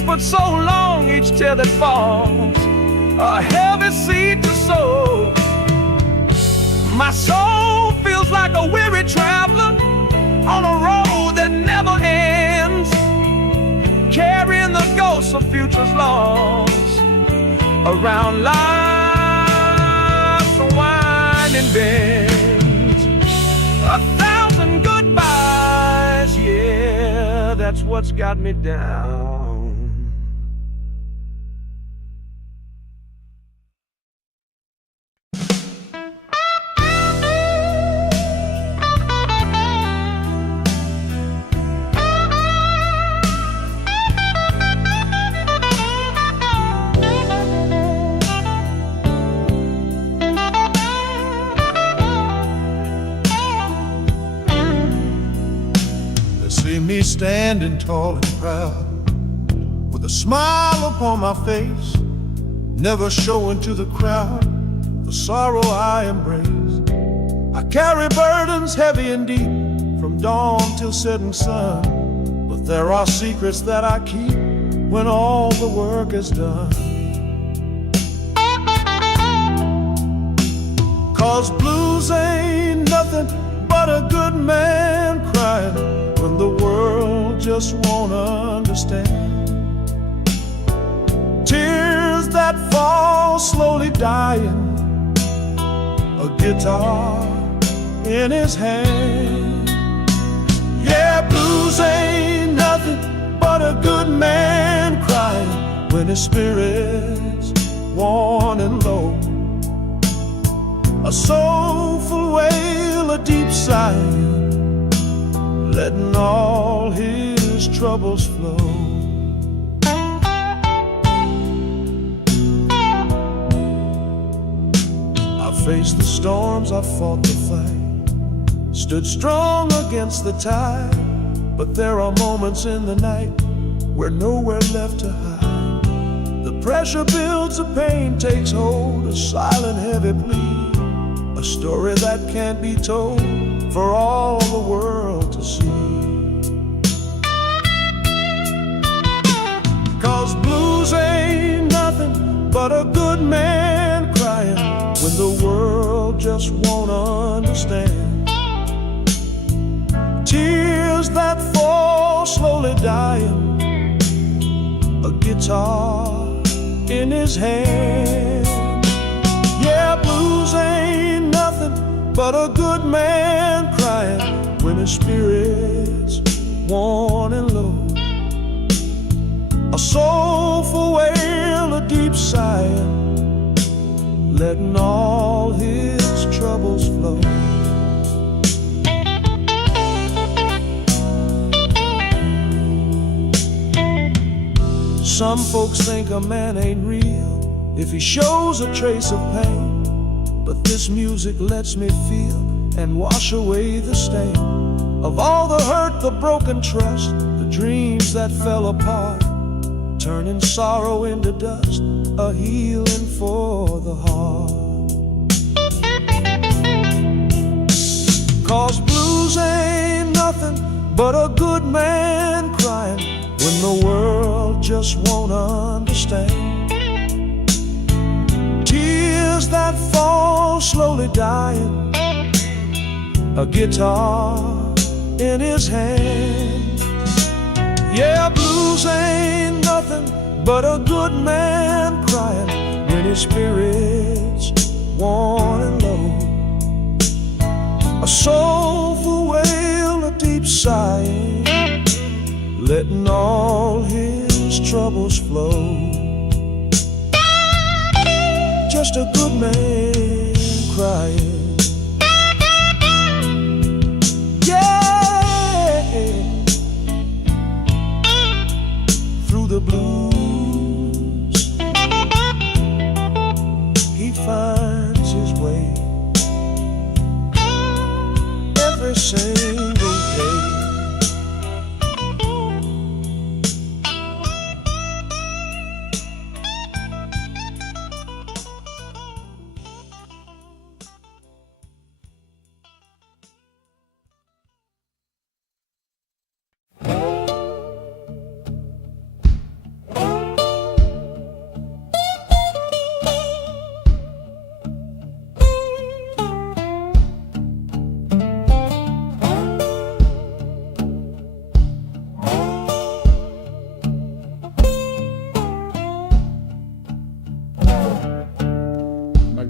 whispered so long, each tear that falls, a heavy seed to sow. My soul feels like a weary traveler on a road that never ends, carrying the ghosts of futures lost around life's winding bends. 1,000 goodbyes, yeah, that's what's got me down. See me standing tall and proud, with a smile upon my face, never showing to the crowd the sorrow I embrace. I carry burdens heavy and deep, from dawn till setting sun, but there are secrets that I keep when all the work is done. 'Cause blues ain't nothing but a good man crying when the world just won't understand. Tears that fall slowly dying, a guitar in his hand. Yeah, blues ain't nothing but a good man crying when his spirit's worn and low. A soulful wail, a deep sigh, letting all his troubles flow. I faced the storms, I fought the fight, stood strong against the tide, but there are moments in the night where nowhere left to hide. The pressure builds, the pain takes hold, a silent heavy plea, a story that can't be told for all the world to see. 'Cause blues ain't nothing but a good man crying when the world just won't understand. Tears that fall slowly dying, a guitar in his hand. Yeah, blues ain't nothing but a good man crying when his spirit's worn and low. A soulful wail, a deep sigh, letting all his troubles flow. Some folks think a man ain't real if he shows a trace of pain, but this music lets me feel and wash away the stain of all the hurt, the broken trust, the dreams that fell apart, turning sorrow into dust, a healing for the heart. 'Cause blues ain't nothing but a good man crying when the world just won't understand. Tears that fall slowly dying, a guitar in his hand. Yeah, blues ain't nothing but a good man crying when his spirit's worn and low. A soulful wail, a deep sigh, letting all his troubles flow. Just a good man crying, yeah, through the blues he finds his way every single day.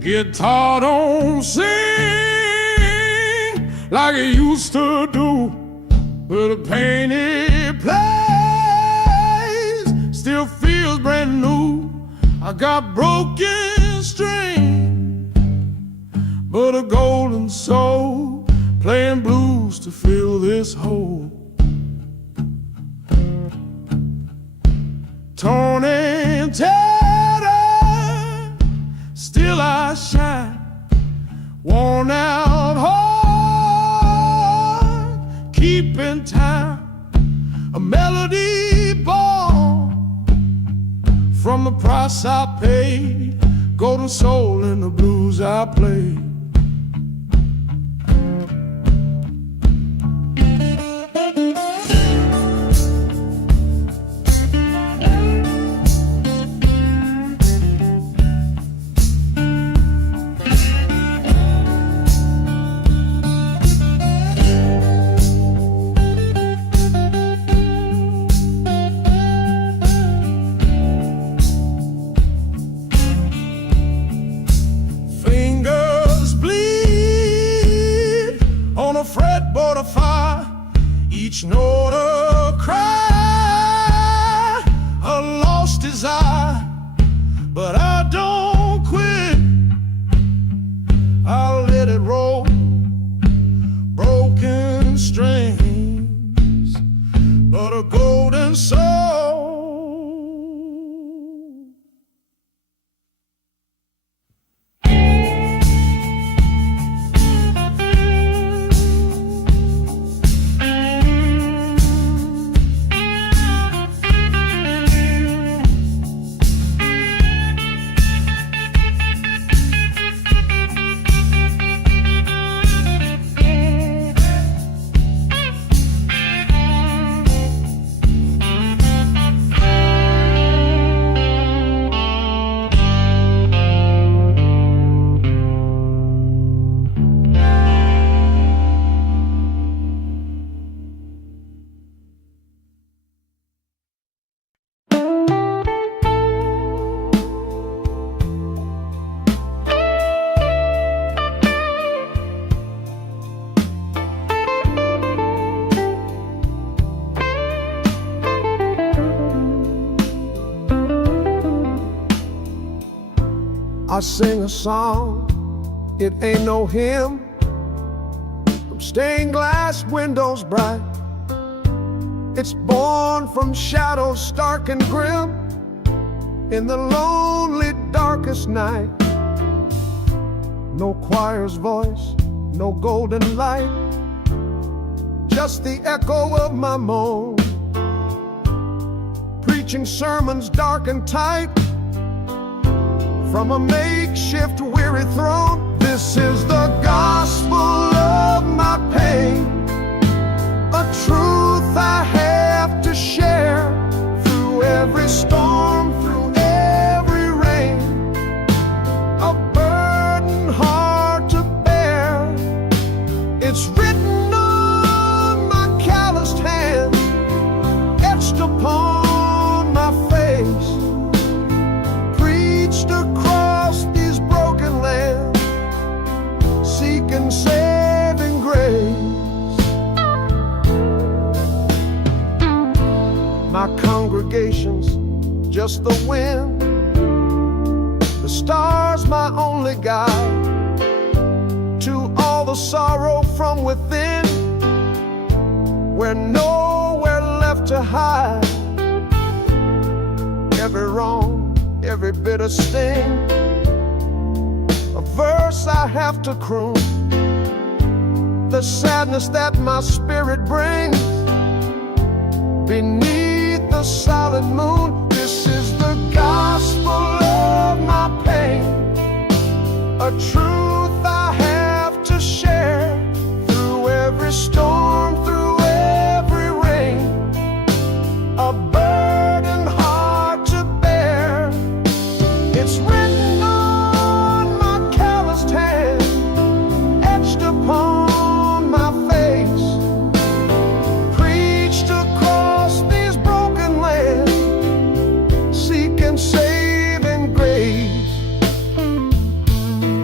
guitar don't sing like it used to do, but the pain it plays still feels brand new. I got broken strings, but a golden soul playing blues to fill this hole. Torn and tattered, still I shine. Worn out heart, keeping time. A melody born from the price I paid. Golden soul in the blues I play. Fretboard of fire, each note a cry, a lost desire. But I don't quit, I'll let it roll. Broken strings, but a golden soul. I sing a song, it ain't no hymn, from stained glass windows bright. It's born from shadows stark and grim, in the lonely darkest night. No choir's voice, no golden light, just the echo of my moan, preaching sermons dark and tight from a makeshift weary throne. This is the gospel of my pain, a truth I have to share through every storm, through every rain, a burden hard to bear. It's written on my calloused hand, etched upon my face, across these broken lands, seeking saving grace. My congregation's just the wind, the stars my only guide to all the sorrow from within, where nowhere left to hide. Every wrong, every bitter sting, a verse I have to croon, the sadness that my spirit brings beneath the solid moon. This is the gospel of my pain, a truth I have to share through every storm, through every rain, a burden hard to bear. It's written on my calloused hand, etched upon my face, preached across these broken lands, seeking saving grace.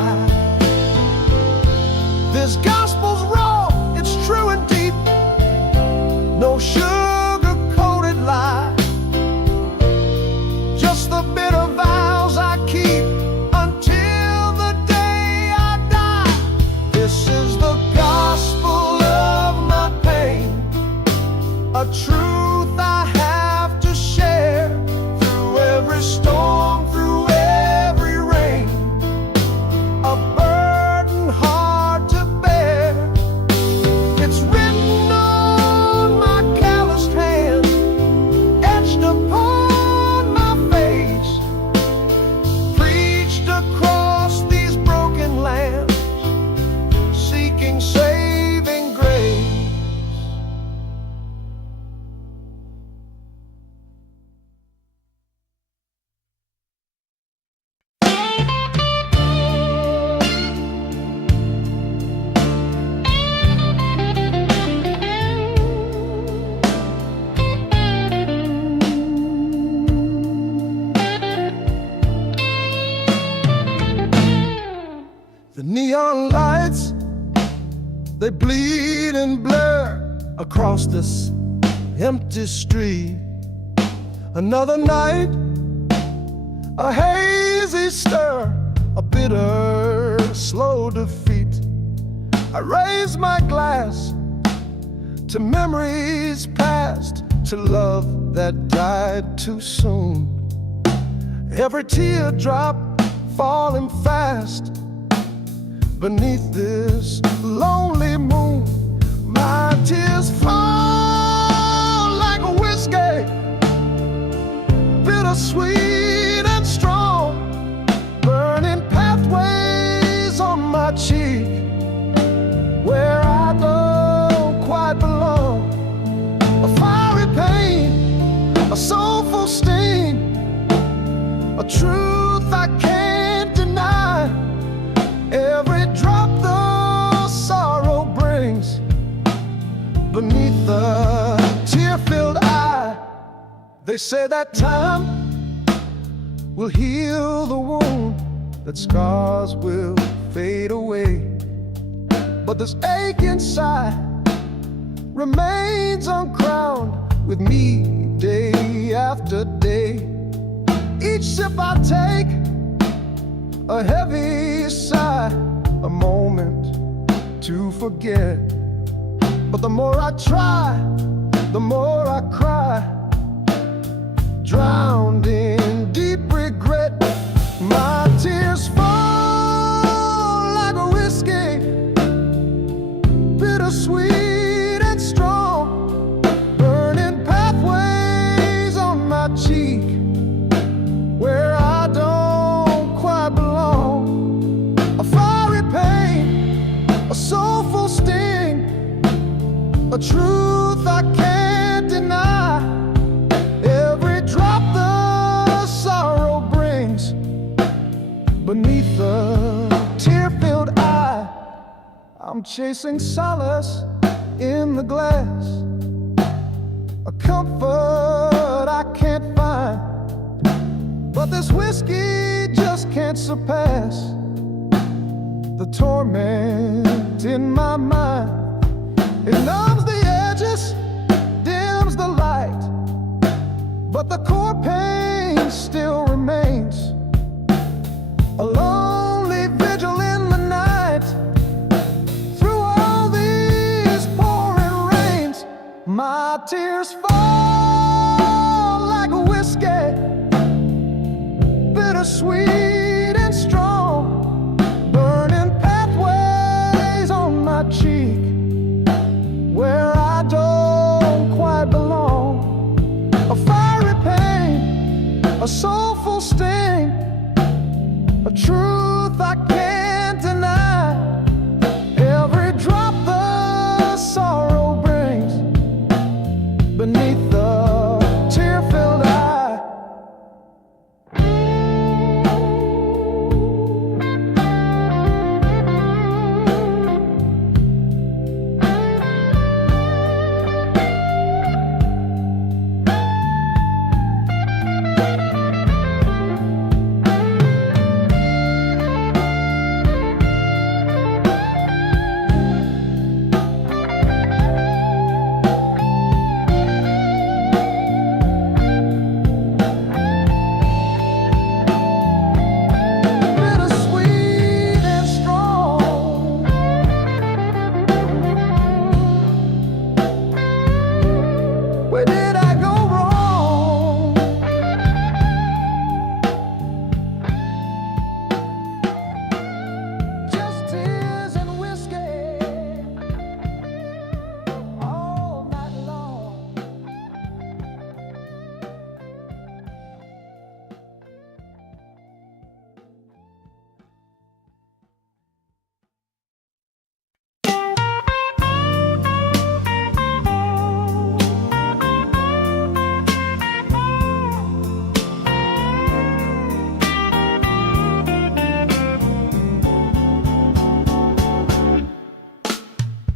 high. This gospel's raw, it's true and deep, no sugar-coated lie, just the bitter vows I keep until the day I die. This is the gospel of my pain, a truth I have to share through every storm, through every rain, a burden hard to bear. It's written on my calloused hand, etched upon my face, preached across these broken lands, seeking saving grace. The neon lights, they bleed and blur across this empty street. Another night, a hazy stir, a bitter, slow defeat. I raise my glass to memories past, to love that died too soon. Every teardrop falling fast beneath this lonely moon. My tears fall like a whiskey, bittersweet and strong, burning pathways on my cheek where I don't quite belong. A fiery pain, a soulful sting, a truth I can't deny. Every drop the sorrow brings beneath the tear-filled eye. They say that time will heal the wound, that scars will fade away, but this ache inside remains uncrowned with me day after day. Each sip I take, a heavy sigh, a moment to forget. But the more I try, the more I cry, drowned in deep regret. My tears fall like a whiskey, bittersweet and strong, burning pathways on my cheek where I don't quite belong. A fiery pain, a soulful sting, a truth I can't deny. Every drop the sorrow brings beneath the tear-filled eye. I'm chasing solace in the glass, a comfort I can't find, but this whiskey just can't surpass the torment in my mind. It numbs the edges, dims the light, but the core pain still remains. A lonely vigil in the night, through all these pouring rains. My tears fall like a whiskey, bittersweet and strong, burning pathways on my cheek where I don't quite belong. A fiery pain, a soulful sting,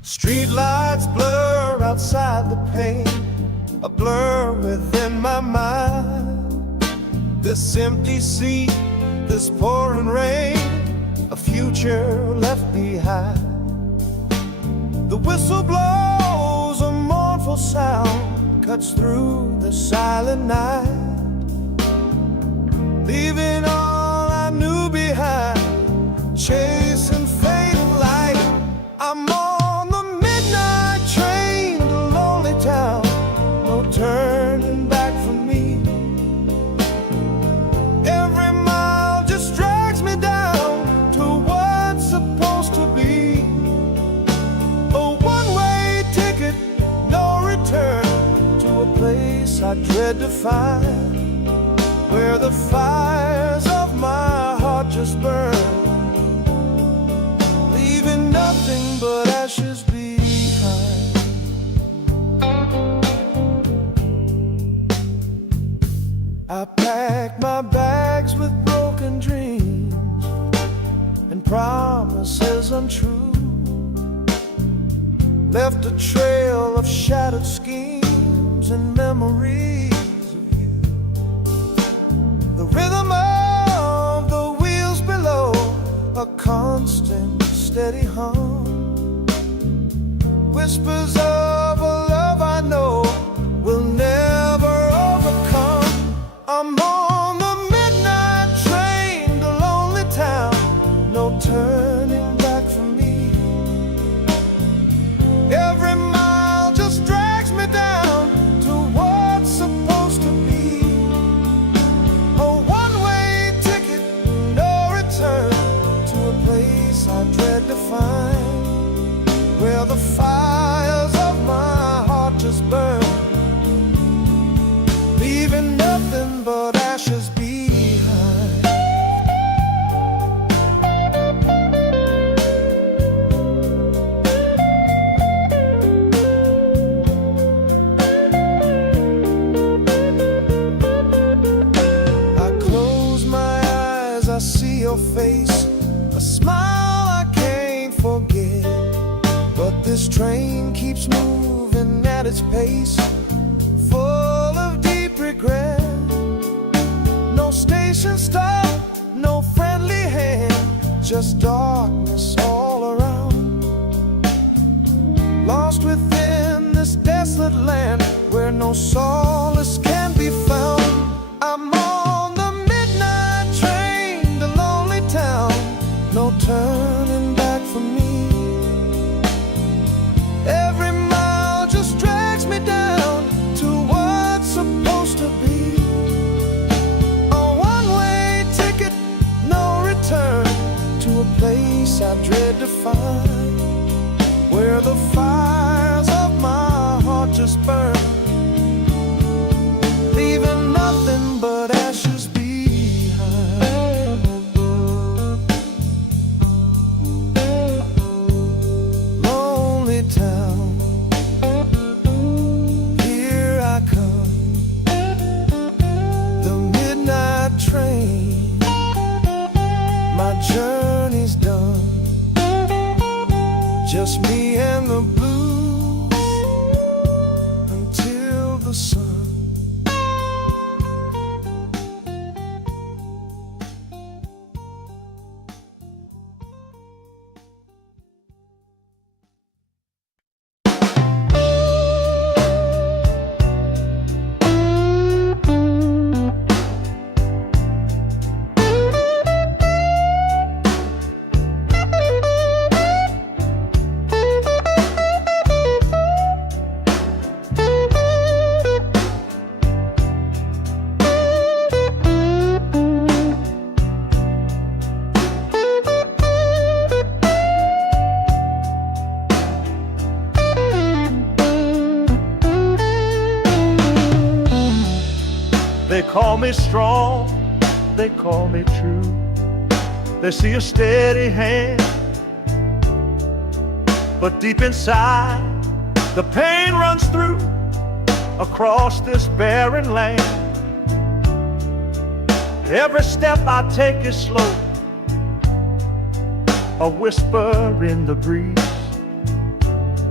Streetlights blur outside the pane, a blur within my mind. This empty sea, this pouring rain, a future left behind. The whistle blows, a mournful sound cuts through the silent night, leaving all I knew behind, chasing fading light. I'm on the midnight train to lonely town, no turning back for me. Every mile just drags me down to what's supposed to be. A one-way ticket, no return, to a place I dread to find, where the fires of my heart just burn, leaving nothing but ashes behind. I packed my bags with broken dreams and promises untrue, left a trail of shattered schemes and memories of you. The rhythm of the wheels below, a constant steady hum, whispers of a love I know will never overcome. I'm on the midnight train to lonely town, no turning back for me. Every mile just drags me down to what's supposed to be. A one-way ticket, no return, to a place I dread to find, where the fires of my heart just burn, leaving nothing but ashes behind. I close my eyes, I see your face, a smile I can't forget. But this train keeps moving at its pace, full of deep regret. No station stop, no friendly hand, just darkness all around. Lost within this desolate land, where no solace can be found. I'm on the midnight train to lonely town, no turning back for me. Every mile just drags me down to what's supposed to be. A one-way ticket, no return, to a place I dread to find, where the fires of my heart just burn, leaving nothing but ashes behind. Lonely town, here I come, the midnight train, my journey's done, just me and the blues until the sun. They call me strong, they call me true. They see a steady hand, but deep inside the pain runs through across this barren land. Every step I take is slow, a whisper in the breeze,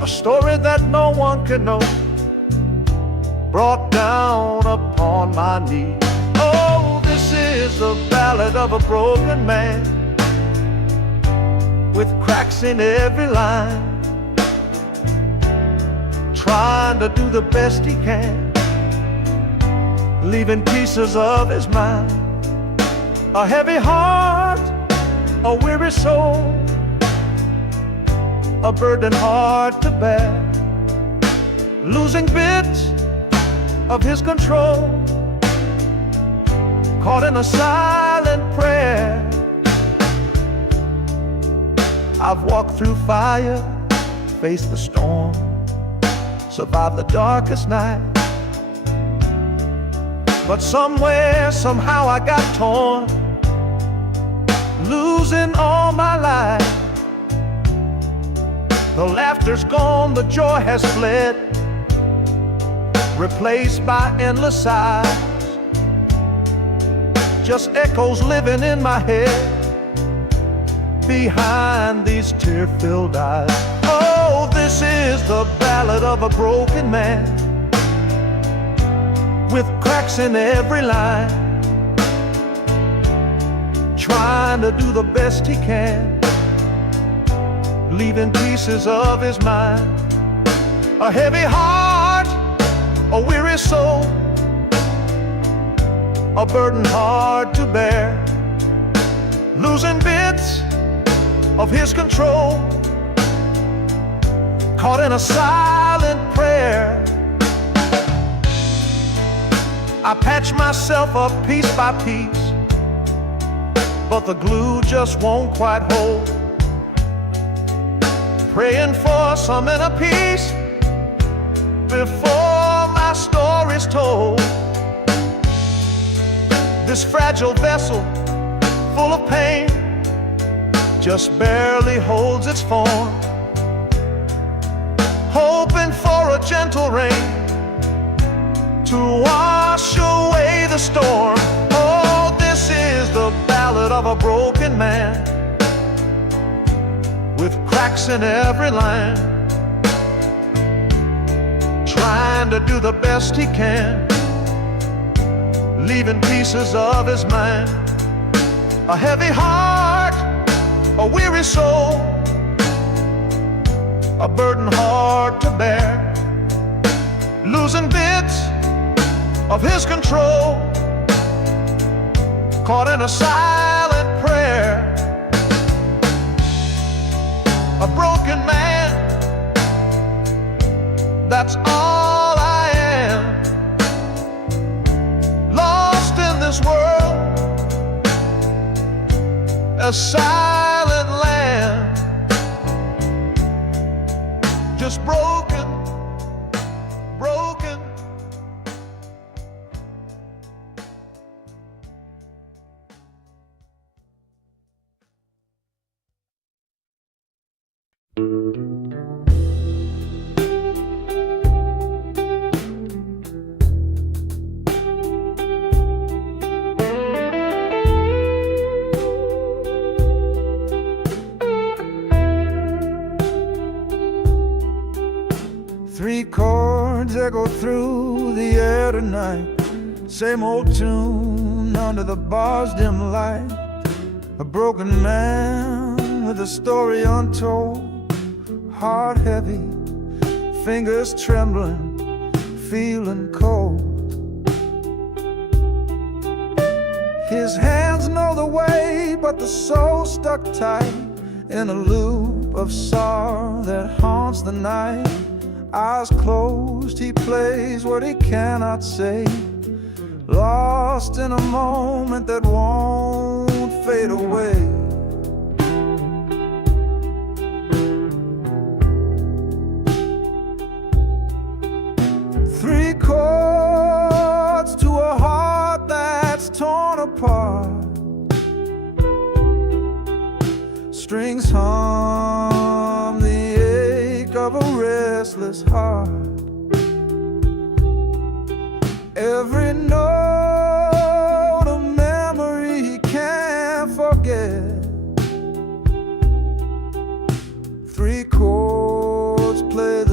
a story that no one can know, brought down upon my knee. Oh, this is the ballad of a broken man, with cracks in every line, trying to do the best he can, leaving pieces of his mind. A heavy heart, a weary soul, a burden hard to bear, losing bits of his control, caught in a silent prayer. I've walked through fire, faced the storm, survived the darkest night, but somewhere, somehow I got torn, losing all my life. The laughter's gone, the joy has fled, replaced by endless sighs, just echoes living in my head behind these tear-filled eyes. Oh, this is the ballad of a broken man, with cracks in every line, trying to do the best he can, leaving pieces of his mind. A heavy heart, a weary soul, a burden hard to bear, losing bits of his control, caught in a silent prayer. I patch myself up piece by piece, but the glue just won't quite hold, praying for some inner peace before my story's told. This fragile vessel, full of pain, just barely holds its form, hoping for a gentle rain to wash away the storm. Oh, this is the ballad of a broken man, with cracks in every line, trying to do the best he can, leaving pieces of his mind. A heavy heart, a weary soul, a burden hard to bear, losing bits of his control, caught in a silent prayer. A broken man, that's all I am, lost in this world, a silent land, just broken, broken. Three chords echo through the air tonight, same old tune under the bar's dim light. A broken man with a story untold, heart heavy, fingers trembling, feeling cold. His hands know the way, but the soul stuck tight in a loop of sorrow that haunts the night. Eyes closed, he plays what he cannot say, lost in a moment that won't fade away. Three chords to a heart that's torn apart, strings hum the ache of a restless heart. Every note a memory he can't forget. Three chords play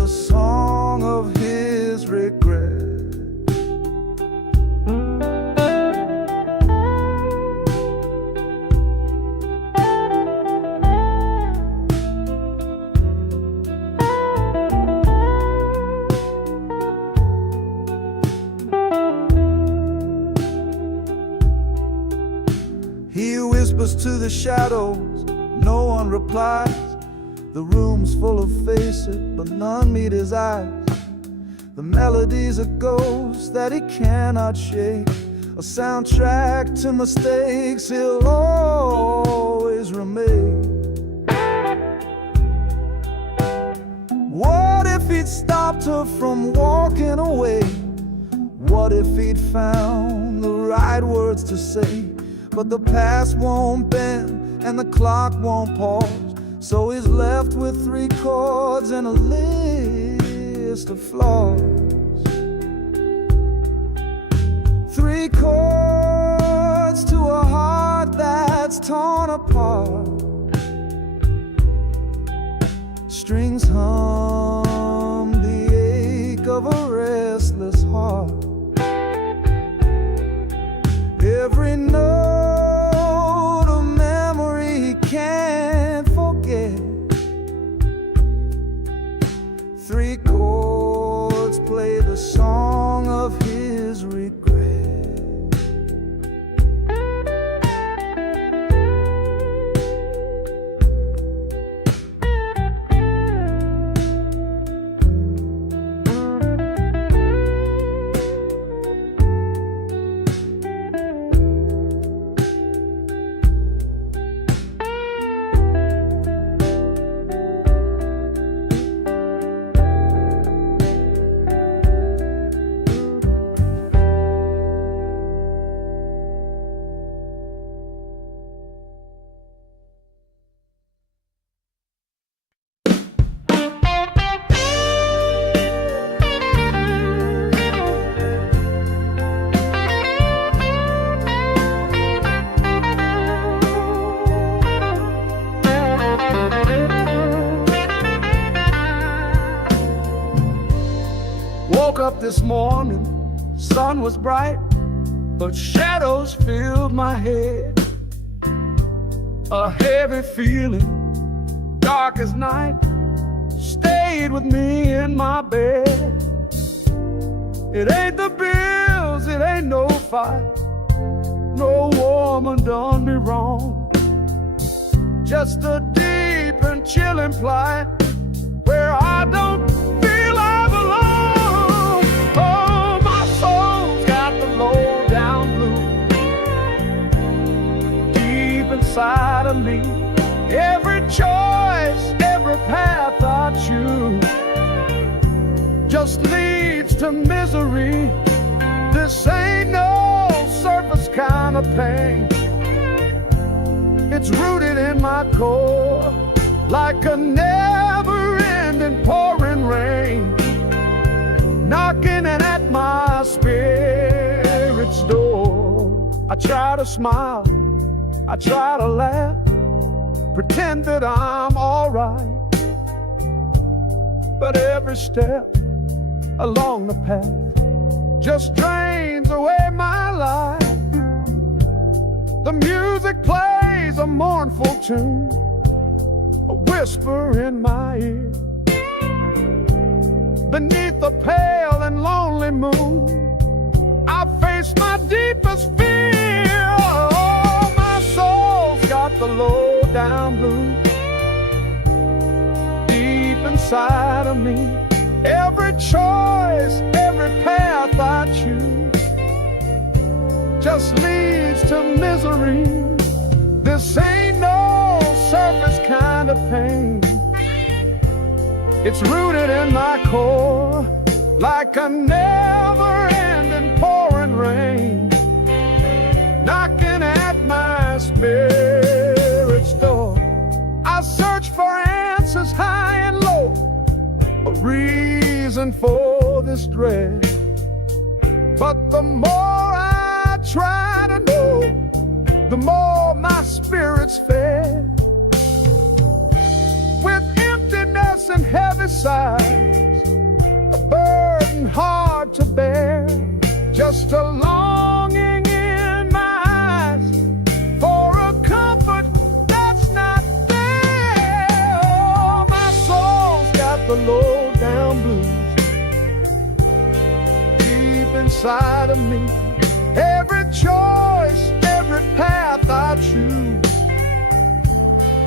the shadows, no one replies. The room's full of faces, but none meet his eyes. The melody's a ghost that he cannot shake, a soundtrack to mistakes he'll always remain. What if he'd stopped her from walking away? What if he'd found the right words to say? But the past won't bend and the clock won't pause, so he's left with 3 chords and a list of flaws. 3 chords to a heart that's torn apart. Strings hum the ache of a restless heart. Every note a memory he can't forget. 3 chords play the song of his regret. Woke up this morning, sun was bright, but shadows filled my head. A heavy feeling, dark as night, stayed with me in my bed. It ain't the bills, it ain't no fight, no woman done me wrong. Just a deep and chilling plight where I don't feel I belong. Oh, my soul's got the low down blues deep inside of me. Every choice, every path I choose just leads to misery. This ain't no surface kind of pain. It's rooted in my core like a never-ending pouring rain, knocking at my spirit's door. I try to smile, I try to laugh, pretend that I'm alright, but every step along the path just drains away my life. The music plays a mournful tune, a whisper in my ear. Beneath the pale and lonely moon, I face my deepest fear. Oh, my soul's got the low down blues deep inside of me. Every choice, every path I choose just leads to misery. This ain't no surface kind of pain. It's rooted in my core like a never-ending pouring rain, knocking at my spirit's door. I search for answers high and low, a reason for this dread, but the more I try to know, the more my spirit's fed. With emptiness and heavy sighs, a burden hard to bear, just a longing in my eyes for a comfort that's not there. Oh, my soul's got the low down blues deep inside of me. Every choice, every path I choose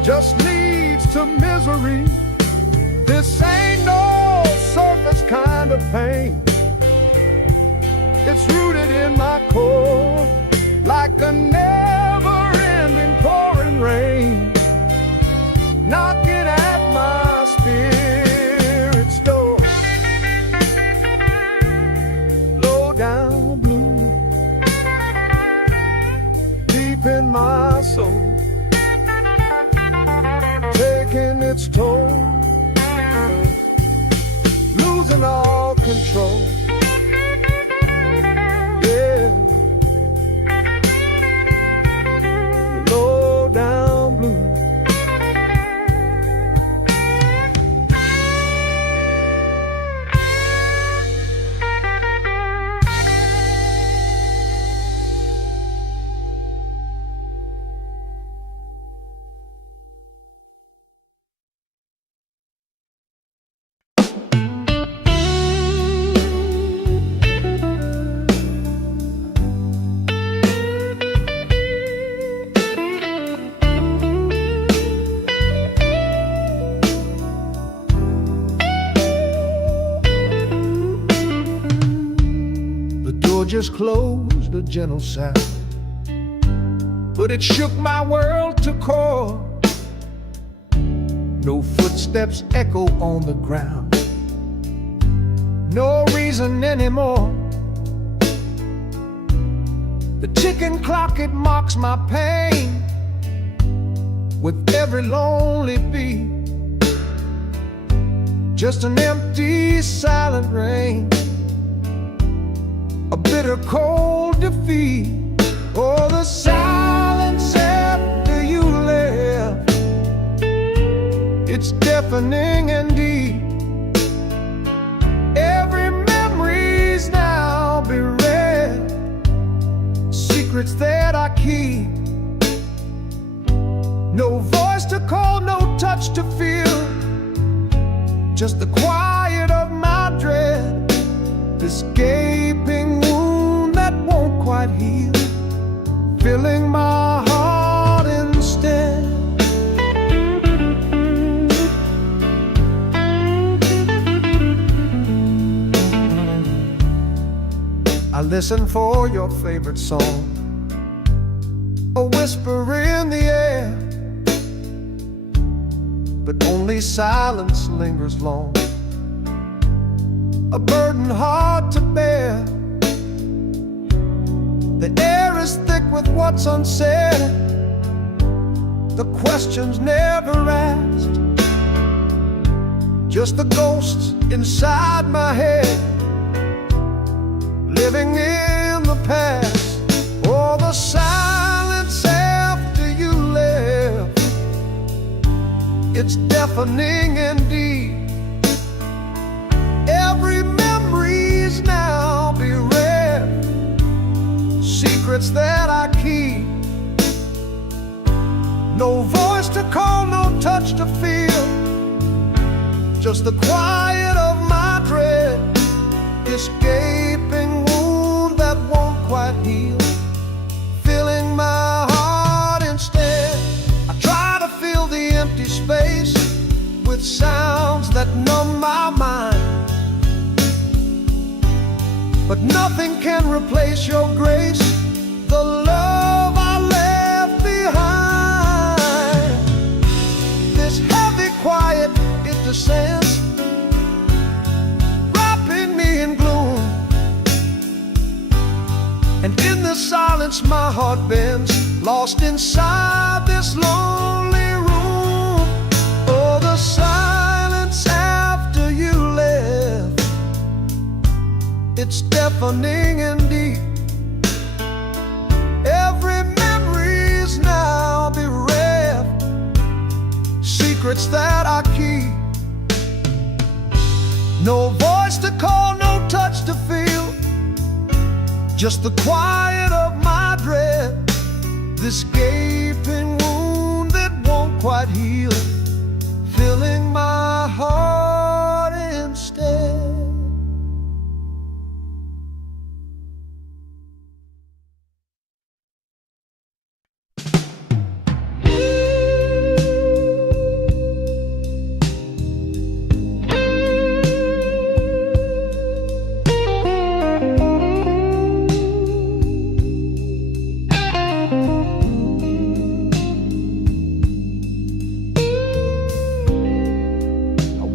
just leads to misery. This ain't no surface kind of pain. It's rooted in my core, like a never-ending pouring rain, knocking at my spirit's door. Low down blue, deep in my soul, taking its toll, losing all control. Yeah, low down blue. Just closed, a gentle sound, but it shook my world to core. No footsteps echo on the ground, no reason anymore. The ticking clock, it mocks my pain with every lonely beat. Just an empty, silent rain, a bitter cold defeat. Oh, the silence after you left, it's deafening and deep. Every memory's now bereft, secrets that I keep. No voice to call, no touch to feel, just the quiet of my dread. This gaping wound that won't quite heal, filling my heart instead. I listen for your favorite song, a whisper in the air, but only silence lingers long, a burden hard to bear. The air is thick with what's unsaid, the questions never asked, just the ghosts inside my head, living in the past. Oh, the silence after you left, it's deafening indeed. Every memory's now bereft, secrets that I keep. No voice to call, no touch to feel, just the quiet of my dread. This gaping wound that won't quite heal, filling my heart instead. I try to fill the empty space with sounds that numb my mind, but nothing can replace your grace, the love I left behind. This heavy quiet, it descends, wrapping me in gloom, and in the silence my heart bends, lost inside this lonely room. Oh, the silence after you left, it's deafening and deep. Every memory's now bereft, secrets that I keep. No voice to call, no touch to feel, just the quiet of my dread. This gaping wound that won't quite heal, filling my heart instead.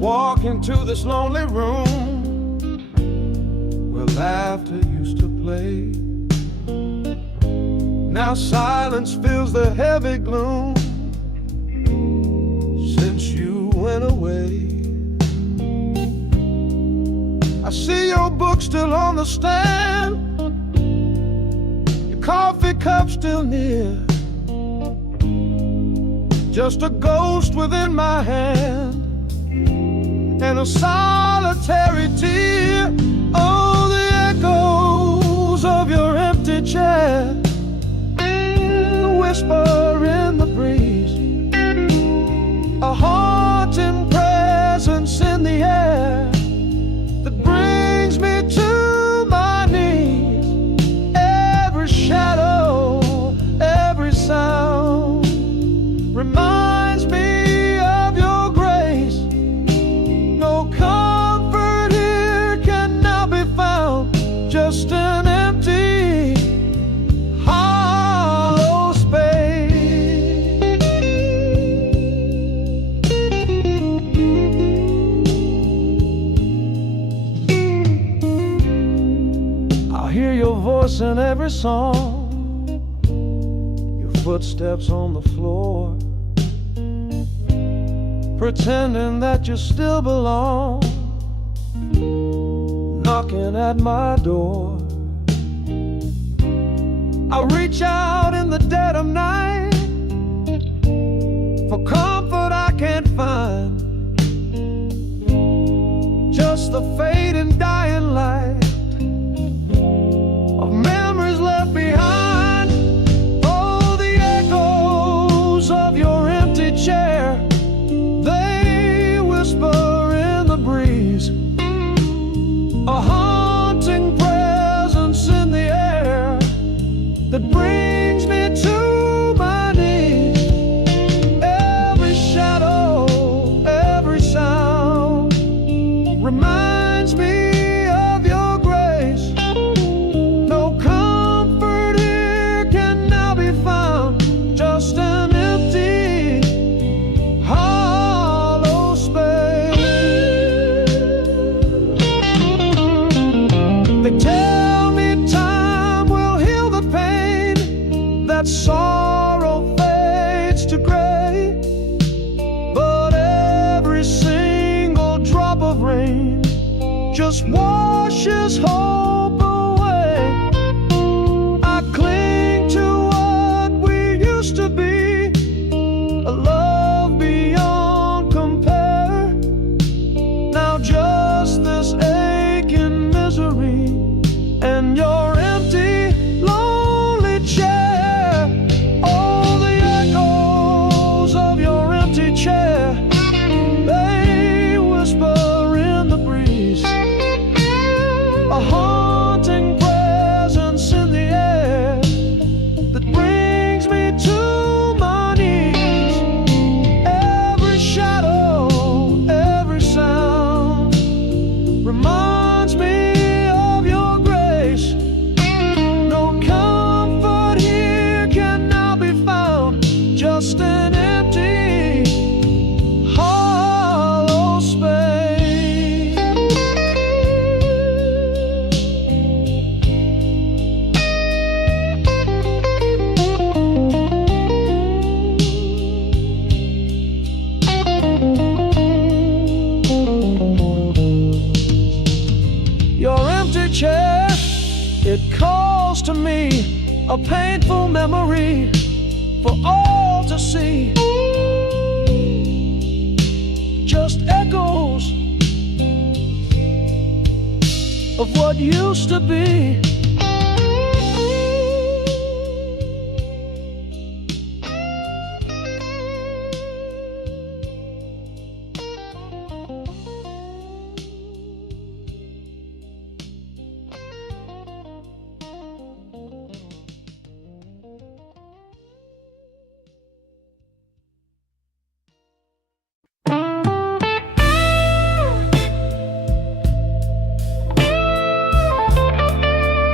walk into this lonely room where laughter used to play. Now silence fills the heavy gloom since you went away. I see your book still on the stand, your coffee cup still near, just a ghost within my hand and a solitary tear. Oh, the echoes of your empty chair, the whisper in the breeze, a haunting presence in the air that brings me to my knees. Every shadow, every sound reminds me of your grace. No comfort here can now be found, just an empty, hollow space. I'll hear your voice in every song, your footsteps on the floor, pretending that you still belong, knocking at my door. I reach out in the dead of night for comfort I can't find, just the fading dying light of memories left behind. Oh, the echoes of your empty chair, they whisper in the breeze, a haunting presence in the air that brings me to my knees. Every shadow, every sound reminds me of your grace. No comfort here can now be found, just an empty, hollow space. They tell me time will heal the pain, that sorrow fades to gray, but every single drop of rain just washes hope away. I cling to what we used to be, a love beyond compare. Now just this aching misery and your empty, lonely chair. Oh, the echoes of your empty chair, they whisper in the breeze, a haunting presence in the air that brings me to my knees. Every shadow, every sound reminds me of your grace. No comfort here can now be found, just an empty, hollow space. Your empty chair, it calls to me, a painful memory for all to see. Just echoes of what used to be.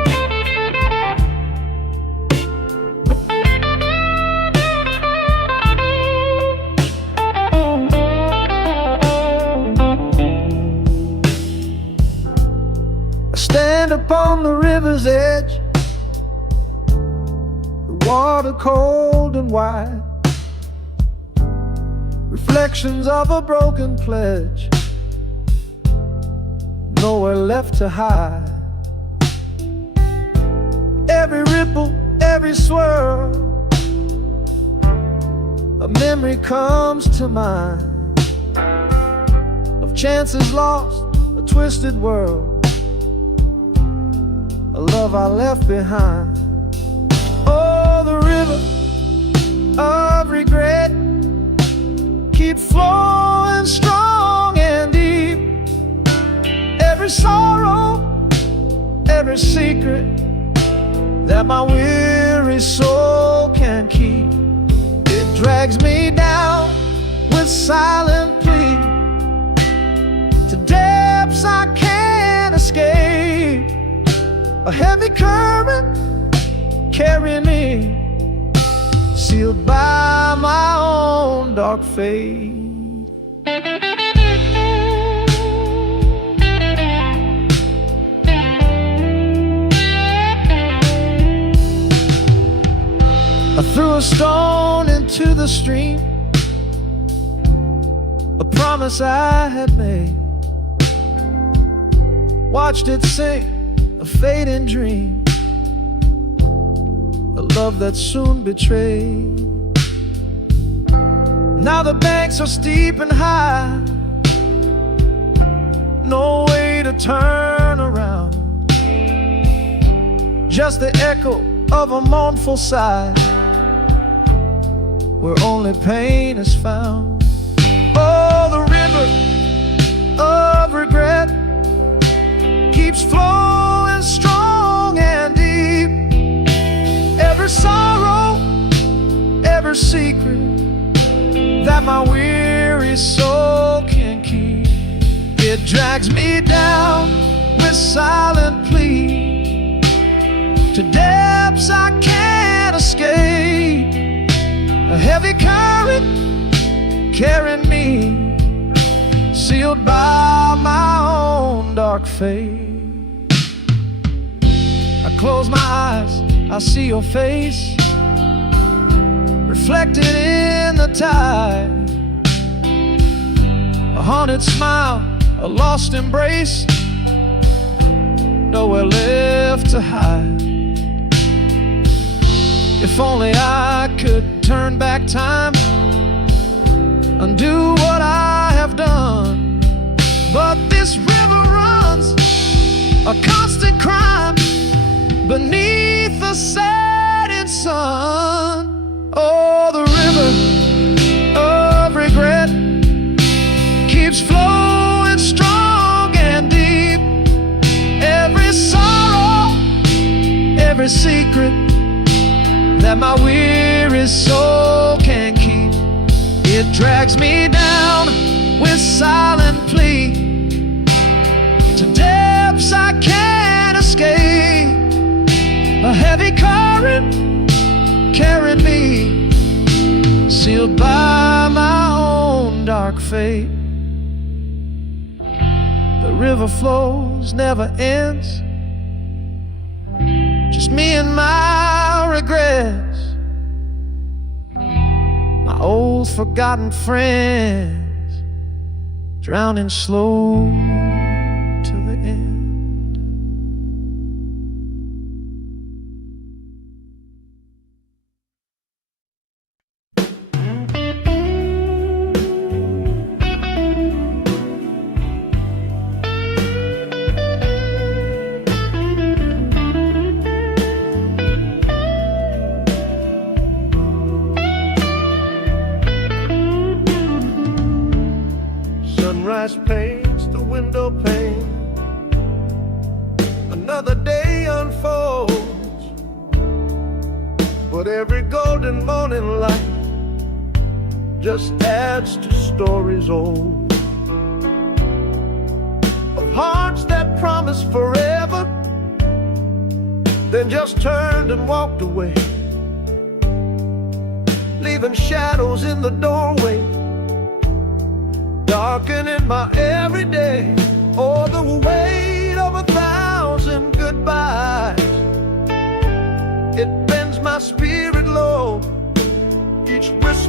stand upon the river's edge, the water cold and wide, reflections of a broken pledge, nowhere left to hide. Every ripple, every swirl, a memory comes to mind of chances lost, a twisted world, a love I left behind. Oh, the river of regret keeps flowing strong and deep. Every sorrow, every secret that my weary soul can keep, it drags me down with silent plea to depths I can't escape. A heavy current carrying me, sealed by my own dark fate. I threw a stone into the stream, a promise I had made, watched it sink, a fading dream, a love that soon betrayed. Now the banks are steep and high, no way to turn around, just the echo of a mournful sigh, where only pain is found. Oh, the river of regret keeps flowing strong and deep. Every sorrow, every secret that my weary soul can keep, it drags me down with silent plea to depths I can't escape. A heavy current carrying me, sealed by my own dark fate. I close my eyes, I see your face reflected in the tide, a haunted smile, a lost embrace, nowhere left to hide. If only I could turn back time, undo what I have done, but this river runs a constant crime beneath the setting sun. Oh, the river of regret keeps flowing strong and deep. Every sorrow, every secret that my weary soul can keep, it drags me down with silent plea to depths I can't escape. A heavy current carrying me, sealed by my own dark fate. The river flows, never ends, just me and my regrets, my old forgotten friends, drowning slow to the end. Sunrise paints the window pane, another day unfolds, but every golden morning light just adds to stories old, of hearts that promised forever, then just turned and walked away, leaving shadows in the doorway, darkening my everyday. Oh, the weight of 1,000 good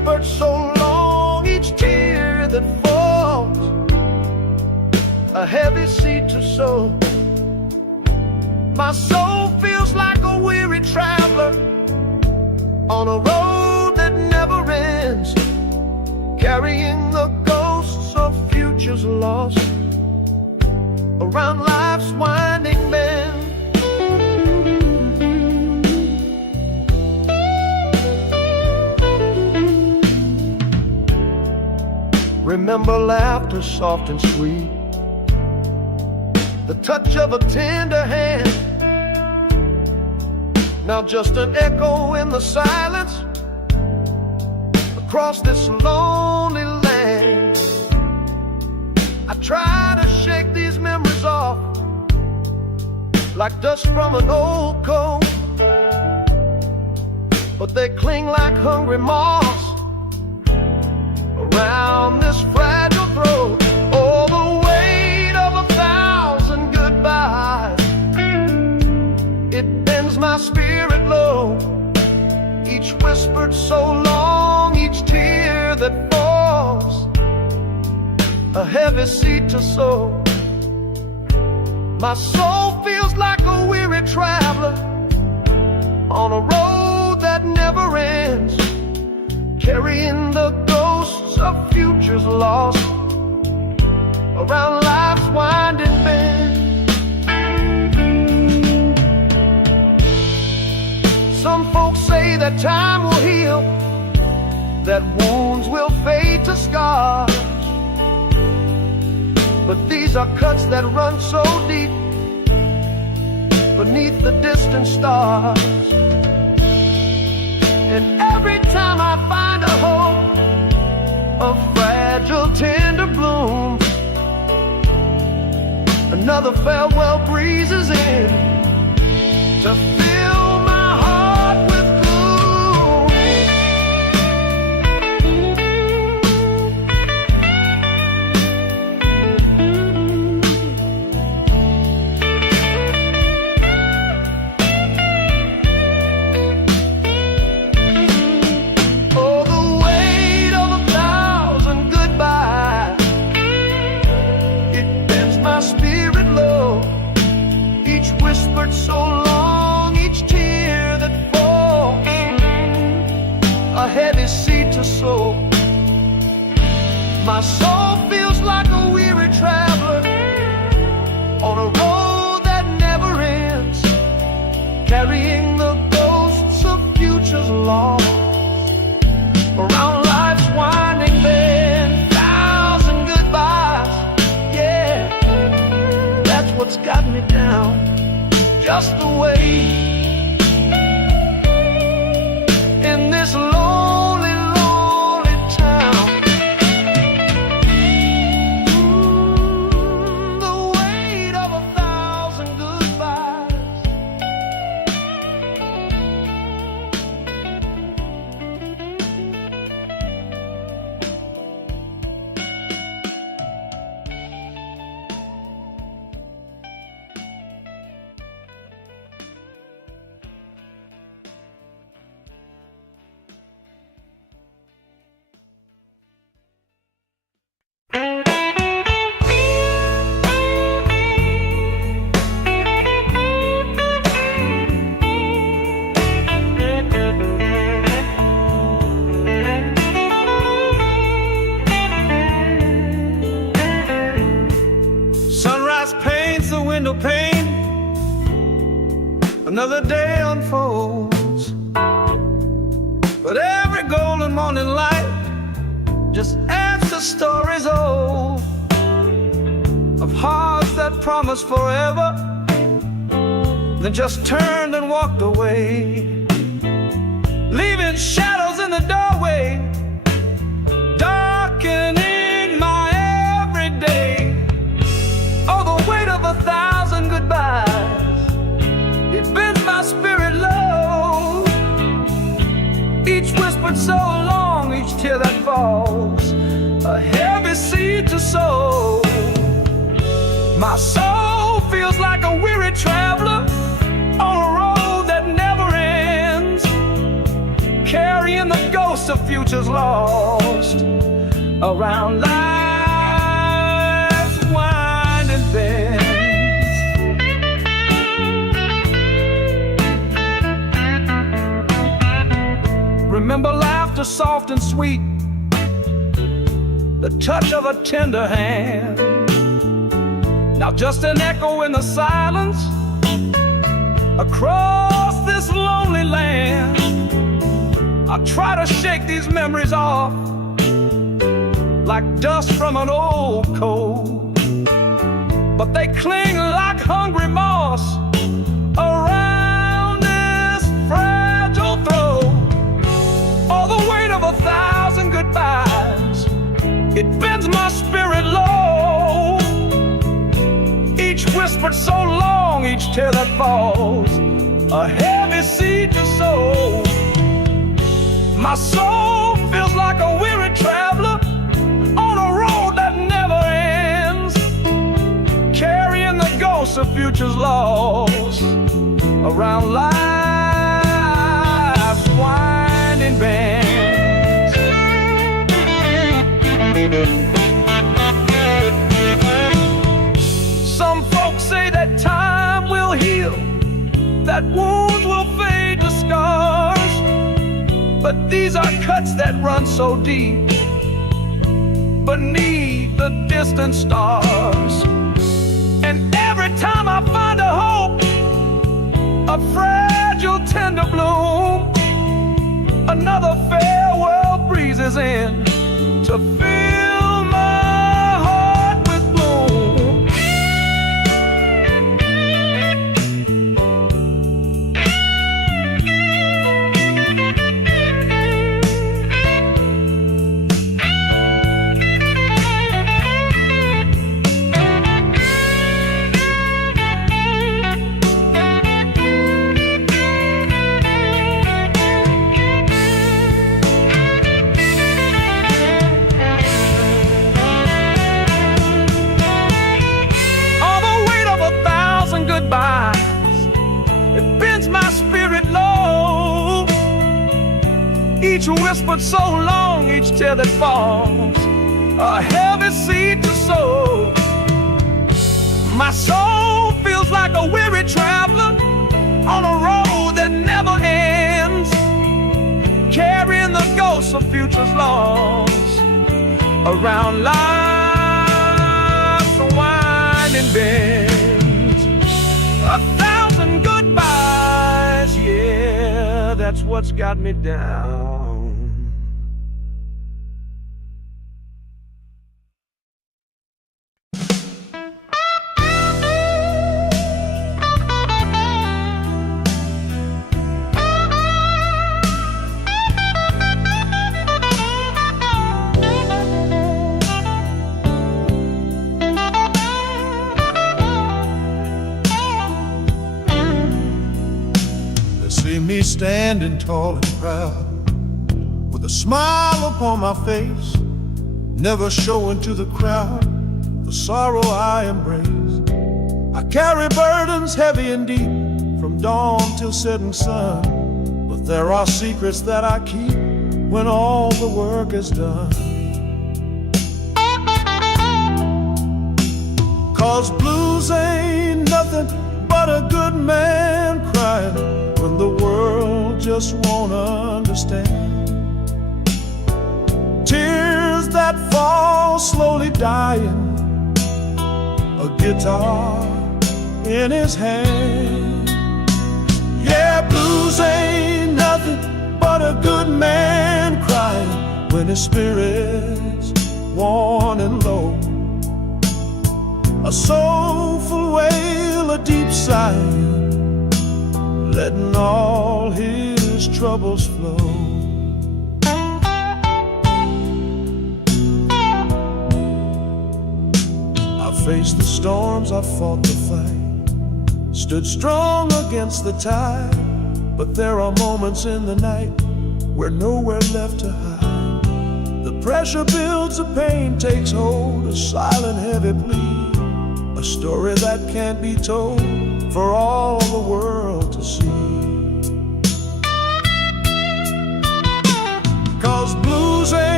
whispered so long, each tear that falls, a heavy seed to sow. My soul feels like a weary traveler on a road that never ends, carrying the ghosts of futures lost around life's winding bend. Remember laughter soft and sweet, the touch of a tender hand. Now just an echo in the silence across this lonely land. I try to shake these memories off like dust from an old coat, but they cling like hungry moths around this fragile throat. Oh, the weight of 1,000 goodbyes, it bends my spirit low. Each whispered so long, each tear that falls, a heavy seed to sow. My soul feels like a weary traveler on a road that never ends, carrying the ghosts of futures lost around life's winding bend. Some folks say that time will heal, that wounds will fade to scars, but these are cuts that run so deep beneath the distant stars. And every time I find a hope, a fragile tender bloom, another farewell breezes in to fill my heart with so long, each tear that falls, a heavy seed to sow. My soul feels like a weary traveler on a road that never ends, carrying the ghosts of futures lost around life's winding bend. 1,000 goodbyes, yeah, that's what's got me down. Just the way in this lonely, lonely town. The weight of 1,000 goodbyes. Window pane, another day unfolds, but every golden morning light just adds to stories old of hearts that promised forever, then just turned and walked away, leaving shadows in the doorway, darkening my everyday. Oh, the weight of 1,000 goodbyes, it bends my spirit low. Each whispered so long, each tear that falls, a heavy seed to sow. My soul feels like a weary traveler on a road that never ends, carrying the ghosts of future's lost around life's winding bends. Remember laughter soft and sweet, the touch of a tender hand. Now just an echo in the silence across this lonely land. I try to shake these memories off like dust from an old coat, but they cling like hungry moss around this fragile throat. All the weight of 1,000 goodbyes, it bends my spirit low. Each whispered so long, each tear that falls, a heavy seed to sow. My soul feels like a weary traveler on a road that never ends, carrying the ghosts of futures lost around life's winding bends. Some folks say that time will heal, that wounds will fade to scars, but these are cuts that run so deep beneath the distant stars. And every time I find a hope, a fragile tender bloom, another farewell breezes in to fill my heart with gloom. It bends my spirit low. Each whispered so long, each tear that falls, a heavy seed to sow. My soul feels like a weary traveler on a road that never ends, carrying the ghosts of futures lost around life's winding bend. 1,000 goodbyes, yeah, that's what's got me down. See me standing tall and proud, with a smile upon my face, never showing to the crowd the sorrow I embrace. I carry burdens heavy and deep, from dawn till setting sun, but there are secrets that I keep when all the work is done. 'Cause blues ain't nothing but a good man crying when the world just won't understand. Tears that fall slowly dying, a guitar in his hand. Yeah, blues ain't nothing but a good man crying when his spirit's worn and low. A soulful wail, a deep sigh, letting all his troubles flow. I faced the storms, I fought the fight, stood strong against the tide, but there are moments in the night where nowhere left to hide. The pressure builds, the pain takes hold, a silent heavy plea, a story that can't be told for all the world to see. 'Cause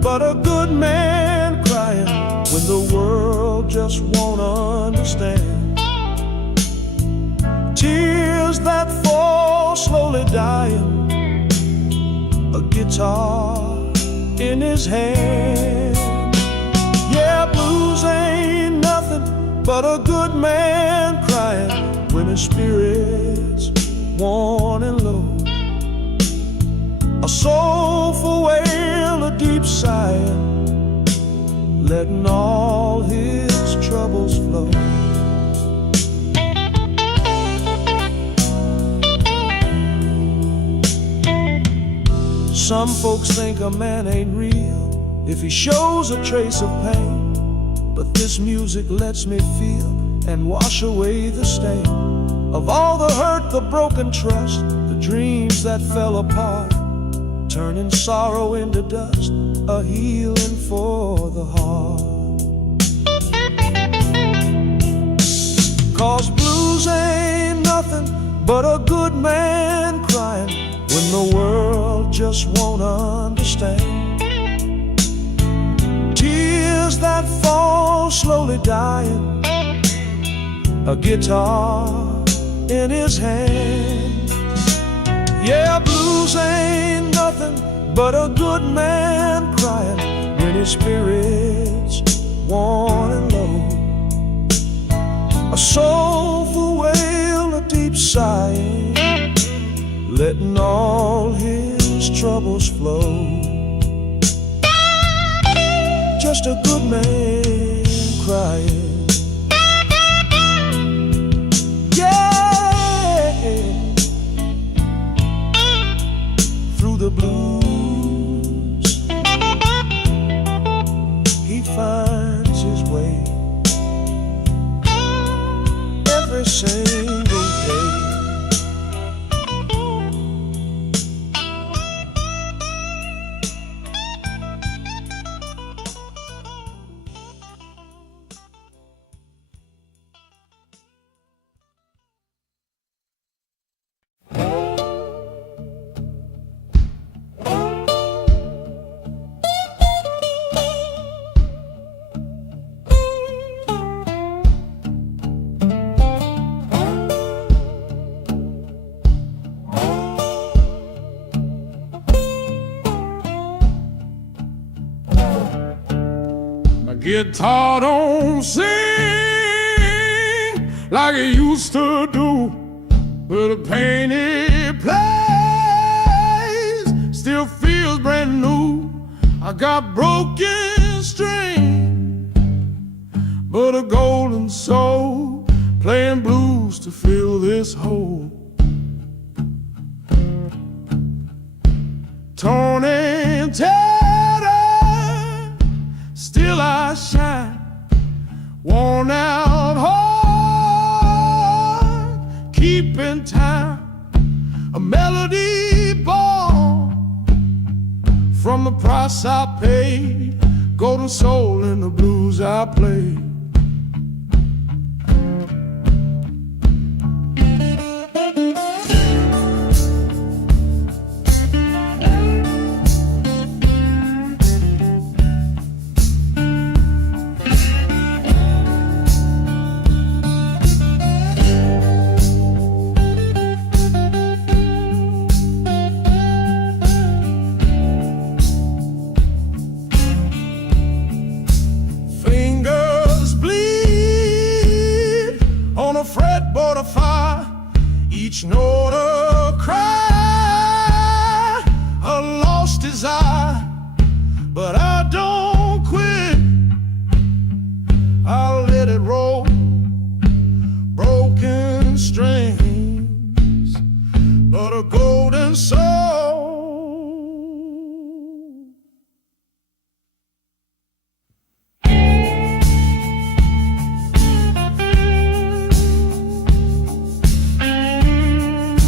but a good man crying when the world just won't understand. Tears that fall slowly dying, a guitar in his hand. Yeah, blues ain't nothing but a good man crying when his spirit's worn and low. A soulful wail, a deep sigh, letting all his troubles flow. Some folks think a man ain't real if he shows a trace of pain, but this music lets me feel and wash away the stain of all the hurt, the broken trust, the dreams that fell apart, turning sorrow into dust, a healing for the heart. 'Cause blues ain't nothing but a good man crying when the world just won't understand. Tears that fall slowly dying, a guitar in his hand. Yeah, blues ain't nothing but a good man crying when his spirit's worn and low. A soulful wail, a deep sigh, letting all his troubles flow. Just a good man crying. Through the blues, he finds his way every single day. Guitar don't sing like it used to do, but the pain it plays still feels brand new. I got broken string, but a golden soul playing blues to fill this hole. Torn and tattered, still I shine, worn out heart, keeping time, a melody born from the price I paid, golden soul in the blues I play. Fretboard of fire, each note a cry, a lost desire, but I don't quit. I'll let it roll, broken strings, but a golden soul.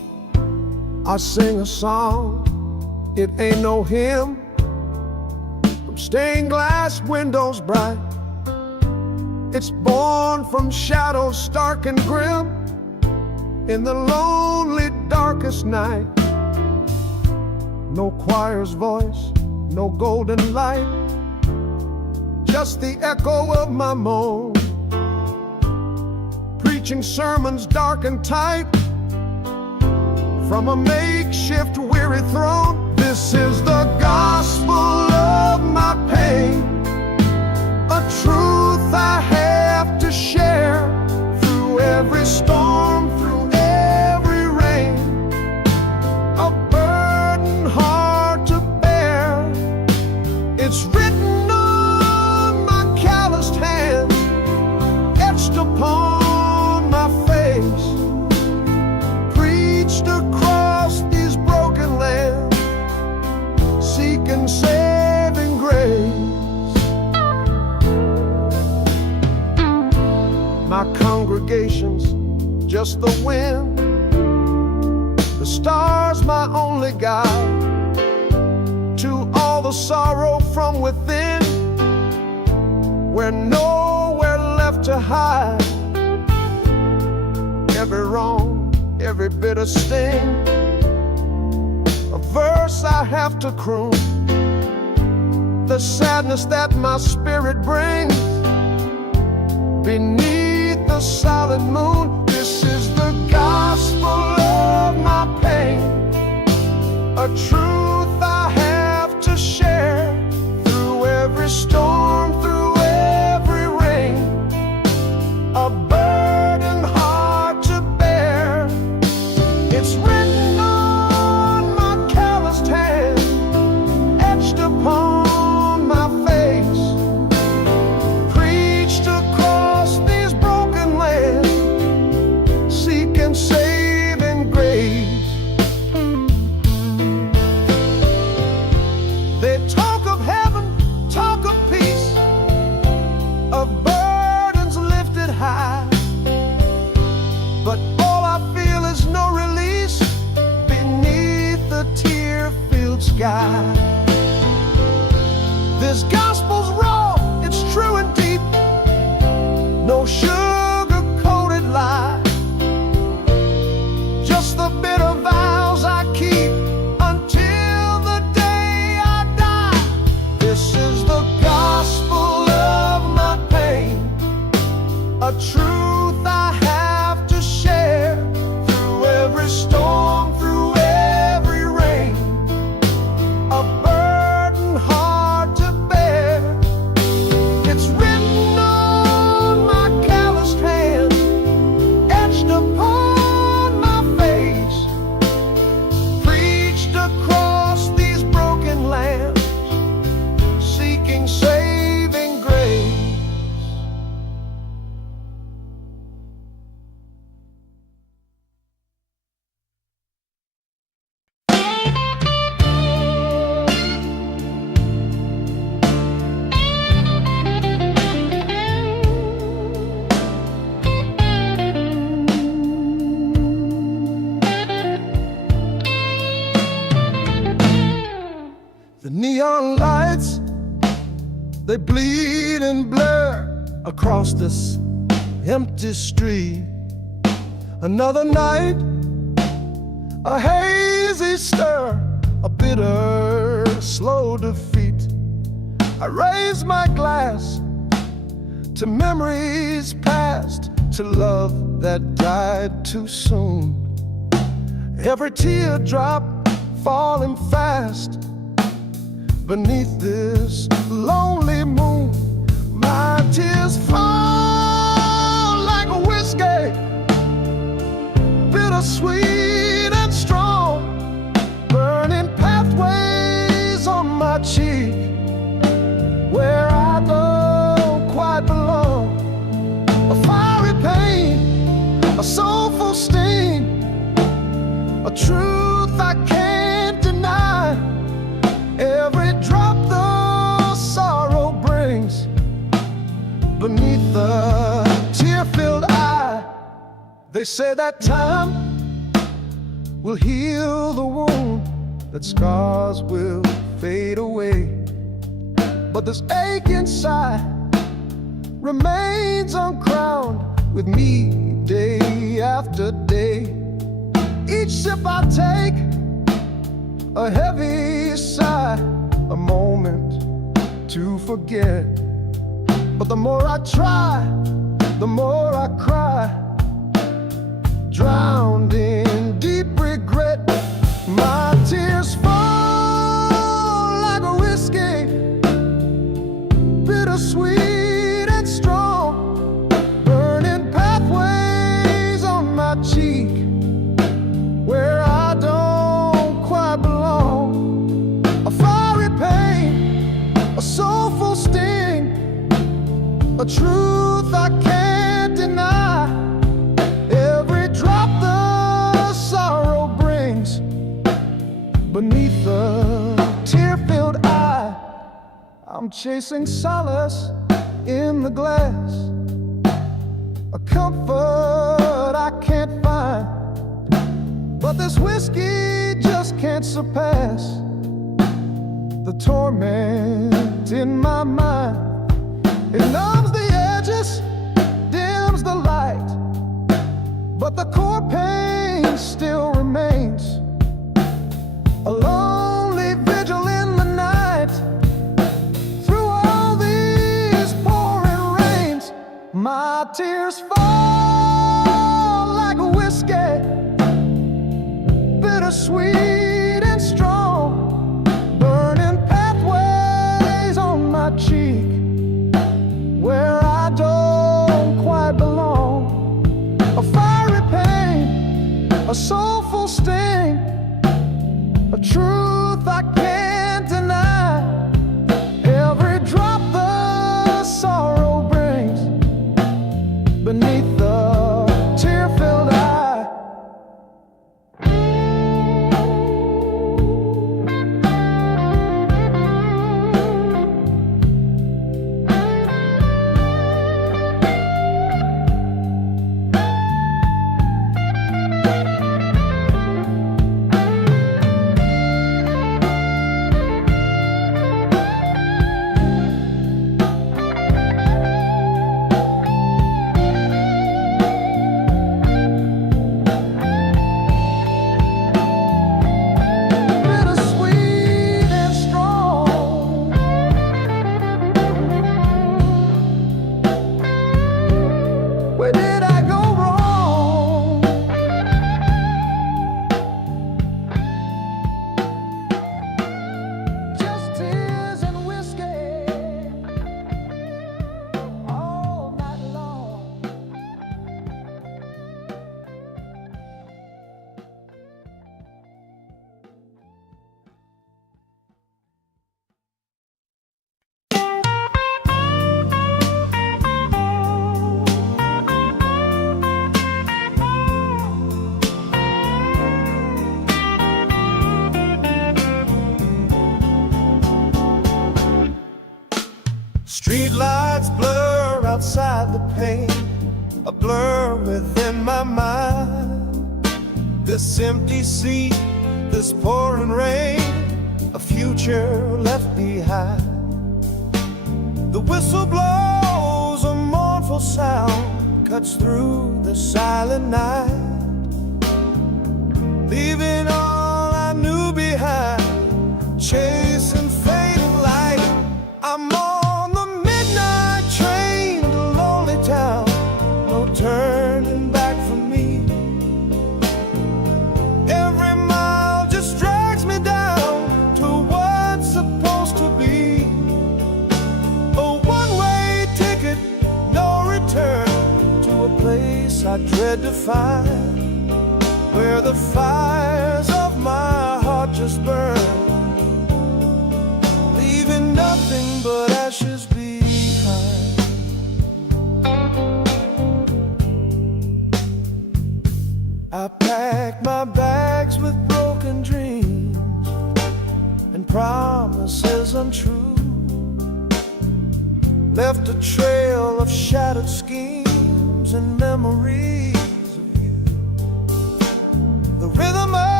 I sing a song, it ain't no hymn, from stained glass windows bright. It's born from shadows stark and grim, in the lonely darkest night. No choir's voice, no golden light, just the echo of my moan, preaching sermons dark and tight from a makeshift weary throne. This is the gospel of my pain, a truth I have to share through every storm, through every rain, a burden hard to bear. It's written on my calloused hands, etched upon my face, preached across these broken lands, seeking saving grace. My congregation's just the wind, the stars my only guide to all the sorrow from within, where nowhere left to hide. Every wrong, every bitter sting, a verse I have to croon, the sadness that my spirit brings beneath the silent moon. This is the gospel of my pain, a truth I have to share through every storm, through every rain, a burden hard to bear. It's written on my calloused hand, etched upon my face, preached across these broken lands, seeking saving grace. They talk of heaven, talk of peace, of burdens lifted high, but all I feel is no release beneath the tear-filled sky. This gospel's raw, it's true and deep, no sugar-coated lie, just the bitter vows I keep until the day I die. This is the gospel of my pain, a truth I have to share through every storm, through every rain, a burden hard to bear. It's written on my calloused hand, etched upon my face, preached across these broken lands, seeking saving grace. The neon lights, they bleed and blur across this empty street. Another night, a hazy stir, a bitter, slow defeat. I raise my glass to memories past, to love that died too soon. Every teardrop falling fast beneath this lonely moon. My tears fall like whiskey, bittersweet and strong, burning pathways on my cheek where I don't quite belong. A fiery pain, a soulful sting, a truth I can't deny. Every drop the sorrow brings beneath the tear-filled eye. They say that time will heal the wound, that scars will fade away. But this ache inside remains uncrowned with me day after day. Each sip I take, a heavy sigh, a moment to forget. But the more I try, the more I cry, drowned in deep regret. My tears fall like a whiskey, bittersweet and strong, burning pathways on my cheek where I don't quite belong. A fiery pain, a soulful sting, a truth I can't deny. Every drop the sorrow brings beneath the tear-filled eye. I'm chasing solace in the glass, a comfort I can't find. But this whiskey just can't surpass the torment in my mind. It numbs the edges, dims the light, but the core pain still remains. A lonely vigil in the night, through all these pouring rains. My tears fall like a whiskey, bittersweet and strong, burning pathways on my cheek where I don't quite belong. A fiery pain, a soulful sting, a truth I can't deny. Every drop the sorrow brings beneath the tear-filled eye. Street lights blur outside the pane, a blur within my mind. This empty seat, this pouring rain, a future left behind. The whistle blows, a mournful sound cuts through the silent night, leaving all I knew behind, chasing fading light. I'm on the midnight train to lonely town, no turning back for me. Every mile just drags me down to what's supposed to be a one-way ticket, no return, to a place I dread to find, where the fires of my heart just burn, leaving nothing but ashes behind. I packed my bags with broken dreams and promises untrue, left a trail of shattered schemes and memories of you. The rhythm of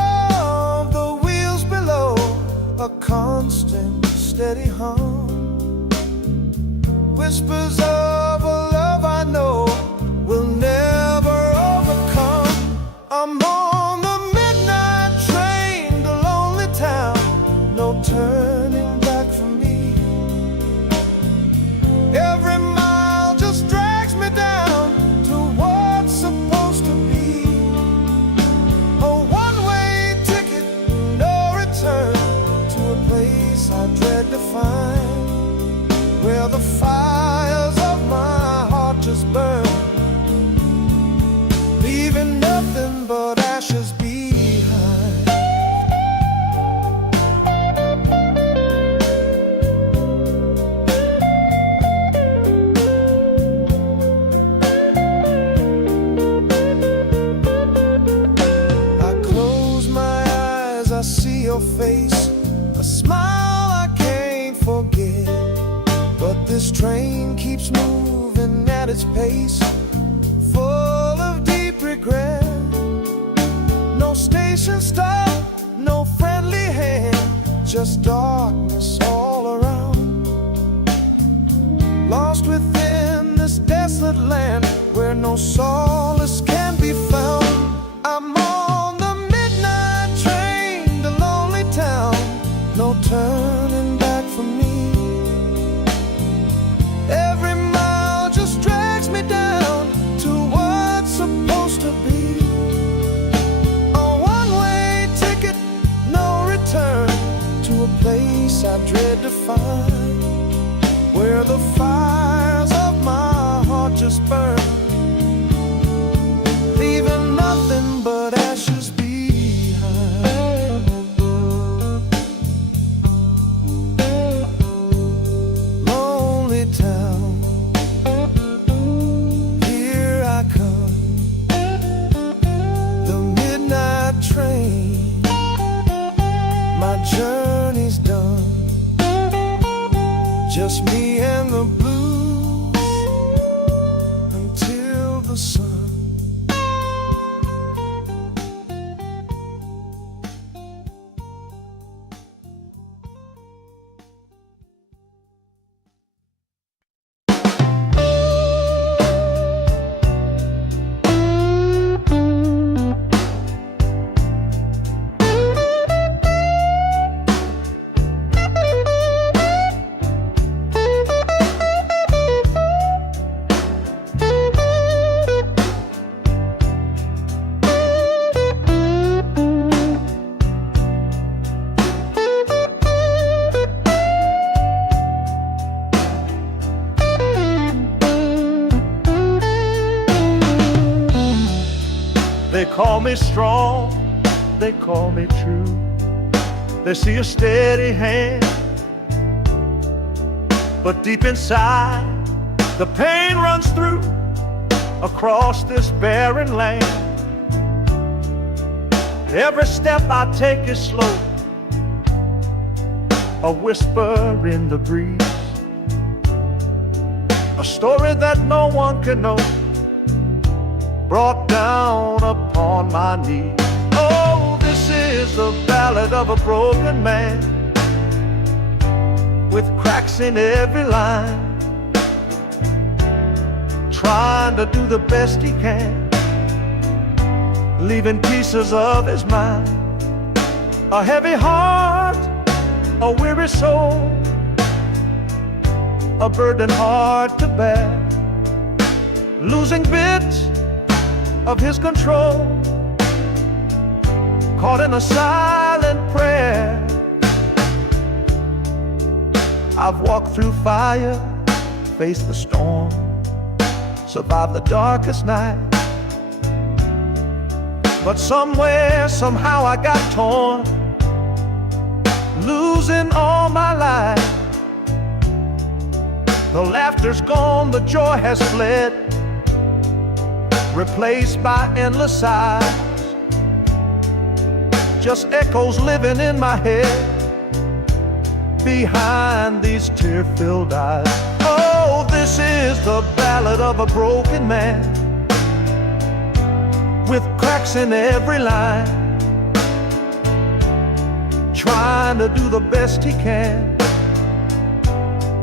steady hum. Whispers of a love I know will never overcome. I'm on the midnight train to lonely town, no turning back for me. Every mile just drags me down to what's supposed to be. A one-way ticket, no return, to a place I dread to find, where the fires of my heart just burn, leaving nothing but ashes behind. I close my eyes, I see your face, a smile I can't forget. But this train keeps moving at its pace, full of deep regret. No station stop, no friendly hand, just darkness all around. Lost within this desolate land where no solace can be found. I'm on the midnight train to lonely town, no turning back for me. Every mile just drags me down to what's supposed to be. A one-way ticket, no return, to a place I dread to find, where the fires of my heart just burn, leaving nothing but ashes behind. Lonely town, here I come, the midnight train, my journey's done, just me and the blues until the sun. They call me strong, they call me true. They see a steady hand, but deep inside the pain runs through across this barren land. Every step I take is slow, a whisper in the breeze, a story that no one can know, brought down upon my knees. Oh, this is the ballad of a broken man, with cracks in every line, trying to do the best he can, leaving pieces of his mind. A heavy heart, a weary soul, a burden hard to bear, losing bits of his control, caught in a silent prayer. I've walked through fire, faced the storm, survived the darkest night, but somewhere, somehow I got torn, losing all my life. The laughter's gone, the joy has fled, replaced by endless sighs, just echoes living in my head behind these tear-filled eyes. Oh, this is the ballad of a broken man, with cracks in every line, trying to do the best he can,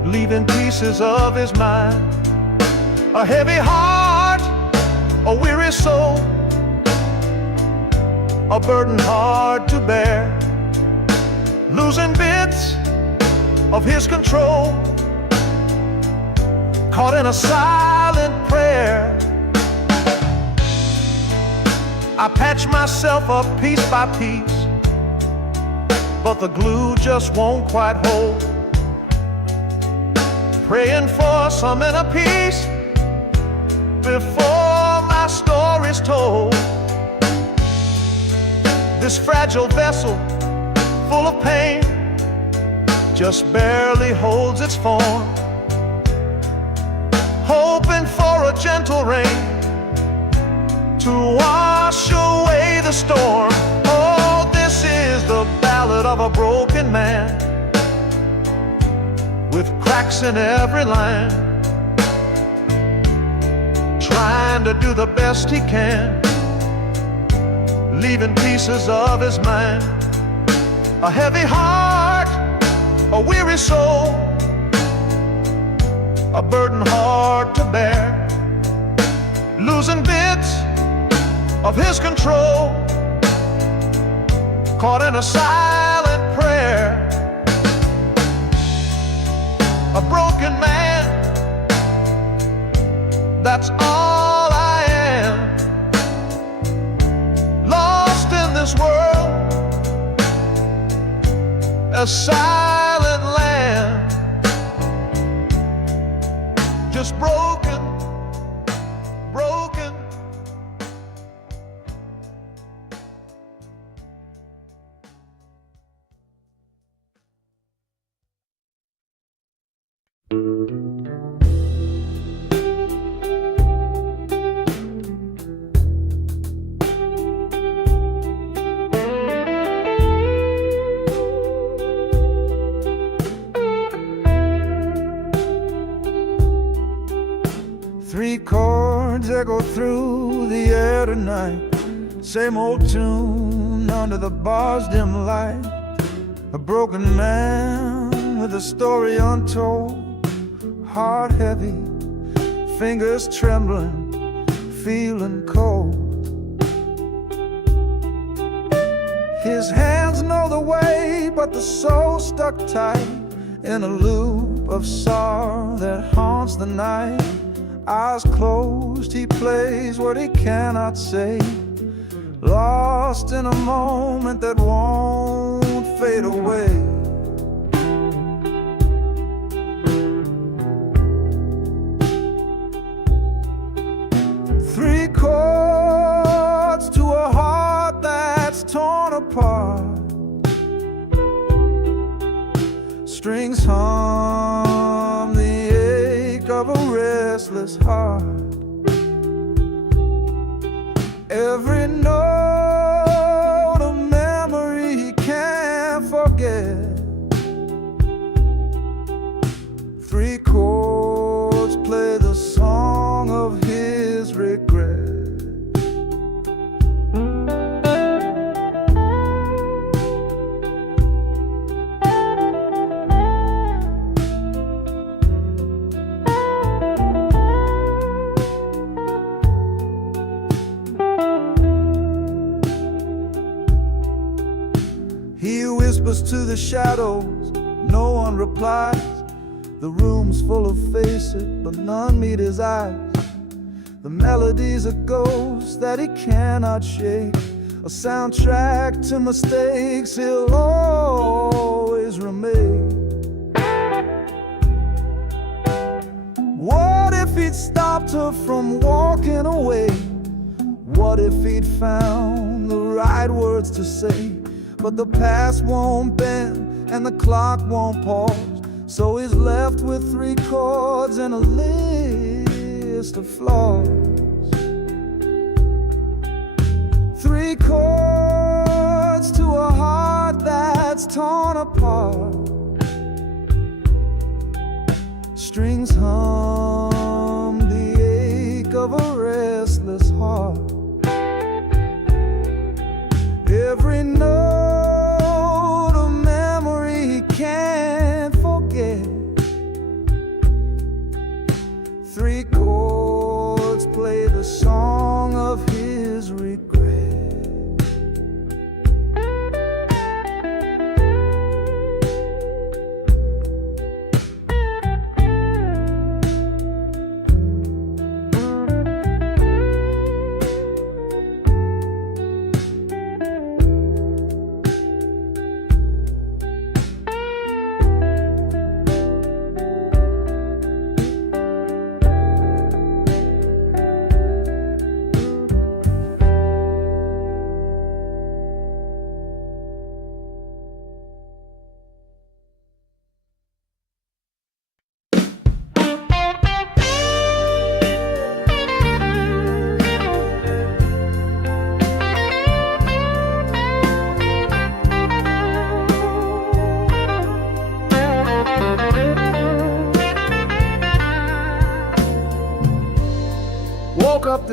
leaving pieces of his mind. A heavy heart, a weary soul, a burden hard to bear, losing bits of his control, caught in a silent prayer. I patch myself up piece by piece, but the glue just won't quite hold. Praying for some inner peace before my story's told. This fragile vessel, full of pain, just barely holds its form, hoping for a gentle rain to wash away the storm. Oh, this is the ballad of a broken man, with cracks in every line, trying to do the best he can, leaving pieces of his mind. A heavy heart, a weary soul, a burden hard to bear, losing bits of his control, caught in a silent prayer. A broken man, that's all I am, lost in this world, a silent land, just broken, broken. Three chords echo through the air tonight, same old tune under the bar's dim light. A broken man with a story untold, heart heavy, fingers trembling, feeling cold. His hands know the way, but the soul stuck tight in a loop of sorrow that haunts the night. Eyes closed, he plays what he cannot say, lost in a moment that won't fade away. Three chords to a heart that's torn apart, strings hum the ache of a restless heart. Every note a memory he can't forget. Three chords play the song of his regret. He whispers to the shadows, no one replies. The room's full of faces, but none meet his eyes. The melody's a ghost that he cannot shake, a soundtrack to mistakes he'll always remake. What if he'd stopped her from walking away? What if he'd found the right words to say? But the past won't bend and the clock won't pause, so he's left with three chords and a list of flaws. Three chords to a heart that's torn apart, strings hum the ache of a restless heart. Every note a memory he can't forget.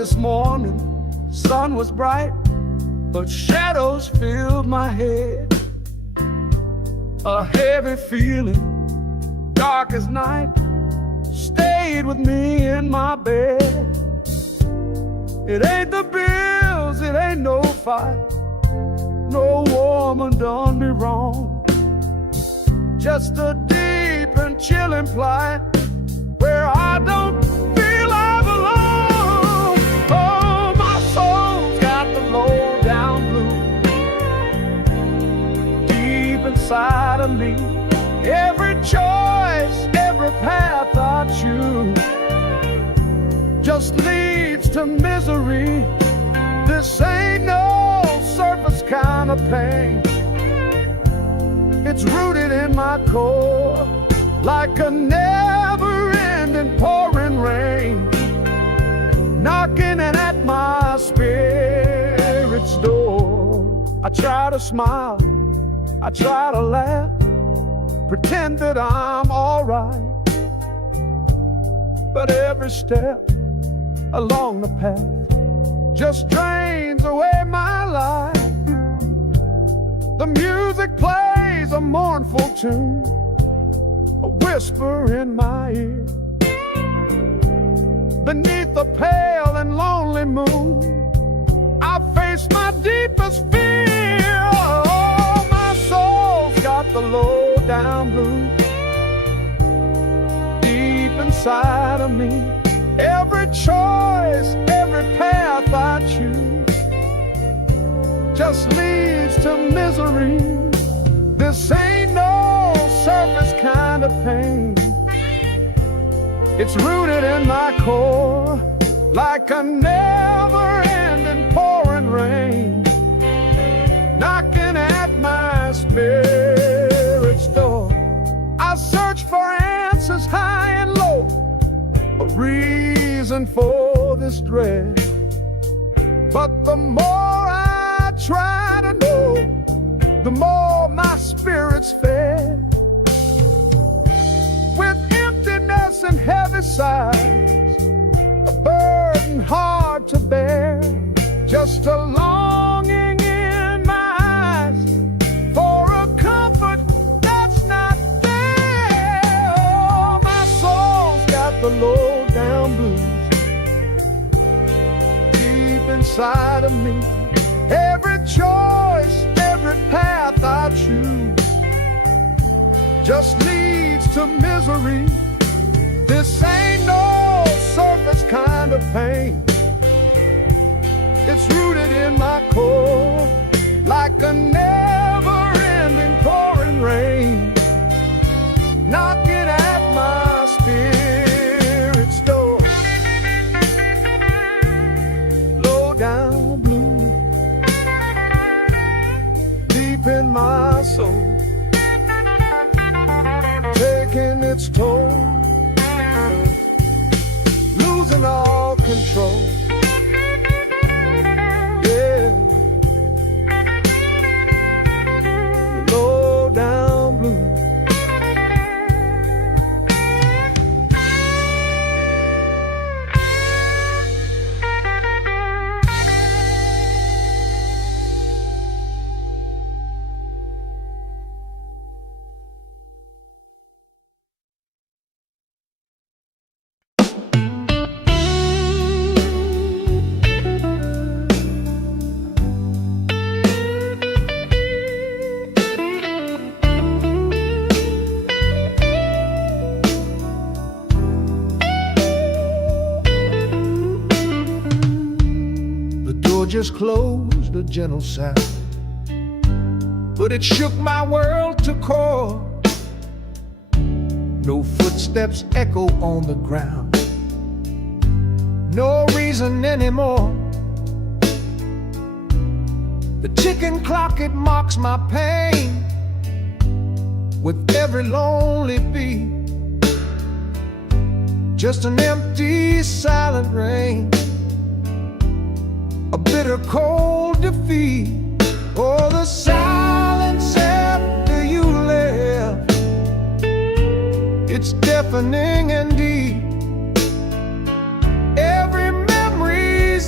this morning, sun was bright, but shadows filled my head. A heavy feeling, dark as night, stayed with me in my bed. It ain't the bills, it ain't no fight, no woman done me wrong. Just a deep and chilling plight where I don't feel I belong. Oh, my soul's got the low down blues deep inside of me. Every choice, every path I choose just leads to misery. This ain't no surface kind of pain. It's rooted in my core like a never-ending pouring rain, knocking at my spirit's door. I try to smile, I try to laugh, pretend that I'm alright, but every step along the path just drains away my life. The music plays a mournful tune, a whisper in my ear. Beneath the pale and lonely moon, I face my deepest fear. Oh, my soul's got the low down blues deep inside of me. Every choice, every path I choose just leads to misery. This ain't no surface kind of pain. It's rooted in my core like a never-ending pouring rain, knocking at my spirit's door. I search for answers high and low, a reason for this dread, but the more I try to know, the more my spirit's fed. With emptiness and heavy sighs, a burden hard to bear, just a longing in my eyes for a comfort that's not there. Oh, my soul's got the low down blues deep inside of me. Every choice, every path I choose just leads to misery. This ain't no surface kind of pain. It's rooted in my core like a never-ending pouring rain, knocking at my spirit's door. Low down blue deep in my soul, taking its toll, losing all control. Yeah, low down blue. Just closed, a gentle sound, but it shook my world to core. No footsteps echo on the ground, no reason anymore. The ticking clock, it mocks my pain with every lonely beat. Just an empty, silent rain, a bitter cold defeat. Oh, the silence after you left, it's deafening and deep. Every memory's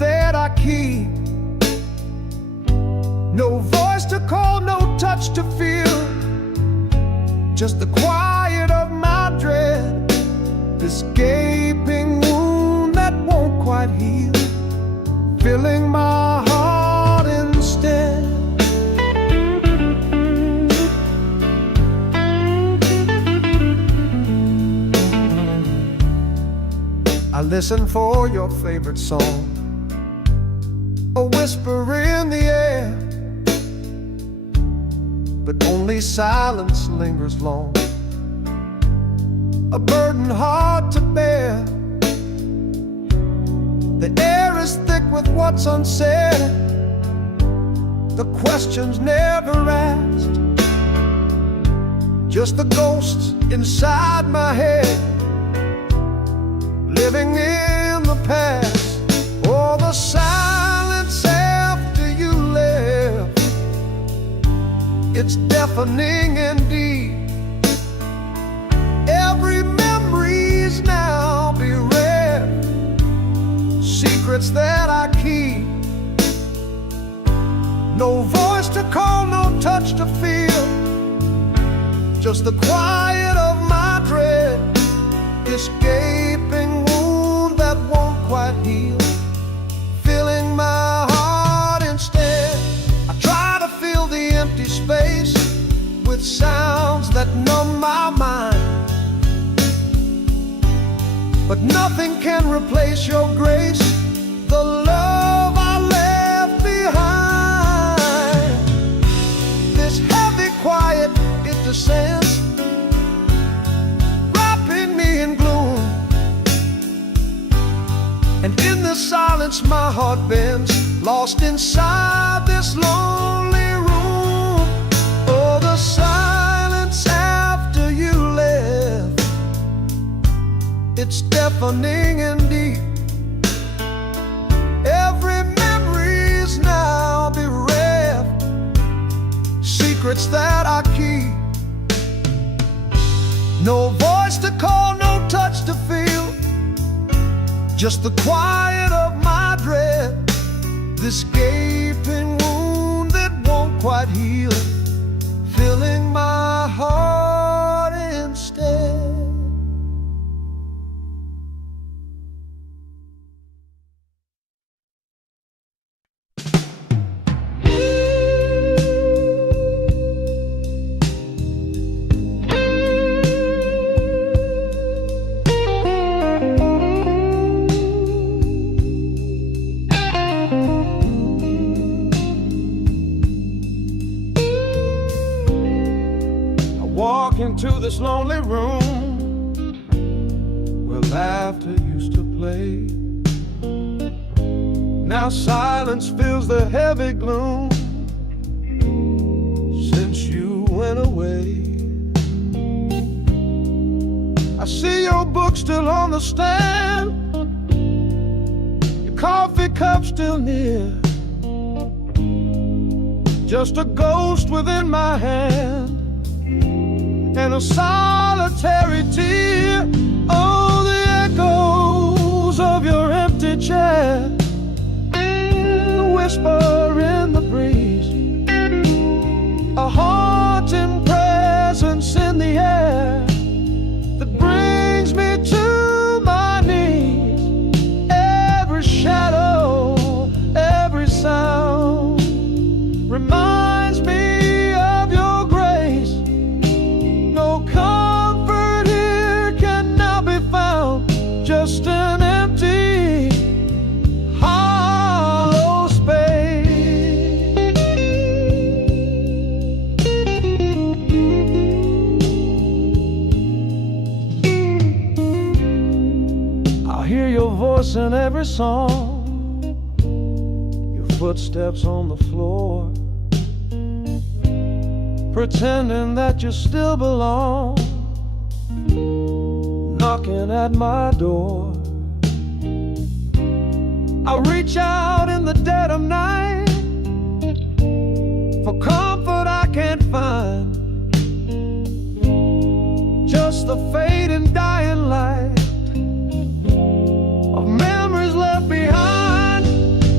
that I keep. No voice to call, no touch to feel, just the quiet of my dread, this gaping wound that won't quite heal, filling my heart instead. I listen for your favorite song, a whisper in the air, but only silence lingers long, a burden hard to bear. The air is thick with what's unsaid, the questions never asked, just the ghosts inside my head, living in the past. Oh, the silence after you left, it's deafening indeed. Every memory's now bereft, secrets that I keep. No voice to call, no touch to feel, just the quiet of my dread, this gaping wound that won't quite heal, filling my heart instead. I try to fill the empty space with sounds that numb my mind, but nothing can replace your grace, the love I left behind. This heavy quiet, it descends, wrapping me in gloom, and in the silence my heart bends, lost inside this lonely room. Oh, the silence after you left, it's deafening indeed. Every memory's now bereft, secrets that I keep. No voice to call, no touch to feel, just the quiet of my dread, this gaping wound that won't quite heal, filling my heart instead. Walk into this lonely room where laughter used to play. Now silence fills the heavy gloom since you went away. I see your book still on the stand, your coffee cup still near, just a ghost within my hand and a solitary tear. Oh, the echoes of your empty chair, the whisper in the breeze, a haunting presence in the air that brings me to my knees. Every shadow, every sound reminds me of your grace. No comfort here can now be found, just an empty, hollow space. I'll hear your voice in every song, your footsteps on the floor, pretending that you still belong, knocking at my door. I reach out in the dead of night for comfort I can't find, just the fading dying light of memories left behind.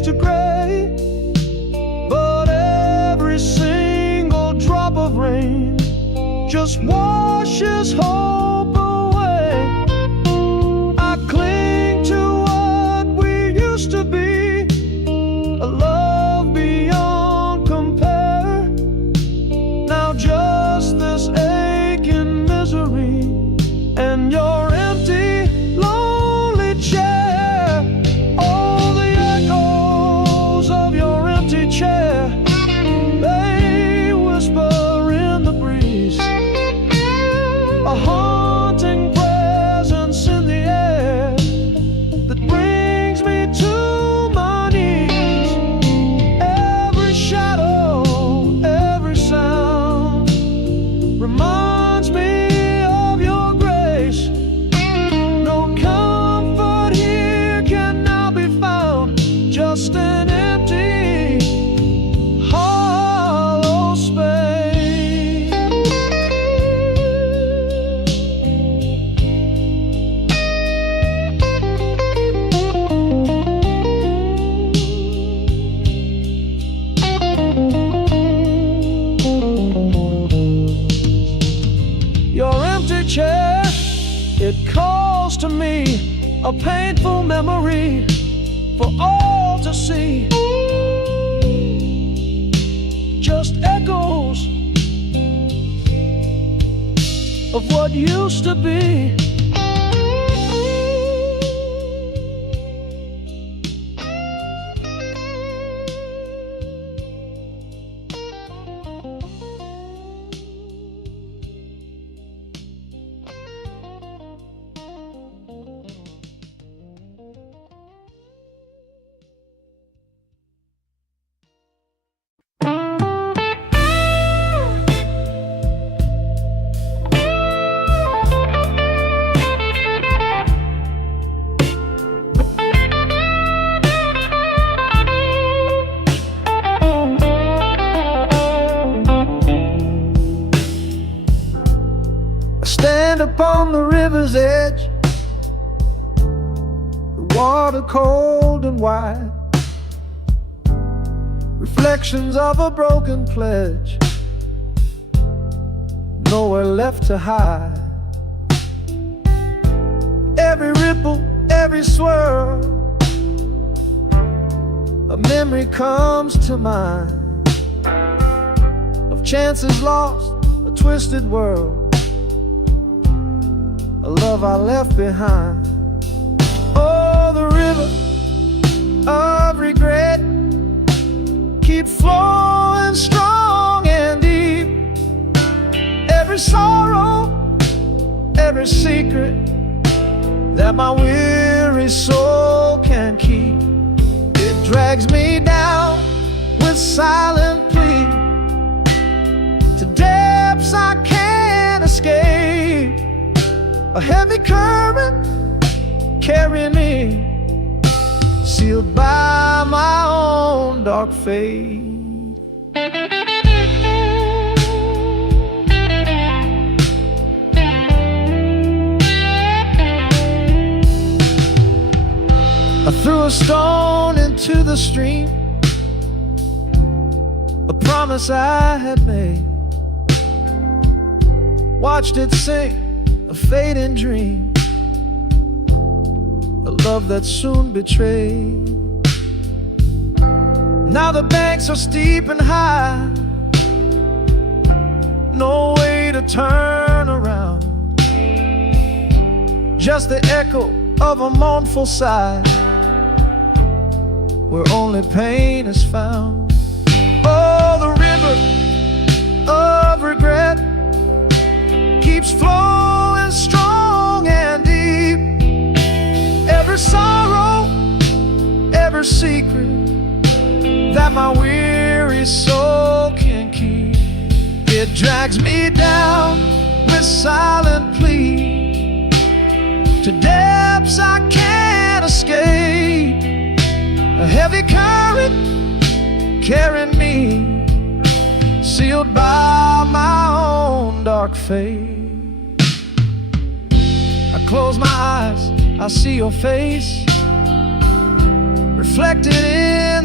fades to gray, but every single drop of rain just washes hope away. I cling to what we used to be, a love beyond compare. Now just this aching misery and your empty, lonely chair. All the echoes of your empty chair, they whisper in the breeze, a haunting presence in the air that brings me to my knees. Every shadow, every sound reminds me of your grace. No comfort here can now be found, just an empty, hollow space. Your empty chair, it calls to me, a painful memory for all to see. Just echoes of what used to be. I stand upon the river's edge, the water cold and wide, reflections of a broken pledge, nowhere left to hide. Every ripple, every swirl, a memory comes to mind of chances lost, a twisted world, a love I left behind. Oh, the river of regret keeps flowing strong and deep. Every sorrow, every secret that my weary soul can keep, it drags me down with silent plea to depths I can't escape. A heavy current carrying me, sealed by my own dark fate. I threw a stone into the stream, a promise I had made, watched it sink, a fading dream, a love that soon betrayed. Now the banks are steep and high, no way to turn around, just the echo of a mournful sigh, where only pain is found. Oh, the river of regret keeps flowing strong and deep. Every sorrow, every secret that my weary soul can keep, it drags me down with silent plea to depths I can't escape. A heavy current carrying me, sealed by my own dark fate. I close my eyes, I see your face reflected in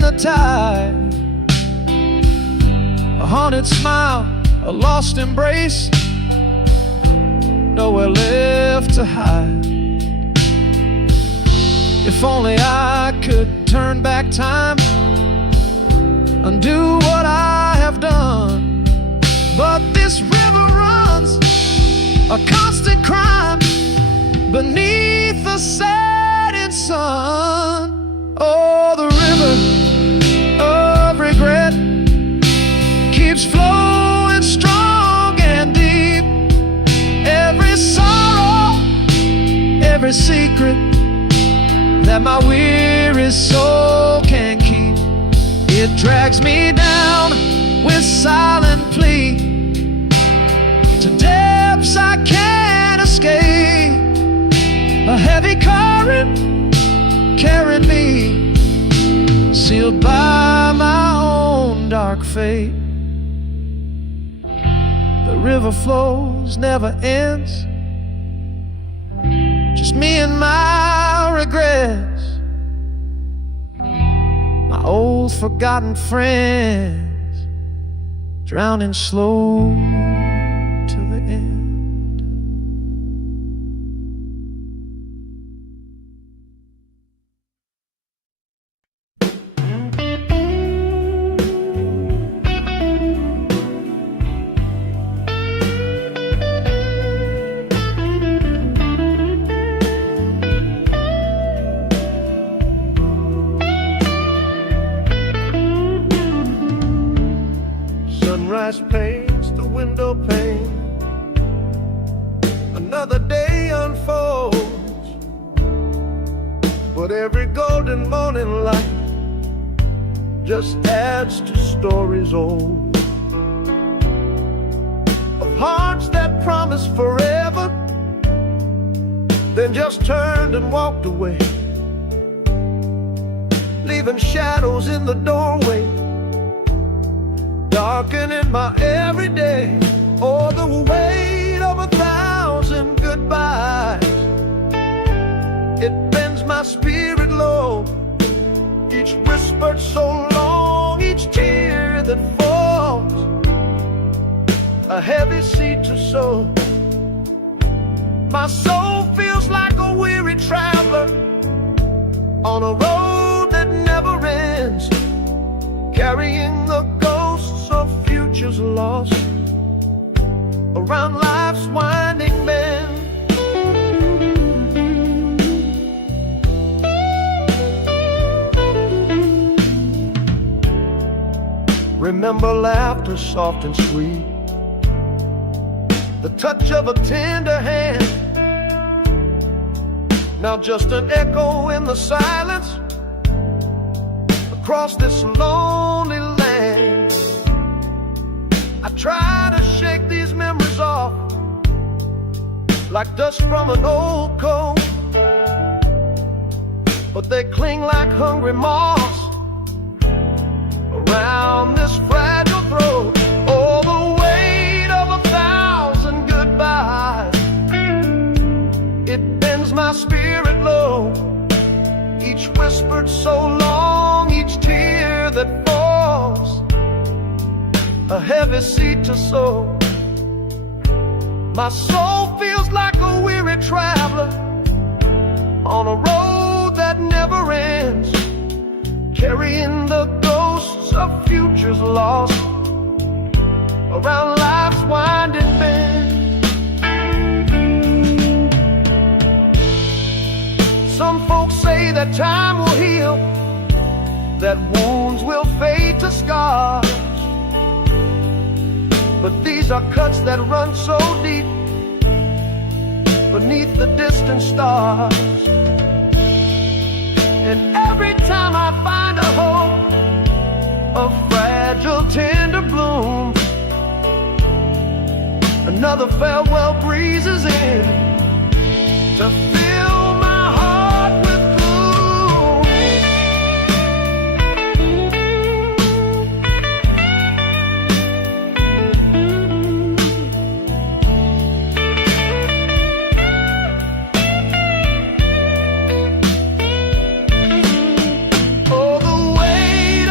the tide. A haunted smile, a lost embrace, nowhere left to hide. If only I could turn back time, undo what I have done. But this river runs a constant crime beneath the setting sun. Oh, the river of regret keeps flowing strong and deep. Every sorrow, every secret that my weary soul can keep, it drags me down with silent plea to depths I can't escape. A heavy current carried me, sealed by my own dark fate. The river flows, never ends, just me and my regrets, my old forgotten friends, drowning slow to the end. Sunrise paints the window pane, another day unfolds, but every golden morning light just adds to stories old, of hearts that promised forever, then just turned and walked away, leaving shadows in the doorway, darkening my everyday. Oh, the weight of 1,000 goodbyes, it bends my spirit low. Each whispered so long, each tear that falls, a heavy seed to sow. My soul feels like a weary traveler on a road that never ends, carrying the ghosts of futures lost around life's winding bend. Remember laughter soft and sweet, the touch of a tender hand, now just an echo in the silence across this lonely land. I try to shake these memories off like dust from an old coat, but they cling like hungry moths around this fragile throat. Oh, the weight of 1,000 goodbyes, it bends my spirit low. Each whispered so long, each tear that falls, a heavy seed to sow. My soul feels like a weary traveler on a road that never ends, carrying the ghosts of futures lost around life's winding bend. Some folks say that time will heal, that wounds will fade to scars, but these are cuts that run so deep beneath the distant stars. And every time I find a hope, a fragile tender bloom, another farewell breezes in to fill my heart with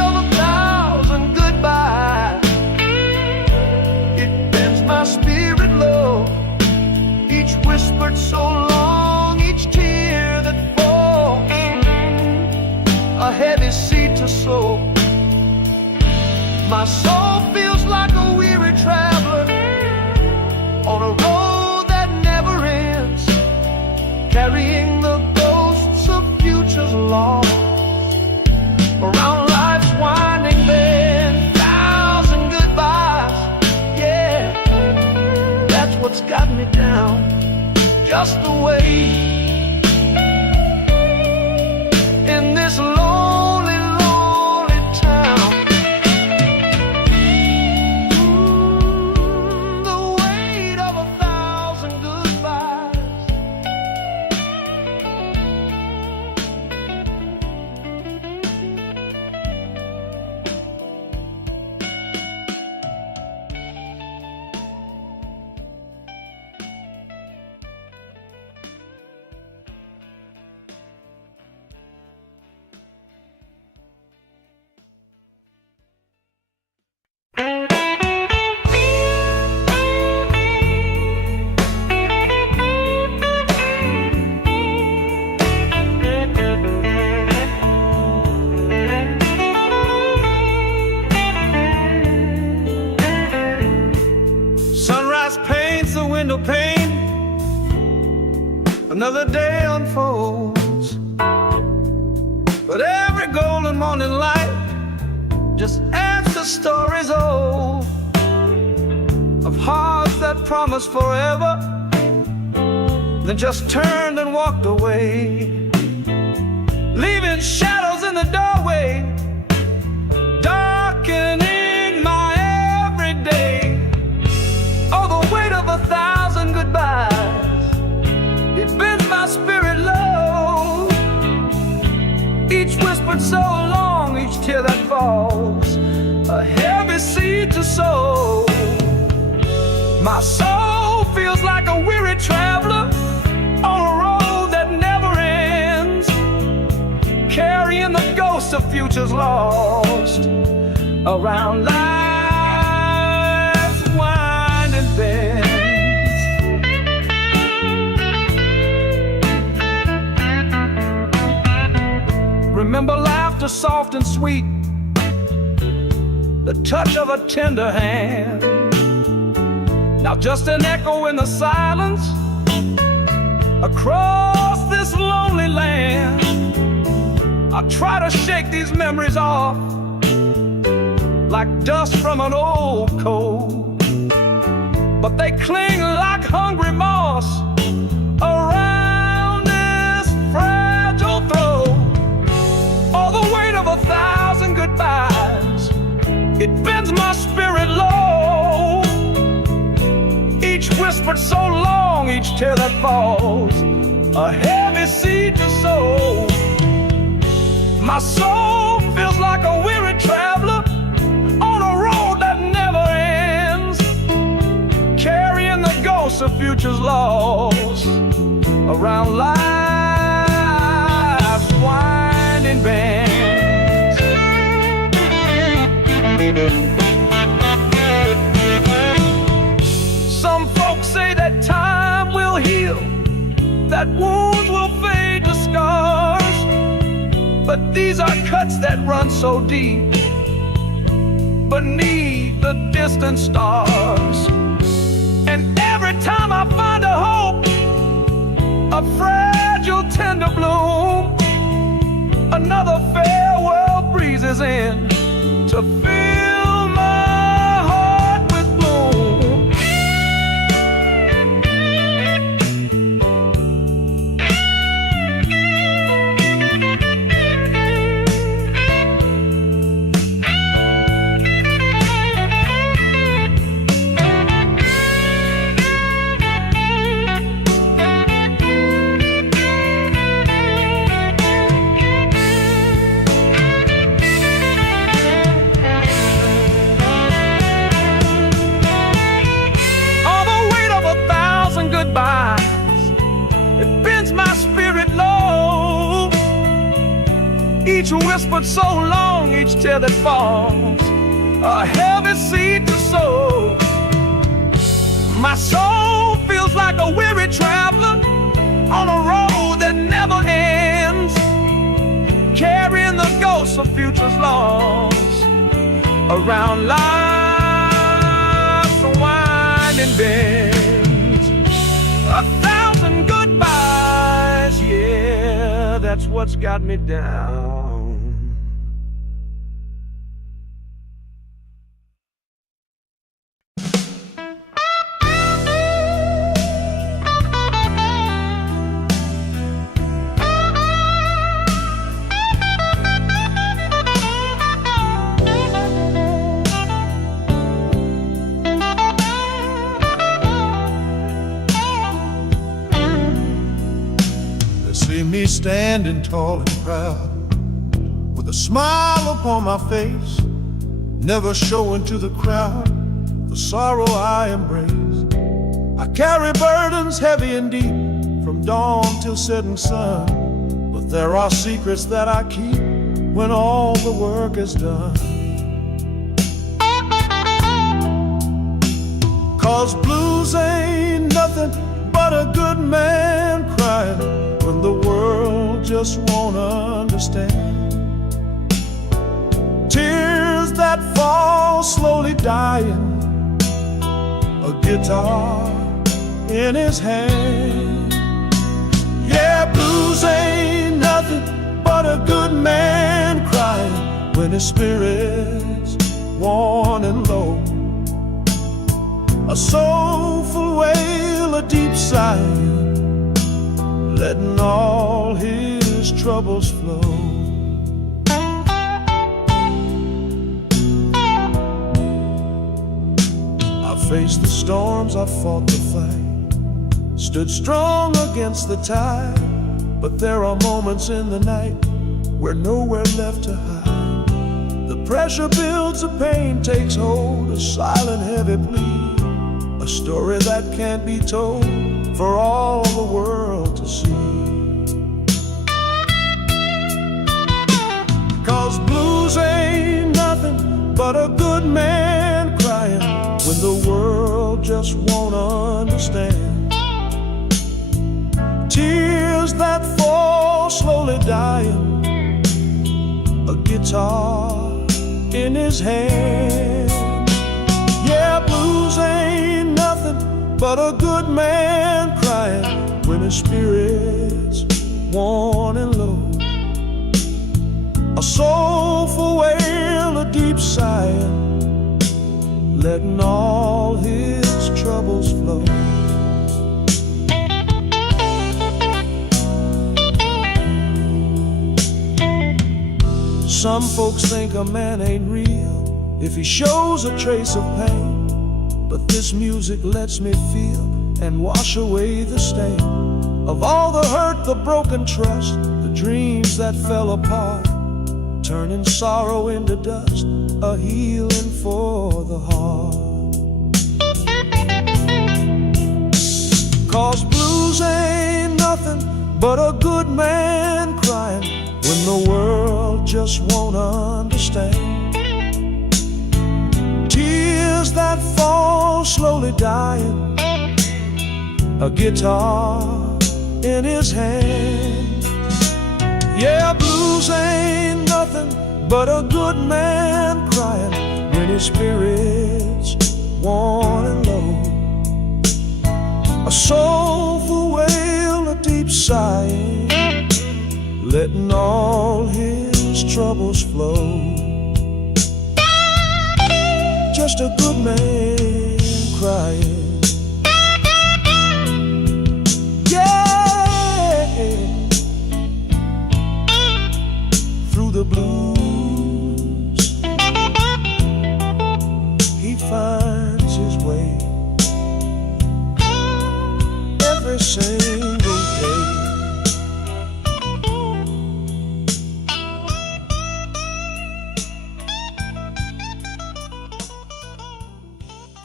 My soul feels like a weary traveler on a road that never ends, carrying the ghosts of futures lost around life's winding bend. Thousand goodbyes, yeah, that's what's got me down. Just the way in this lonely, lonely town. The weight of 1,000 goodbyes. Sunrise paints the window pane, another day unfolds, but every golden morning light just adds to stories old of hearts that promised forever, then just turned and walked away, leaving shadows in the doorway, darkening my everyday. Oh, the weight of 1,000 goodbyes, it bends my spirit low. Each whispered so long, each tear that falls, a heavy seed to sow. My soul feels like a weary traveler on a road that never ends, carrying the ghosts of futures lost around life's winding bends. Remember laughter soft and sweet, the touch of a tender hand. Now just an echo in the silence across this lonely land. I try to shake these memories off like dust from an old coat, but they cling like hungry moss around this fragile throat. Oh, the weight of 1,000 goodbyes, it bends my spirit low. Each whispered so long, each tear that falls, a heavy seed to sow. My soul feels like a weary traveler on a road that never ends, carrying the ghosts of futures lost around life's winding bends. Some folks say that time will heal, that wounds will fade to scars, but these are cuts that run so deep beneath the distant stars. And every time I find a hope, a fragile tender bloom, another farewell breezes in to fill my heart with gloom. It bends my spirit low. Each whispered so long, each tear that falls, a heavy seed to sow. My soul feels like a weary traveler on a road that never ends, carrying the ghosts of futures lost around life's winding bends. 1,000 goodbyes, yeah, that's what's got me down. See me standing tall and proud, with a smile upon my face, never showing to the crowd the sorrow I embrace. I carry burdens heavy and deep, from dawn till setting sun, but there are secrets that I keep when all the work is done. 'Cause blues ain't nothing but a good man crying when the world just won't understand. Tears that fall slowly dying, a guitar in his hand. Yeah, blues ain't nothing but a good man crying when his spirit's worn and low. A soulful wail, a deep sigh, letting all his troubles flow. I faced the storms, I fought the fight, stood strong against the tide, but there are moments in the night where nowhere left to hide. The pressure builds, the pain takes hold, a silent heavy plea, a story that can't be told for all the world to see. 'Cause blues ain't nothing but a good man crying when the world just won't understand. Tears that fall slowly dying, a guitar in his hand. Yeah, blues ain't nothing but a good man crying when his spirit's worn and low. A soulful wail, a deep sigh, letting all his troubles flow. Some folks think a man ain't real if he shows a trace of pain, but this music lets me feel and wash away the stain of all the hurt, the broken trust, the dreams that fell apart, turning sorrow into dust, a healing for the heart. 'Cause blues ain't nothing but a good man crying when the world just won't understand. Tears that fall slowly dying, a guitar in his hand. Yeah, blues ain't nothing but a good man crying when his spirit's worn and low. A soulful wail, a deep sigh, letting all his troubles flow. Just a good man crying. Yeah, through the blues he finds his way every single day.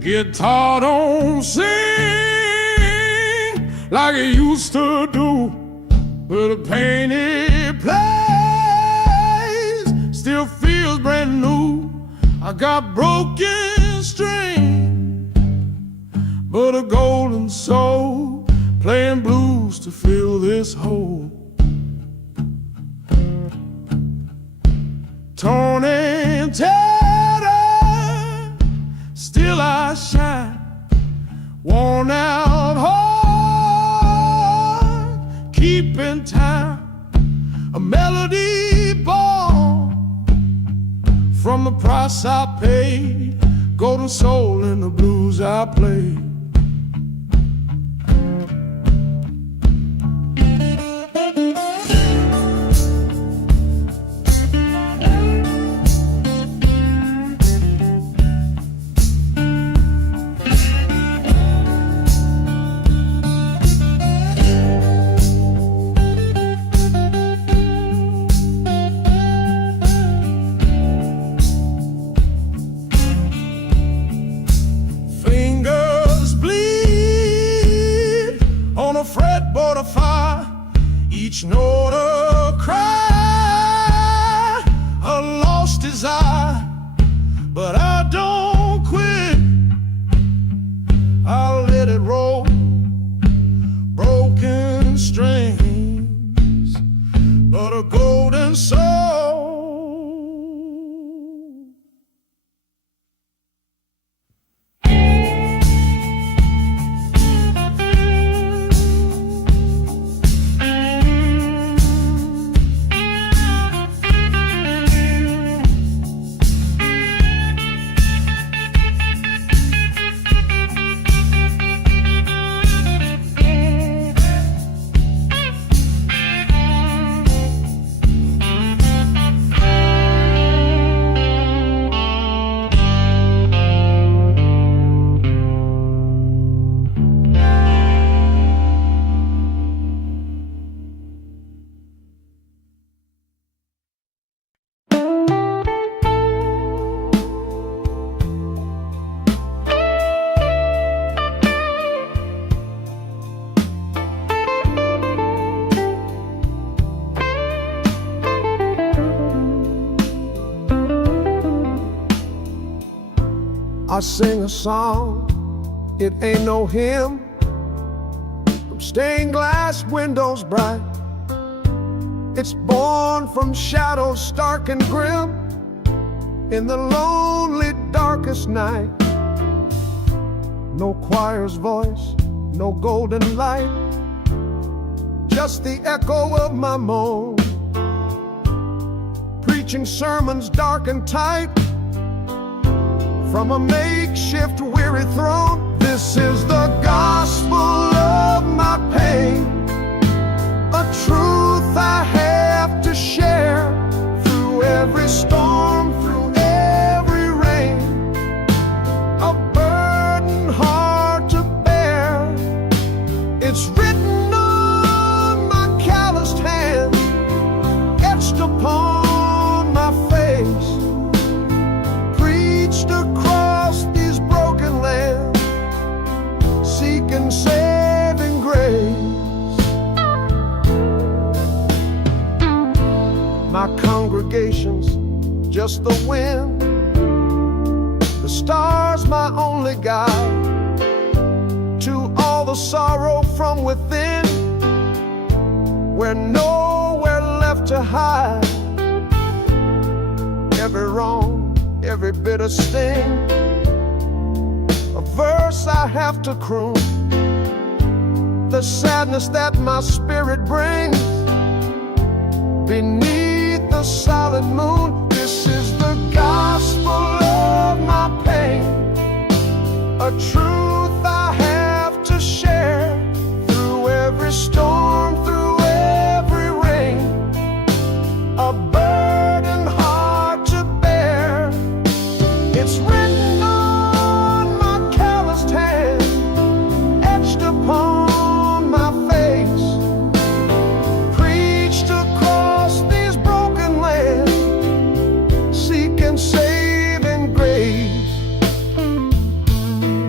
guitar don't sing like it used to do, but the pain it plays still feels brand new. I got broken strings, but a golden soul playing blues to fill this hole. Torn and tattered, still I shine. Worn out heart, keeping time. A melody born from the price I paid. Golden soul in the blues I played. Fretboard of fire, each note a cry, a lost desire. But I don't quit, I'll let it roll. Broken strings, but a golden soul. I sing a song, it ain't no hymn, from stained glass windows bright. It's born from shadows stark and grim, in the lonely darkest night. No choir's voice, no golden light, just the echo of my moan, preaching sermons dark and tight from a makeshift weary throne. This is the gospel of my pain, a truth I have to share through every storm, through every rain, a burden hard to bear. It's written on my calloused hand, etched upon my face, across these broken lands, seeking saving grace. My congregation's just the wind, the stars my only guide to all the sorrow from within, where nowhere left to hide. Every wrong, every bitter sting, a verse I have to croon, the sadness that my spirit brings beneath the solid moon. This is the gospel of my pain, a truth I have to share through every storm, through every rain, a burden hard to bear. It's written on my calloused hand, etched upon my face, preached across these broken lands, seeking saving grace.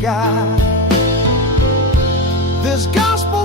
sky. This gospel